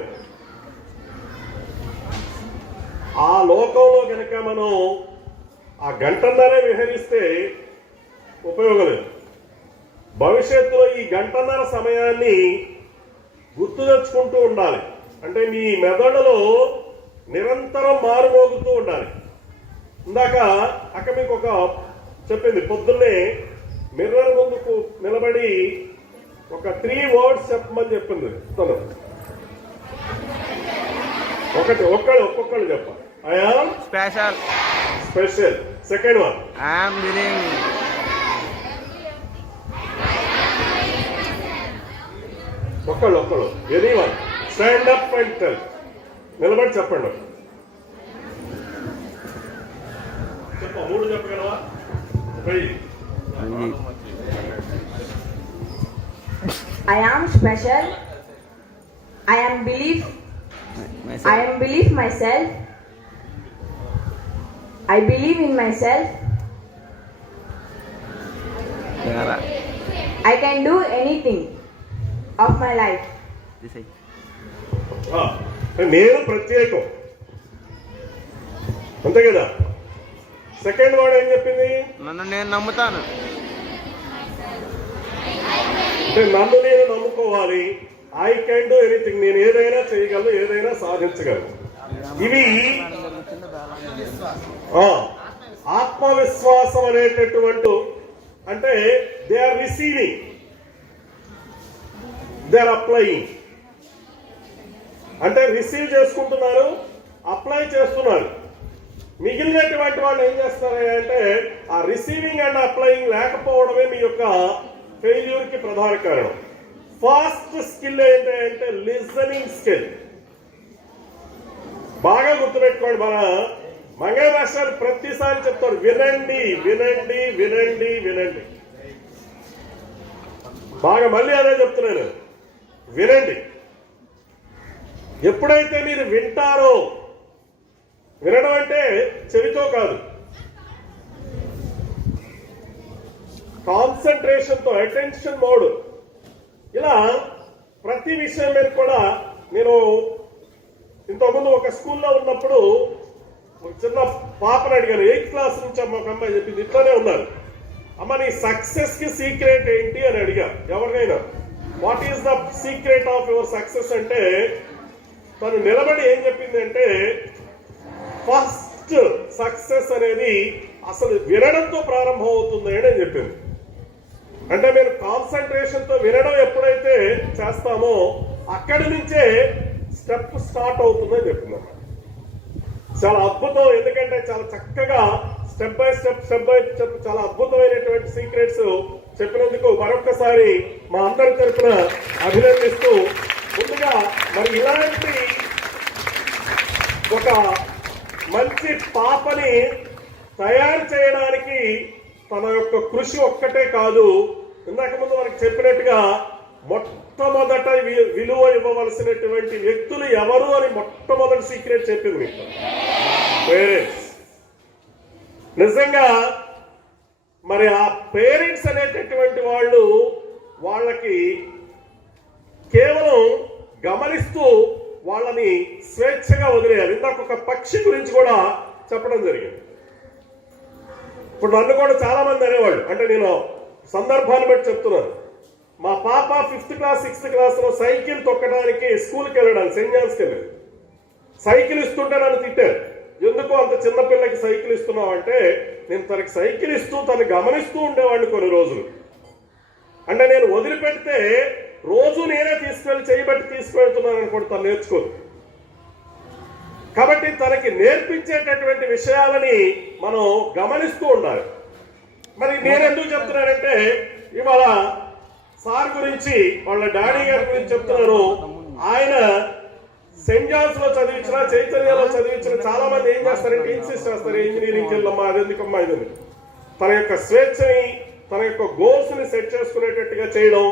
ఆ లోకంలో కనుక మనం ఆ గంటన్నరే విహరిస్తే ఉపయోగం లేదు. భవిష్యత్తులో ఈ గంటన్నర సమయాన్ని గుర్తు తెచ్చుకుంటూ ఉండాలి. అంటే మీ మెదడులో నిరంతరం మారుమోగుతూ ఉండాలి. ఇందాక అక్క మీకు ఒక చెప్పింది, పొద్దున్నే మిర్రర్ ముందుకు నిలబడి ఒక 3 words చెప్పమని చెప్పింది తను. ఒక్కొక్కళ్ళు చెప్పాలి. I am special. Second one, I am willing. ఒక్కళ్ళు anyone. Stand up and tell. నిలబడి చెప్పండి. చెప్ప 3 చెప్పగలవా? I am special. I am believe myself. I believe in myself. I can do anything of my life. నేను ప్రత్యేకం, అంతే కదా. సెకండ్ వర్డ్ ఏం చెప్పింది? నన్ను నేను నమ్ముతాను. అంటే నన్ను నేను నమ్ముకోవాలి. I can do anything. నేను ఏదైనా చేయగలను, ఏదైనా సాధించగలను. ఇవి ఆత్మవిశ్వాసం అనేటటువంటి. అంటే they are receiving, they are applying. అంటే రిసీవ్ చేసుకుంటున్నారు, అప్లై చేస్తున్నారు. మిగిలినటువంటి వాళ్ళు ఏం చేస్తారు అంటే ఆ రిసీవింగ్ అండ్ అప్లయింగ్ లేకపోవడమే మీ యొక్క ఫెయిల్యూర్ కి ప్రధాన కారణం. ఫస్ట్ స్కిల్ ఏంటంటే లిజనింగ్ స్కిల్. బాగా గుర్తుపెట్టుకోండి. మన మంగళ మాస్టర్ ప్రతిసారి చెప్తాడు, వినండి వినండి వినండి వినండి. బాగా మళ్ళీ అదే చెప్తున్నాను, వినండి. ఎప్పుడైతే మీరు వింటారో, వినడం అంటే చెవితో కాదు, కాన్సన్ట్రేషన్ తో, అటెన్షన్ మోడ్. ఇలా ప్రతి విషయం మీద కూడా నేను ఇంతకుముందు ఒక స్కూల్లో ఉన్నప్పుడు ఒక చిన్న పాపను అడిగాను. 8th క్లాస్ నుంచి అమ్మ ఒక అమ్మాయి చెప్పింది, ఇట్లానే ఉన్నారు. అమ్మ నీ సక్సెస్ కి సీక్రెట్ ఏంటి అని అడిగా ఎవరినైనా. What is the secret of your success అంటే తను నిలబడి ఏం చెప్పింది అంటే ఫస్ట్ సక్సెస్ అనేది అసలు వినడంతో ప్రారంభం అవుతుంది అని చెప్పింది. అంటే మీరు కాన్సన్ట్రేషన్తో వినడం ఎప్పుడైతే చేస్తామో అక్కడి నుంచే స్టెప్ స్టార్ట్ అవుతుందని చెప్తున్నారు. చాలా అద్భుతం, ఎందుకంటే చాలా చక్కగా స్టెప్ బై స్టెప్ చాలా అద్భుతమైనటువంటి సీక్రెట్స్ చెప్పినందుకు మరొక్కసారి మా అందరి తరఫున అభినందిస్తూ, ముందుగా మరి ఇలాంటి ఒక మంచి పాపని తయారు చేయడానికి తన యొక్క కృషి ఒక్కటే కాదు, ఇందాక ముందు మనకు చెప్పినట్టుగా మొట్టమొదట విలువ ఇవ్వవలసినటువంటి వ్యక్తులు ఎవరు అని మొట్టమొదటి సీక్రెట్ చెప్పింది మీకు పేరెంట్స్. నిజంగా మరి ఆ పేరెంట్స్ అనేటటువంటి వాళ్ళు వాళ్ళకి కేవలం గమనిస్తూ వాళ్ళని స్వేచ్ఛగా వదిలేయాలి. ఇందాక ఒక పక్షి గురించి కూడా చెప్పడం జరిగింది. ఇప్పుడు నన్ను కూడా చాలా మంది అనేవాళ్ళు, అంటే నేను సందర్భాన్ని బట్టి చెప్తున్నాను. మా పాప 5th క్లాస్ 6th క్లాస్లో సైకిల్ తొక్కడానికి స్కూల్కి వెళ్ళడానికి సెయింట్ జాన్స్కి వెళ్ళాడు. సైకిల్ ఇస్తుంటే నన్ను తిట్టారు, ఎందుకు అంత చిన్నపిల్లకి సైకిల్ ఇస్తున్నావు అంటే, నేను తనకి సైకిల్ ఇస్తూ తను గమనిస్తూ ఉండేవాడిని కొన్ని రోజులు. అంటే నేను వదిలిపెడితే రోజు నేనే చేయబట్టి తీసుకువెళ్తున్నాను అనుకోండి, తను నేర్చుకోదు. కాబట్టి తనకి నేర్పించేటటువంటి విషయాలని మనం గమనిస్తూ ఉండాలి. మరి నేను ఎందుకు చెప్తున్నానంటే, ఇవాళ సార్ గురించి వాళ్ళ డాడీ గారి గురించి చెప్తున్నాను. ఆయన సెయింట్ జాన్స్ లో చదివించిన, చైతన్యలో చదివించిన చాలా మంది ఏం చేస్తారంటే ఇన్సిస్ట్ చేస్తారు, ఇంజనీరింగ్కి వెళ్ళమ్మా, అది ఎందుకమ్మా ఇది. తన యొక్క స్వేచ్ఛని, తన యొక్క గోల్స్ ని సెట్ చేసుకునేటట్టుగా చేయడం.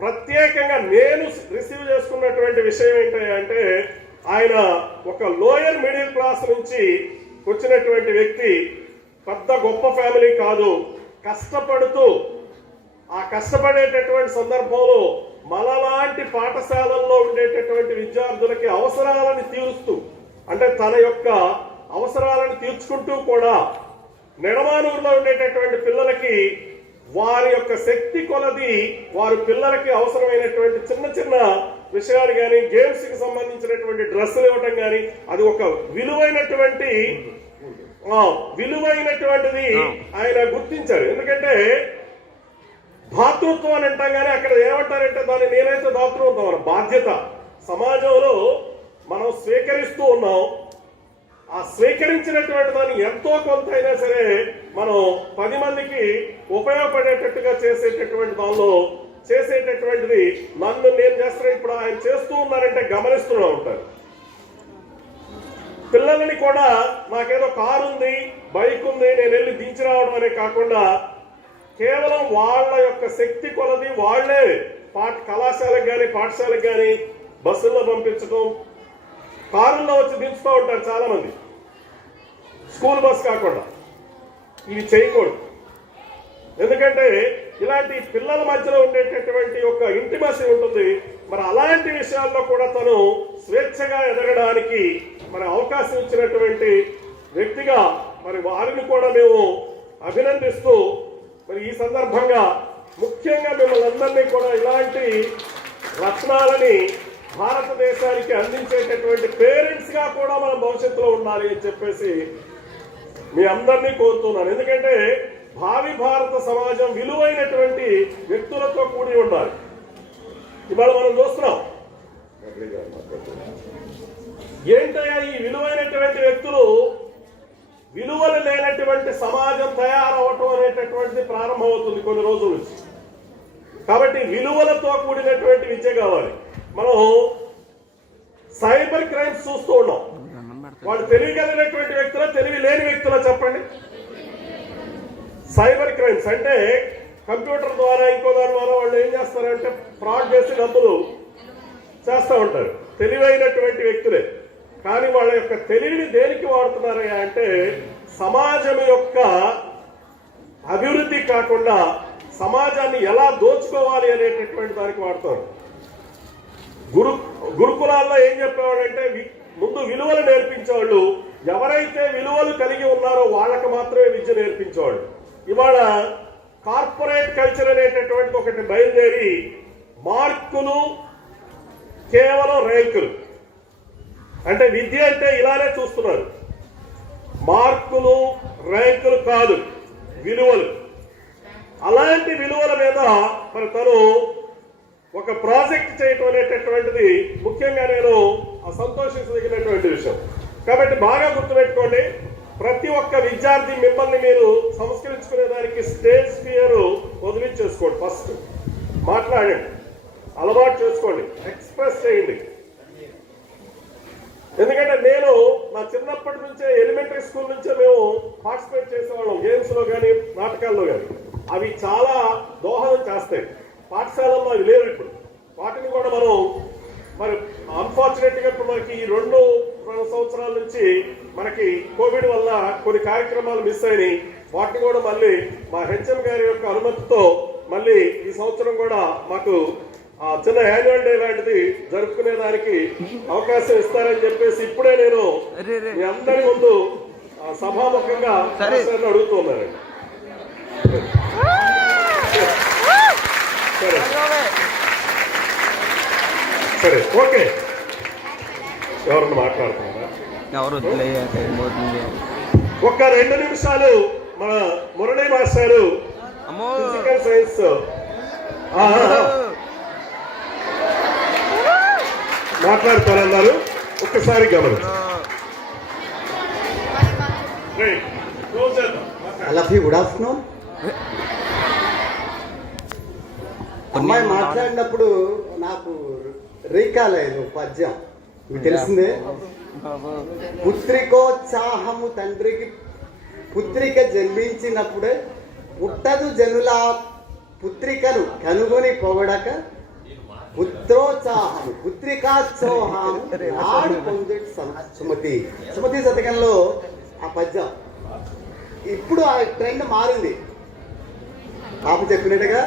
ప్రత్యేకంగా నేను రిసీవ్ చేసుకున్నటువంటి విషయం ఏంటంటే, ఆయన ఒక లోయర్ మిడిల్ క్లాస్ నుంచి వచ్చినటువంటి వ్యక్తి, పెద్ద గొప్ప ఫ్యామిలీ కాదు, కష్టపడుతూ ఆ కష్టపడేటటువంటి సందర్భంలో మనలాంటి పాఠశాలల్లో ఉండేటటువంటి విద్యార్థులకి అవసరాలను తీరుస్తూ, అంటే తన యొక్క అవసరాలను తీర్చుకుంటూ కూడా నిడమానూరులో ఉండేటటువంటి పిల్లలకి వారి యొక్క శక్తి కొలది వారి పిల్లలకి అవసరమైనటువంటి చిన్న చిన్న విషయాలు కానీ, గేమ్స్ కి సంబంధించినటువంటి డ్రెస్సులు ఇవ్వటం కానీ, అది ఒక విలువైనటువంటిది ఆయన గుర్తించారు. ఎందుకంటే దాతృత్వం అని అంటాం కానీ అక్కడ ఏమంటారంటే దాన్ని నేనైతే దాతృత్వం మన బాధ్యత. సమాజంలో మనం స్వీకరిస్తూ ఉన్నాం, ఆ స్వీకరించినటువంటి దాన్ని ఎంతో కొంత అయినా సరే మనం 10 మందికి ఉపయోగపడేటట్టుగా చేసేటటువంటి దానిలో చేసేటటువంటిది నన్ను నేను చేస్తున్నా. ఇప్పుడు ఆయన చేస్తూ ఉన్నారంటే గమనిస్తూనే ఉంటారు. పిల్లలని కూడా నాకేదో కారు ఉంది, బైక్ ఉంది, నేను వెళ్ళి దించి రావడం అనే కాకుండా కేవలం వాళ్ళ యొక్క శక్తి కొలది వాళ్లే కళాశాలకు కానీ పాఠశాలకు కానీ బస్సుల్లో పంపించడం, కారుల్లో వచ్చి దించుతూ ఉంటారు చాలా మంది, స్కూల్ బస్ కాకుండా. ఇవి చేయకూడదు. ఎందుకంటే ఇలాంటి పిల్లల మధ్యలో ఉండేటటువంటి ఒక ఇంటిమసీ ఉంటుంది. మరి అలాంటి విషయాల్లో కూడా తను స్వేచ్ఛగా ఎదగడానికి మరి అవకాశం ఇచ్చినటువంటి వ్యక్తిగా మరి వారిని కూడా మేము అభినందిస్తూ, మరి ఈ సందర్భంగా ముఖ్యంగా మిమ్మల్ని అందరినీ కూడా ఇలాంటి రత్నాలని భారతదేశానికి అందించేటటువంటి పేరెంట్స్ గా కూడా మనం భవిష్యత్తులో ఉండాలి అని చెప్పేసి మీ అందరినీ కోరుతున్నాను. ఎందుకంటే భావి భారత సమాజం విలువైనటువంటి వ్యక్తులతో కూడి ఉండాలి. ఇవాళ మనం చూస్తున్నాం ఏంటయ్యా ఈ విలువైనటువంటి వ్యక్తులు, విలువలు లేనటువంటి సమాజం తయారవటం అనేటటువంటిది ప్రారంభమవుతుంది కొన్ని రోజుల నుంచి. కాబట్టి విలువలతో కూడినటువంటి విద్య కావాలి. మనం సైబర్ క్రైమ్స్ చూస్తూ ఉన్నాం. వాళ్ళు తెలివి కలిగినటువంటి వ్యక్తుల, తెలివి లేని వ్యక్తుల చెప్పండి. సైబర్ క్రైమ్స్ అంటే కంప్యూటర్ ద్వారా ఇంకో దాని ద్వారా వాళ్ళు ఏం చేస్తారంటే ఫ్రాడ్ చేసి డబ్బులు చేస్తూ ఉంటారు. తెలివైనటువంటి వ్యక్తులే, కానీ వాళ్ళ యొక్క తెలివిని దేనికి వాడుతున్నారయ్యా అంటే సమాజం యొక్క అభివృద్ధి కాకుండా సమాజాన్ని ఎలా దోచుకోవాలి అనేటటువంటి దానికి వాడతారు. గురుకులాల్లో ఏం చెప్పేవాడంటే ముందు విలువలు నేర్పించేవాళ్ళు, ఎవరైతే విలువలు కలిగి ఉన్నారో వాళ్ళకి మాత్రమే విద్య నేర్పించేవాళ్ళు. ఇవాళ కార్పొరేట్ కల్చర్ అనేటటువంటి ఒకటి బయలుదేరి మార్కులు, కేవలం ర్యాంకులు, అంటే విద్య అంటే ఇలానే చూస్తున్నారు. మార్కులు ర్యాంకులు కాదు, విలువలు. అలా అలాంటి విలువల మీద మరి తను ఒక ప్రాజెక్ట్ చేయటం అనేటటువంటిది ముఖ్యంగా నేను సంతోషించదగినటువంటి విషయం. కాబట్టి బాగా గుర్తుపెట్టుకోండి, ప్రతి ఒక్క విద్యార్థి మిమ్మల్ని మీరు సంస్కరించుకునే దానికి స్టేజ్ ఫియర్ వదిలించేసుకోండి. ఫస్ట్ మాట్లాడండి, అలవాటు చేసుకోండి, ఎక్స్ప్రెస్ చేయండి. ఎందుకంటే నేను నా చిన్నప్పటి నుంచే ఎలిమెంటరీ స్కూల్ నుంచే మేము పార్టిసిపేట్ చేసేవాళ్ళం, గేమ్స్ లో కానీ నాటకాల్లో కానీ. అవి చాలా దోహదం చేస్తాయి. పాఠశాలలో అవి లేవు ఇప్పుడు. వాటిని కూడా మనం మరి అన్ఫార్చునేట్ గా ఇప్పుడు మనకి ఈ 2 సంవత్సరాల నుంచి మనకి కోవిడ్ వల్ల కొన్ని కార్యక్రమాలు మిస్ అయినాయి. వాటిని కూడా మళ్ళీ మా హెచ్ఎం గారి యొక్క అనుమతితో మళ్ళీ ఈ సంవత్సరం కూడా మాకు చిన్న యాన్యువల్ డే లాంటిది జరుపుకునే దానికి అవకాశం ఇస్తారని చెప్పేసి ఇప్పుడే నేను మీ అందరి ముందు సభాముఖంగా అడుగుతున్నానండి. సరే సరే ఓకే. ఎవరన్నా మాట్లాడుతున్నారా? ఎవరు ఒక్క 2 నిమిషాలు మన మురళీ మాస్టారు ఫిజికల్ సైన్స్ మాట్లాడుతారన్నారు. ఒక్కసారి గమనించండి. Good afternoon. అమ్మాయి మాట్లాడినప్పుడు నాకు రీకాల్ అయ్యింది పద్యం, మీకు తెలిసిందే. పుత్రికోత్సాహము తండ్రికి పుత్రిక జన్మించినప్పుడే పుట్టదు జనుల పుత్రికను కనుగొని పొగడక పుత్రోత్సాహము పుత్రికాత్సోహము నాడు పొందేటి సుమతి. సుమతి శతకంలో ఆ పద్యం. ఇప్పుడు ఆ ట్రెండ్ మారింది. పాప చెప్పినట్టుగా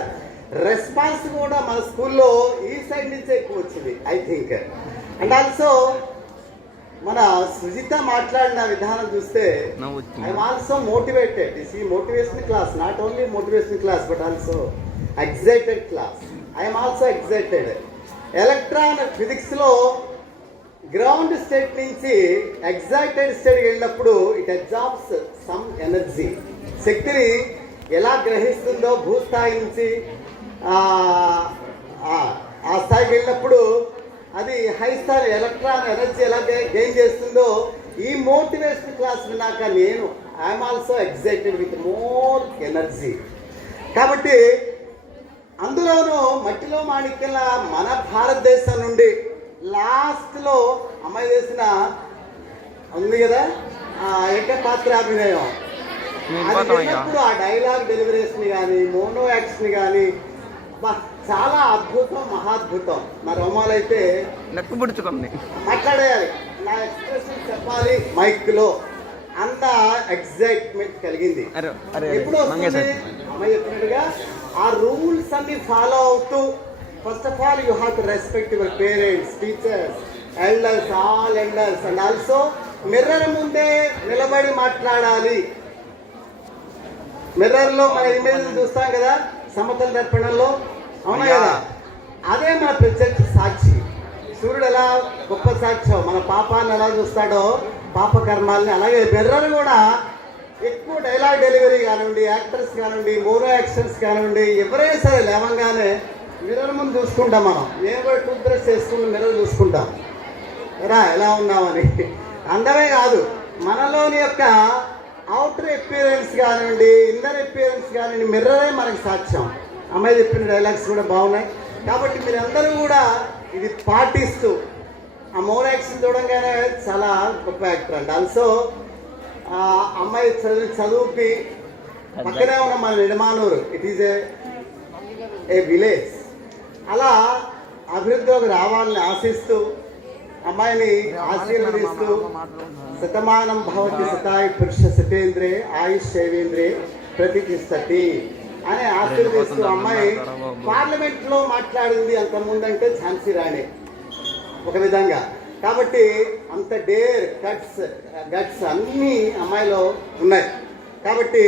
రెస్పాన్స్ కూడా మన స్కూల్లో ఈ సైడ్ నుంచే ఎక్కువ వచ్చింది ఐ థింక్. అండ్ ఆల్సో మన సుజిత మాట్లాడిన విధానం చూస్తే ఐఎమ్ ఆల్సో మోటివేటెడ్. దిస్ ఈ motivation class, not only motivation class but also excited class. I'm also excited. Electron physics లో గ్రౌండ్ స్టేట్ నుంచి ఎగ్జైటెడ్ స్టేట్కి వెళ్ళినప్పుడు ఇట్ అబ్జార్బ్స్ సమ్ ఎనర్జీ. శక్తిని ఎలా గ్రహిస్తుందో భూస్థాయి నుంచి ఆ స్థాయికి వెళ్ళినప్పుడు అది హై స్థాయి ఎలక్ట్రాన్ ఎనర్జీ ఎలా గెయిన్ చేస్తుందో ఈ మోటివేషన్ క్లాస్ విన్నాక నేను I'm also excited with more energy. కాబట్టి అందులోనూ మట్టిలో మాణిక్యాల మన భారతదేశం నుండి లాస్ట్లో అమ్మాయి చేసిన ఉంది కదా ఏకపాత్రాభినయం, అది విన్నప్పుడు ఆ డైలాగ్ డెలివరీస్ని కానీ మోనో యాక్ట్స్ని కానీ చాలా అద్భుతం, మహాద్భుతం. నా రోమాలు అయితే మాట్లాడేయాలి, నా ఎక్స్ప్రెషన్ చెప్పాలి మైక్లో, అంత ఎగ్జైట్మెంట్ కలిగింది. ఎప్పుడు వస్తుంది అమ్మాయి చెప్పినట్టుగా ఆ రూల్స్ అన్ని ఫాలో అవుతూ first of all you have to respect your parents, teachers, elders, all elders. And also mirror ముందే నిలబడి మాట్లాడాలి. మిర్రర్లో మన ఇమేజ్ చూస్తాం కదా సమతల దర్పణంలో, అవునా కదా? అదే మన ప్రత్యక్ష సాక్షి. సూర్యుడు ఎలా గొప్ప సాక్ష్యం, మన పాపాన్ని ఎలా చూస్తాడో పాప కర్మాలని, అలాగే మిర్రర్ కూడా ఎక్కువ డైలాగ్ డెలివరీ కానివ్వండి, యాక్టర్స్ కానివ్వండి, మోనో యాక్షన్స్ కానివ్వండి, ఎవరైనా సరే లేవంగానే మిర్రర్ ముందు చూసుకుంటాం. మనం నేను కూడా టూత్ బ్రష్ చేసుకుని మిర్రర్ చూసుకుంటాం ఎలా ఉన్నామని. అందమే కాదు, మనలోని యొక్క అవుటర్ అపియరెన్స్ కానివ్వండి, ఇన్నర్ అపియరెన్స్ కానివ్వండి, మిర్రరే మనకి సాక్ష్యం. అమ్మాయి చెప్పిన డైలాగ్స్ కూడా బాగున్నాయి. కాబట్టి మీరందరూ కూడా ఇది పాటిస్తూ ఆ మోర్ యాక్షన్ చూడంగానే చాలా గొప్ప యాక్టర్ అండి. ఆల్సో అమ్మాయి చదువుకి పక్కనే ఉన్న మన Nidamanuru, it is a village. అలా అభివృద్ధిలోకి రావాలని ఆశిస్తూ అమ్మాయిని ఆశీర్వదిస్తూ శతమానం భవతి శతాయు పురుష శతేంద్రే ఆయుష్ శైవేంద్రే ప్రతిష్టతి అని ఆశీర్వదిస్తూ అమ్మాయి పార్లమెంట్ లో మాట్లాడింది అంతకుముందంటే ఝాన్సీ రాణి ఒక విధంగా. కాబట్టి అంత డేర్ గట్స్ అన్నీ అమ్మాయిలో ఉన్నాయి. కాబట్టి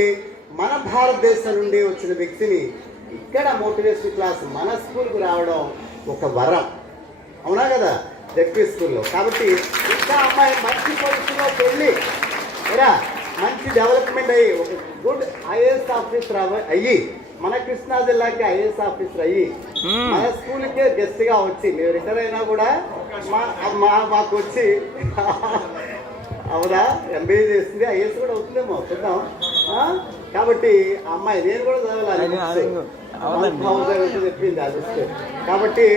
మన భారతదేశం నుండి వచ్చిన వ్యక్తిని ఇక్కడ మోటివేషన్ క్లాస్ మన స్కూల్కు రావడం ఒక వరం, అవునా కదా, జెడ్పీ స్కూల్లో. కాబట్టి ఇంకా అమ్మాయి మంచి పొజిషన్లో వెళ్ళి మంచి డెవలప్మెంట్ అయ్యి ఒక గుడ్ ఐఏఎస్ ఆఫీసర్ అయ్యి మన కృష్ణా జిల్లాకి ఐఏఎస్ ఆఫీసర్ అయ్యి మన స్కూల్కే గెస్ట్గా వచ్చి మేము రిటైర్ అయినా కూడా మాకు వచ్చి అవునా ఎంబీఏ చేస్తుంది ఐఏఎస్ కూడా అవుతుందేమో చూద్దాం. కాబట్టి ఆ అమ్మాయి నేను కూడా చదవాలి చెప్పింది అది వస్తే. కాబట్టి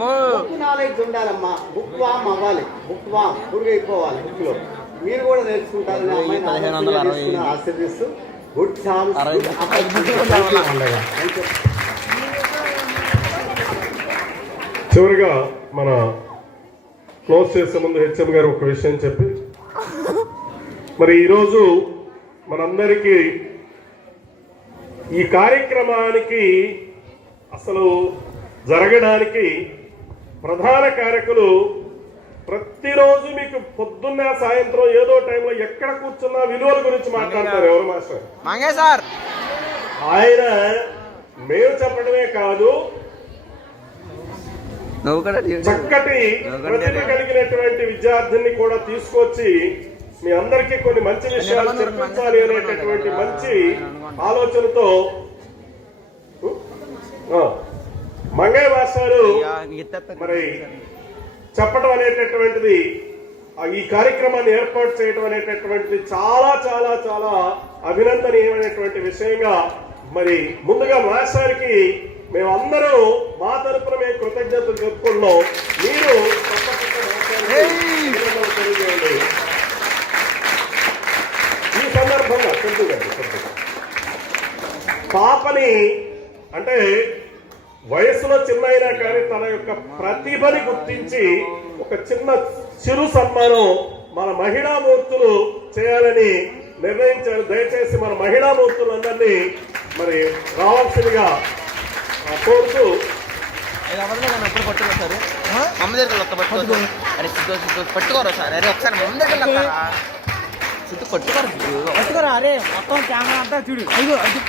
బుక్ నాలెడ్జ్ ఉండాలమ్మా, బుక్ వామ్ అవ్వాలి, బుక్ వామ్ పురుగైపోవాలి బుక్లో. మీరు కూడా నేర్చుకుంటారని అమ్మాయిని ఆశీర్దిస్తూ గుడ్ ఛాన్స్. చివరిగా మన క్లోజ్ చేసే ముందు హెచ్ఎం గారు ఒక విషయం చెప్పి, మరి ఈరోజు మనందరికీ ఈ కార్యక్రమానికి అసలు జరగడానికి ప్రధాన కారకులు ప్రతిరోజు మీకు పొద్దున్న సాయంత్రం ఏదో టైంలో ఎక్కడ కూర్చున్నా విలువల గురించి మాట్లాడతారు. ఎవరు మాస్టర్? ఆయన మేము చెప్పడమే కాదు, చక్కటి ప్రతిభ కలిగినటువంటి విద్యార్థిని కూడా తీసుకొచ్చి మీ అందరికీ కొన్ని మంచి విషయాలు చెప్పించాలి అనేటటువంటి మంచి ఆలోచనతో మంగయ్య మాస్టారు మరి చెప్పడం అనేటటువంటిది, ఈ కార్యక్రమాన్ని ఏర్పాటు చేయడం అనేటటువంటిది చాలా చాలా చాలా అభినందనీయమైనటువంటి విషయంగా మరి ముందుగా మాస్టర్కి మేమందరూ మా తరపున మేము కృతజ్ఞతలు చెప్పుకున్నాం. మీరు తెలియజేయండి. ఈ సందర్భంగా పాపని అంటే వయసులో చిన్న అయినా కానీ తన యొక్క ప్రతిభని గుర్తించి ఒక చిన్న చిరు సన్మానం మన మహిళామూర్తులు చేయాలని నిర్ణయించారు. దయచేసి మన మహిళామూర్తులందరినీ మరి రావాల్సిందిగా కోరుతూ పట్టుకోరా సార్, అరే ఒకసారి ముందు పట్టుకోరా, అరే మొత్తం కెమెరా అంతా చూడు. అయ్యో అది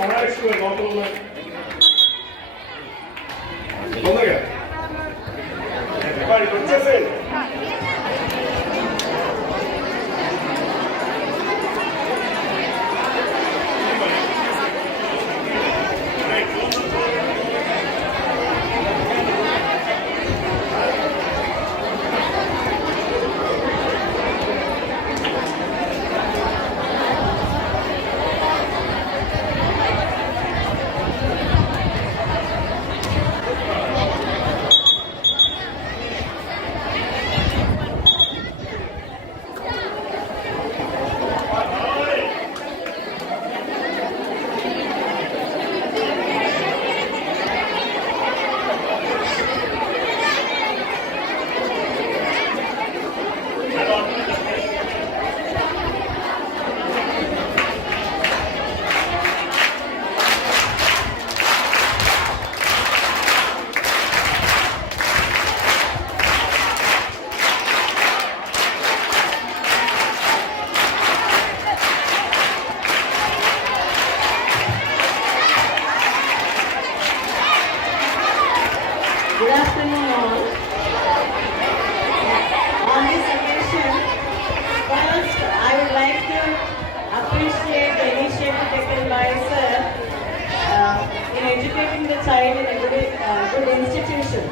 మహాలక్ష్మి లోపల ఉన్నారు. తొందరగా వచ్చేసేయండి. Good afternoon all. On this occasion, first I would like to appreciate the initiative taken by Sir in educating the child in a good institution.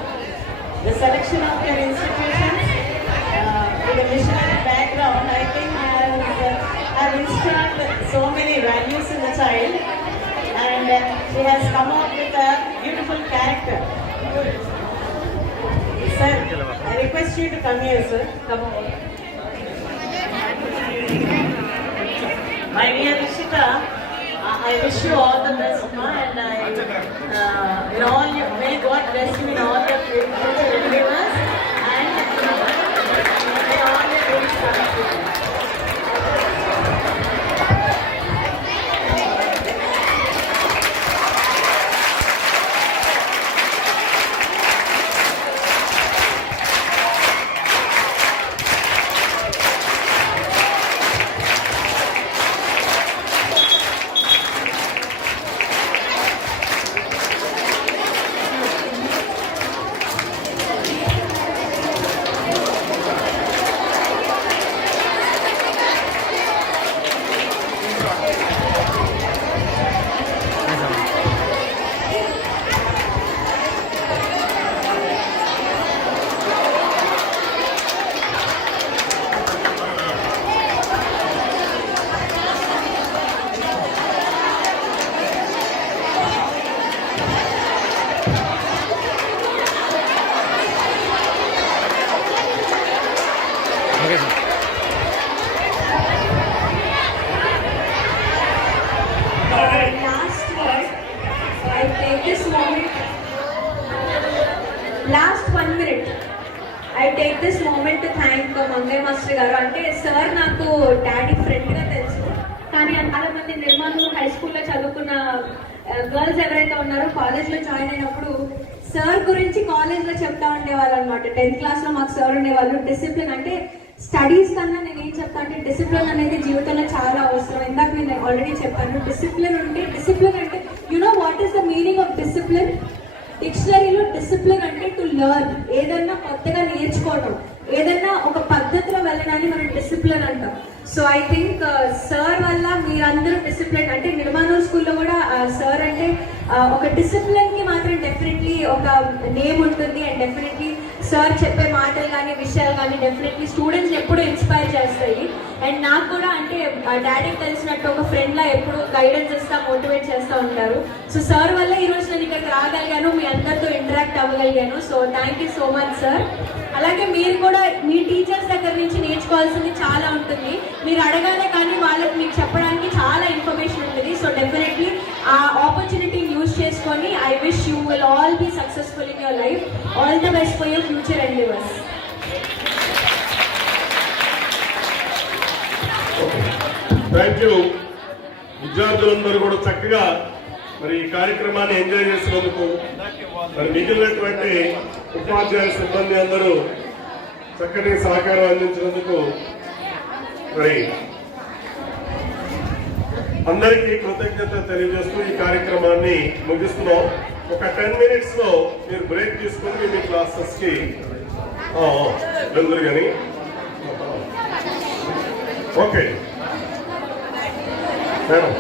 The selection of your institutions with a missionary background, I think have instilled so many values in the child, and she has come up with a beautiful character. Sir, I request you to come here, sir. Come on. My dear Rishita, I wish you all the best, ma, and in all your, may God bless you in all your future endeavors, and may all your dreams come true. Last 1 minute, I take this moment to thank Mangai Master garu. అంటే సార్ నాకు డాడీ ఫ్రెండ్ గా తెలుసు, కానీ చాలా మంది నిర్మల్ హై స్కూల్లో చదువుకున్న గర్ల్స్ ఎవరైతే ఉన్నారో కాలేజ్ లో జాయిన్ అయినప్పుడు సార్ గురించి కాలేజ్ లో చెప్తా ఉండేవాళ్ళు అనమాట. 10th క్లాస్ లో మాకు సార్ ఉండేవాళ్ళు. డిసిప్లిన్ అంటే స్టడీస్ కన్నా నేను ఏం చెప్తా అంటే డిసిప్లిన్ అనేది జీవితంలో చాలా అవసరం. ఇందాక నేను ఆల్రెడీ చెప్పాను, డిసిప్లిన్ అంటే you know what is the meaning of discipline? డిక్షనరీలో డిసిప్లిన్ అంటే టు లెర్న్, ఏదన్నా కొత్తగా నేర్చుకోవడం, ఏదన్నా ఒక పద్ధతిలో వెళ్ళడాన్ని మనం డిసిప్లిన్ అంటాం. సో ఐ థింక్ సార్ వల్ల మీరందరూ డిసిప్లిన్ అంటే నిర్మాణం స్కూల్లో కూడా సార్ అంటే ఒక డిసిప్లిన్ కి మాత్రం డెఫినెట్లీ ఒక నేమ్ ఉంటుంది. అండ్ డెఫినెట్లీ సార్ చెప్పే మాటలు కానీ విషయాలు కానీ డెఫినెట్లీ స్టూడెంట్స్ ఎప్పుడు ఇన్స్పైర్ చేస్తాయి. అండ్ నాకు కూడా అంటే డాడీకి తెలిసినట్టు ఒక ఫ్రెండ్ లా ఎప్పుడు గైడెన్స్ ఇస్తా, మోటివేట్ చేస్తూ ఉంటారు. సో సార్ వల్ల ఈరోజు నేను ఇక్కడికి రాగలిగాను, మీ అందరితో ఇంటరాక్ట్ అవ్వగలిగాను. So thank you so much sir. అలాగే మీరు కూడా మీ టీచర్స్ దగ్గర నుంచి నేర్చుకోవాల్సింది చాలా ఉంటుంది. మీరు అడగాలే కానీ వాళ్ళకి మీకు చెప్పడానికి చాలా ఇన్ఫర్మేషన్ ఉంటుంది. సో డెఫినెట్లీ ఆ ఆపర్చునిటీని యూజ్ చేసుకొని I wish you will all be successful in your life. All the best for your future endeavours. Thank you. విద్యార్థులందరూ కూడా చక్కగా మరి ఈ కార్యక్రమాన్ని ఎంజాయ్ చేసినందుకు, మరి మిగిలినటువంటి ఉపాధ్యాయ సిబ్బంది అందరూ చక్కటి సహకారం అందించినందుకు మరి అందరికీ కృతజ్ఞత తెలియజేస్తూ ఈ కార్యక్రమాన్ని ముగిస్తున్నాం. ఒక 10 minutes లో మీరు బ్రేక్ తీసుకొని మీ క్లాసెస్ కి వెళ్తారు కానీ ఓకే మేడం.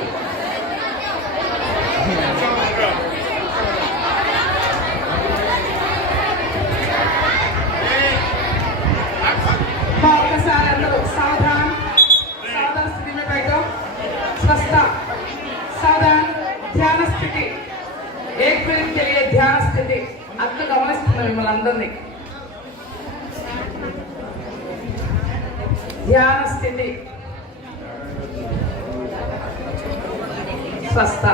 ఒక్కసారి అందరూ సావధాన్ సావధాన్ స్థితి में बैठो. स्वस्थ सावधान ध्यान स्थिति. 1 मिनट के लिए ध्यान स्थिति. అక్క గమనిస్తున్నా మిమ్మల్ని అందరినీ. ధ్యాన స్థితి. స్వస్థ.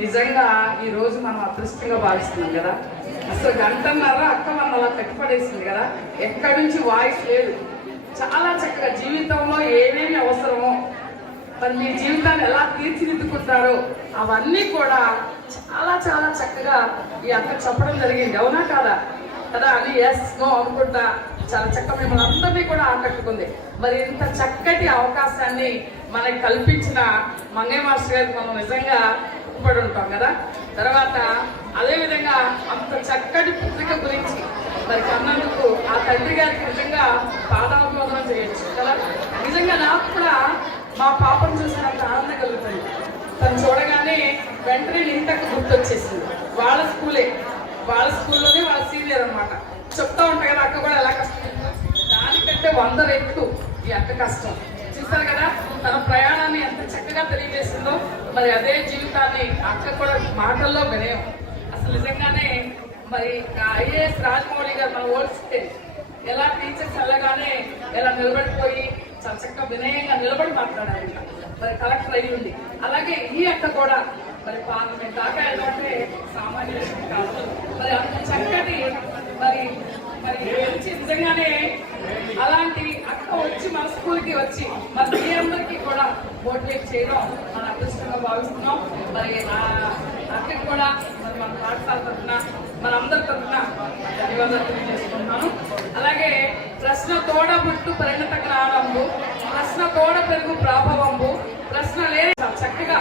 నిజంగా ఈ రోజు మనం అదృష్టంగా భావిస్తున్నాం కదా. అసలు గంటన్నర అక్క మన అలా కట్టిపడేసింది కదా. ఎక్కడి నుంచి వాయిస్ లేదు. చాలా చక్కగా జీవితంలో ఏమేమి అవసరమో, మరి మీ జీవితాన్ని ఎలా తీర్చిదిద్దుకుంటారో అవన్నీ కూడా చాలా చాలా చక్కగా ఈ అక్క చెప్పడం జరిగింది. అవునా కాదా కదా అని ఎస్ నో అనుకుంటా చాలా చక్కగా మిమ్మల్ని అందరినీ కూడా ఆకట్టుకుంది. మరి ఇంత చక్కటి అవకాశాన్ని మనకి కల్పించిన మంగయ్య మాస్టర్ గారికి మనం నిజంగా పడి ఉంటాం కదా. తర్వాత అదేవిధంగా అంత చక్కటి పుత్రిక గురించి మరి కన్నందుకు ఆ తండ్రి గారికి నిజంగా పాదాభివందనం చేయొచ్చు కదా. నిజంగా నాకు కూడా మా పాపను చూసినంత ఆనందం కలుగుతుంది. తను చూడగానే వెంటనే ఇంతకు గుర్తొచ్చేసింది. వాళ్ళ స్కూల్లోనే వాళ్ళ సీనియర్ అనమాట. చెప్తా ఉంటాయి కదా అక్క కూడా ఎలా కష్టపడుతుందో, దానికంటే 100 రెట్లు ఈ అక్క కష్టం. చూస్తారు కదా తన ప్రయాణాన్ని ఎంత చక్కగా తెలియజేసిందో. మరి అదే జీవితాన్ని అక్క కూడా మాటల్లో వినయం. అసలు నిజంగానే మరి ఐఏఎస్ రాజమౌళి గారు మన ఓల్స్తే ఎలా టీచర్స్ వెళ్ళగానే ఎలా నిలబడిపోయి చాలా చక్కగా వినయంగా నిలబడి మాట్లాడారు. మరి కలెక్టర్ అయ్యింది. అలాగే ఈ అక్క కూడా మరి పార్లమెంట్ దాకా వెళ్ళాలంటే సామాన్య విషయం కాదు. మరి అంత చక్కటి మరి మంచి నిజంగానే అలాంటి అక్క వచ్చి మన స్కూల్కి వచ్చి మరి మీ అందరికీ కూడా మోటివేట్ చేయడం మన అదృష్టంగా భావిస్తున్నాం. మరి ఆ అక్కకి కూడా మరి మన పాఠశాల తరఫున మనందరి తరఫున ధన్యవాదాలు తెలియజేసుకుంటున్నాను. అలాగే ప్రశ్న తోడ పుట్టు పరిణత జ్ఞానంబు, ప్రశ్న తోడ పెరుగు ప్రాభవంబు, ప్రశ్న లేని చక్కగా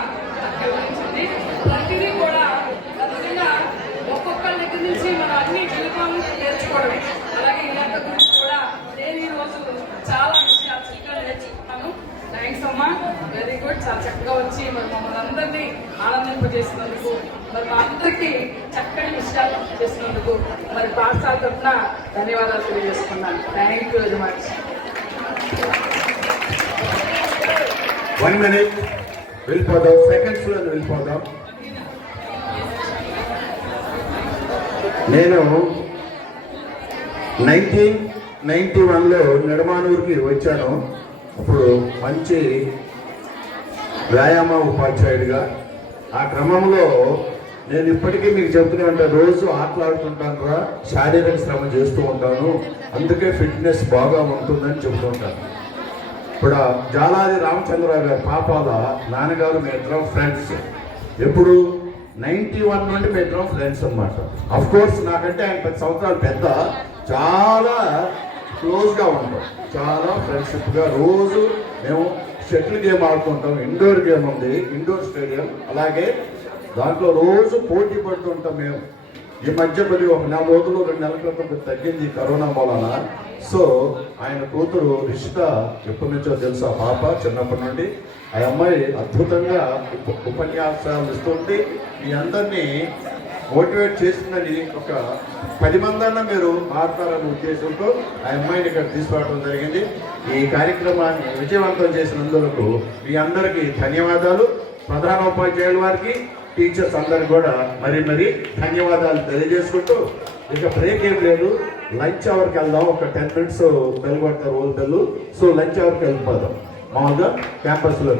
వివరించింది. ప్రతిదీ కూడా నిజంగా ఒక్కొక్కరి దగ్గర నుంచి మనం అన్ని జీవితాలను నేర్చుకోవడమే. అలాగే ఇలాంటి గురించి కూడా నేను ఈ రోజు చాలా విషయాలు చక్కగా నేర్చుకుంటాను. థ్యాంక్స్ అమ్మా, వెరీ గుడ్. చాలా చక్కగా వచ్చి మరి మమ్మల్ని అందరినీ ఆనందింపజేసినందుకు, మరి మా అందరికీ చక్కని విషయాలు చేసినందుకు మరి పాఠశాల తరఫున ధన్యవాదాలు తెలియజేస్తున్నాను. Thank you very much. 1 minute వెళ్ళిపోదాం, సెకండ్స్ లో వెళ్ళిపోదాం. నేను 1991లో నిడమానూరుకి వచ్చాను. అప్పుడు మంచి వ్యాయామ ఉపాధ్యాయుడిగా. ఆ క్రమంలో నేను ఇప్పటికీ మీకు చెప్తూనే ఉంటాను, రోజు ఆటలాడుతుంటాను రా, శారీరక శ్రమ చేస్తూ ఉంటాను, అందుకే ఫిట్నెస్ బాగా ఉంటుందని చెబుతూ ఉంటాను. ఇప్పుడు జాలాది రామచంద్రరావు గారి పాపాల నాన్నగారు మీ ఇద్దరం ఫ్రెండ్స్. ఎప్పుడు 91 నుండి మీ ఇద్దరం ఫ్రెండ్స్ అనమాట. అఫ్ కోర్స్ నాకంటే ఆయన 10 సంవత్సరాలు పెద్ద. చాలా క్లోజ్గా ఉంటాం, చాలా ఫ్రెండ్షిప్గా. రోజు మేము షటిల్ గేమ్ ఆడుతుంటాం. ఇండోర్ గేమ్ ఉంది, ఇండోర్ స్టేడియం. అలాగే దాంట్లో రోజు పోటీ పడుతుంటాం మేము. ఈ మధ్య కొద్దిగా ఒక 4 రోజులు 2 నెలల క్రితం తగ్గింది కరోనా మూలన. సో ఆయన కూతురు రిషిత ఎప్పటి నుంచో తెలుసు, ఆ పాప చిన్నప్పటి నుండి. ఆ అమ్మాయి అద్భుతంగా ఉపన్యాసాలు ఇస్తుంది, మీ అందరినీ మోటివేట్ చేస్తుందని. ఒక 10 మందన్నా మీరు ఆడతారనే ఉద్దేశంతో ఆ అమ్మాయిని ఇక్కడ తీసుకురావడం జరిగింది. ఈ కార్యక్రమాన్ని విజయవంతం చేసినందుకు మీ అందరికీ ధన్యవాదాలు. ప్రధానోపాధ్యాయుల వారికి, టీచర్స్ అందరికి కూడా మరీ ధన్యవాదాలు తెలియజేసుకుంటూ, ఇక బ్రేక్ ఏం లేదు, లంచ్ అవర్కి వెళ్దాం. ఒక 10 minutes బెల్ కొడతారు, ఓల్ బెల్లు. సో లంచ్ అవర్కి వెళ్ళిపోదాం మామూలుగా క్యాంపస్లో.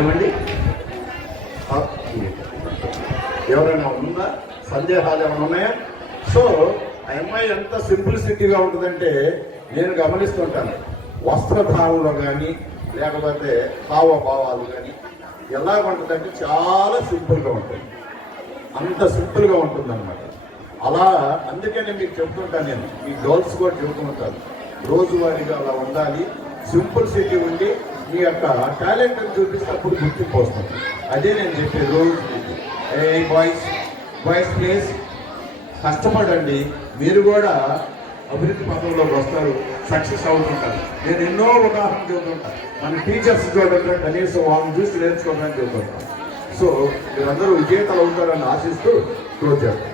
ఏమండి, ఎవరైనా ఉందా? సందేహాలు ఏమైనా ఉన్నాయా? సో ఆ అమ్మాయి ఎంత సింప్లిసిటీగా ఉంటుందంటే నేను గమనిస్తుంటాను. వస్త్రధారణలో కానీ లేకపోతే హావభావాలు కానీ ఎలా ఉంటుందంటే చాలా సింపుల్గా ఉంటుంది. అంత సింపుల్గా ఉంటుంది అనమాట. అలా అందుకనే మీకు చెప్తుంటాను, నేను మీ గర్ల్స్ కూడా చెబుతూ ఉంటాను, రోజువారీగా అలా ఉండాలి. సింపుల్ సిటీ ఉండి మీ యొక్క టాలెంట్ని చూపిస్తేప్పుడు గుర్తింపు వస్తుంది. అదే నేను చెప్పే రోజు. బాయ్స్ ప్లీజ్ కష్టపడండి, మీరు కూడా అభివృద్ధి పథంలోకి వస్తారు, సక్సెస్ అవుతుంటారు. నేను ఎన్నో ఉదాహరణలు చెబుతుంటాను. మన టీచర్స్ చూడండి, కనీసం వాళ్ళని చూసి నేర్చుకోవడానికి చెబుతుంటాను. సో మీరందరూ విజేతలు అవుతారని ఆశిస్తూ క్లోజ్ చేస్తాను.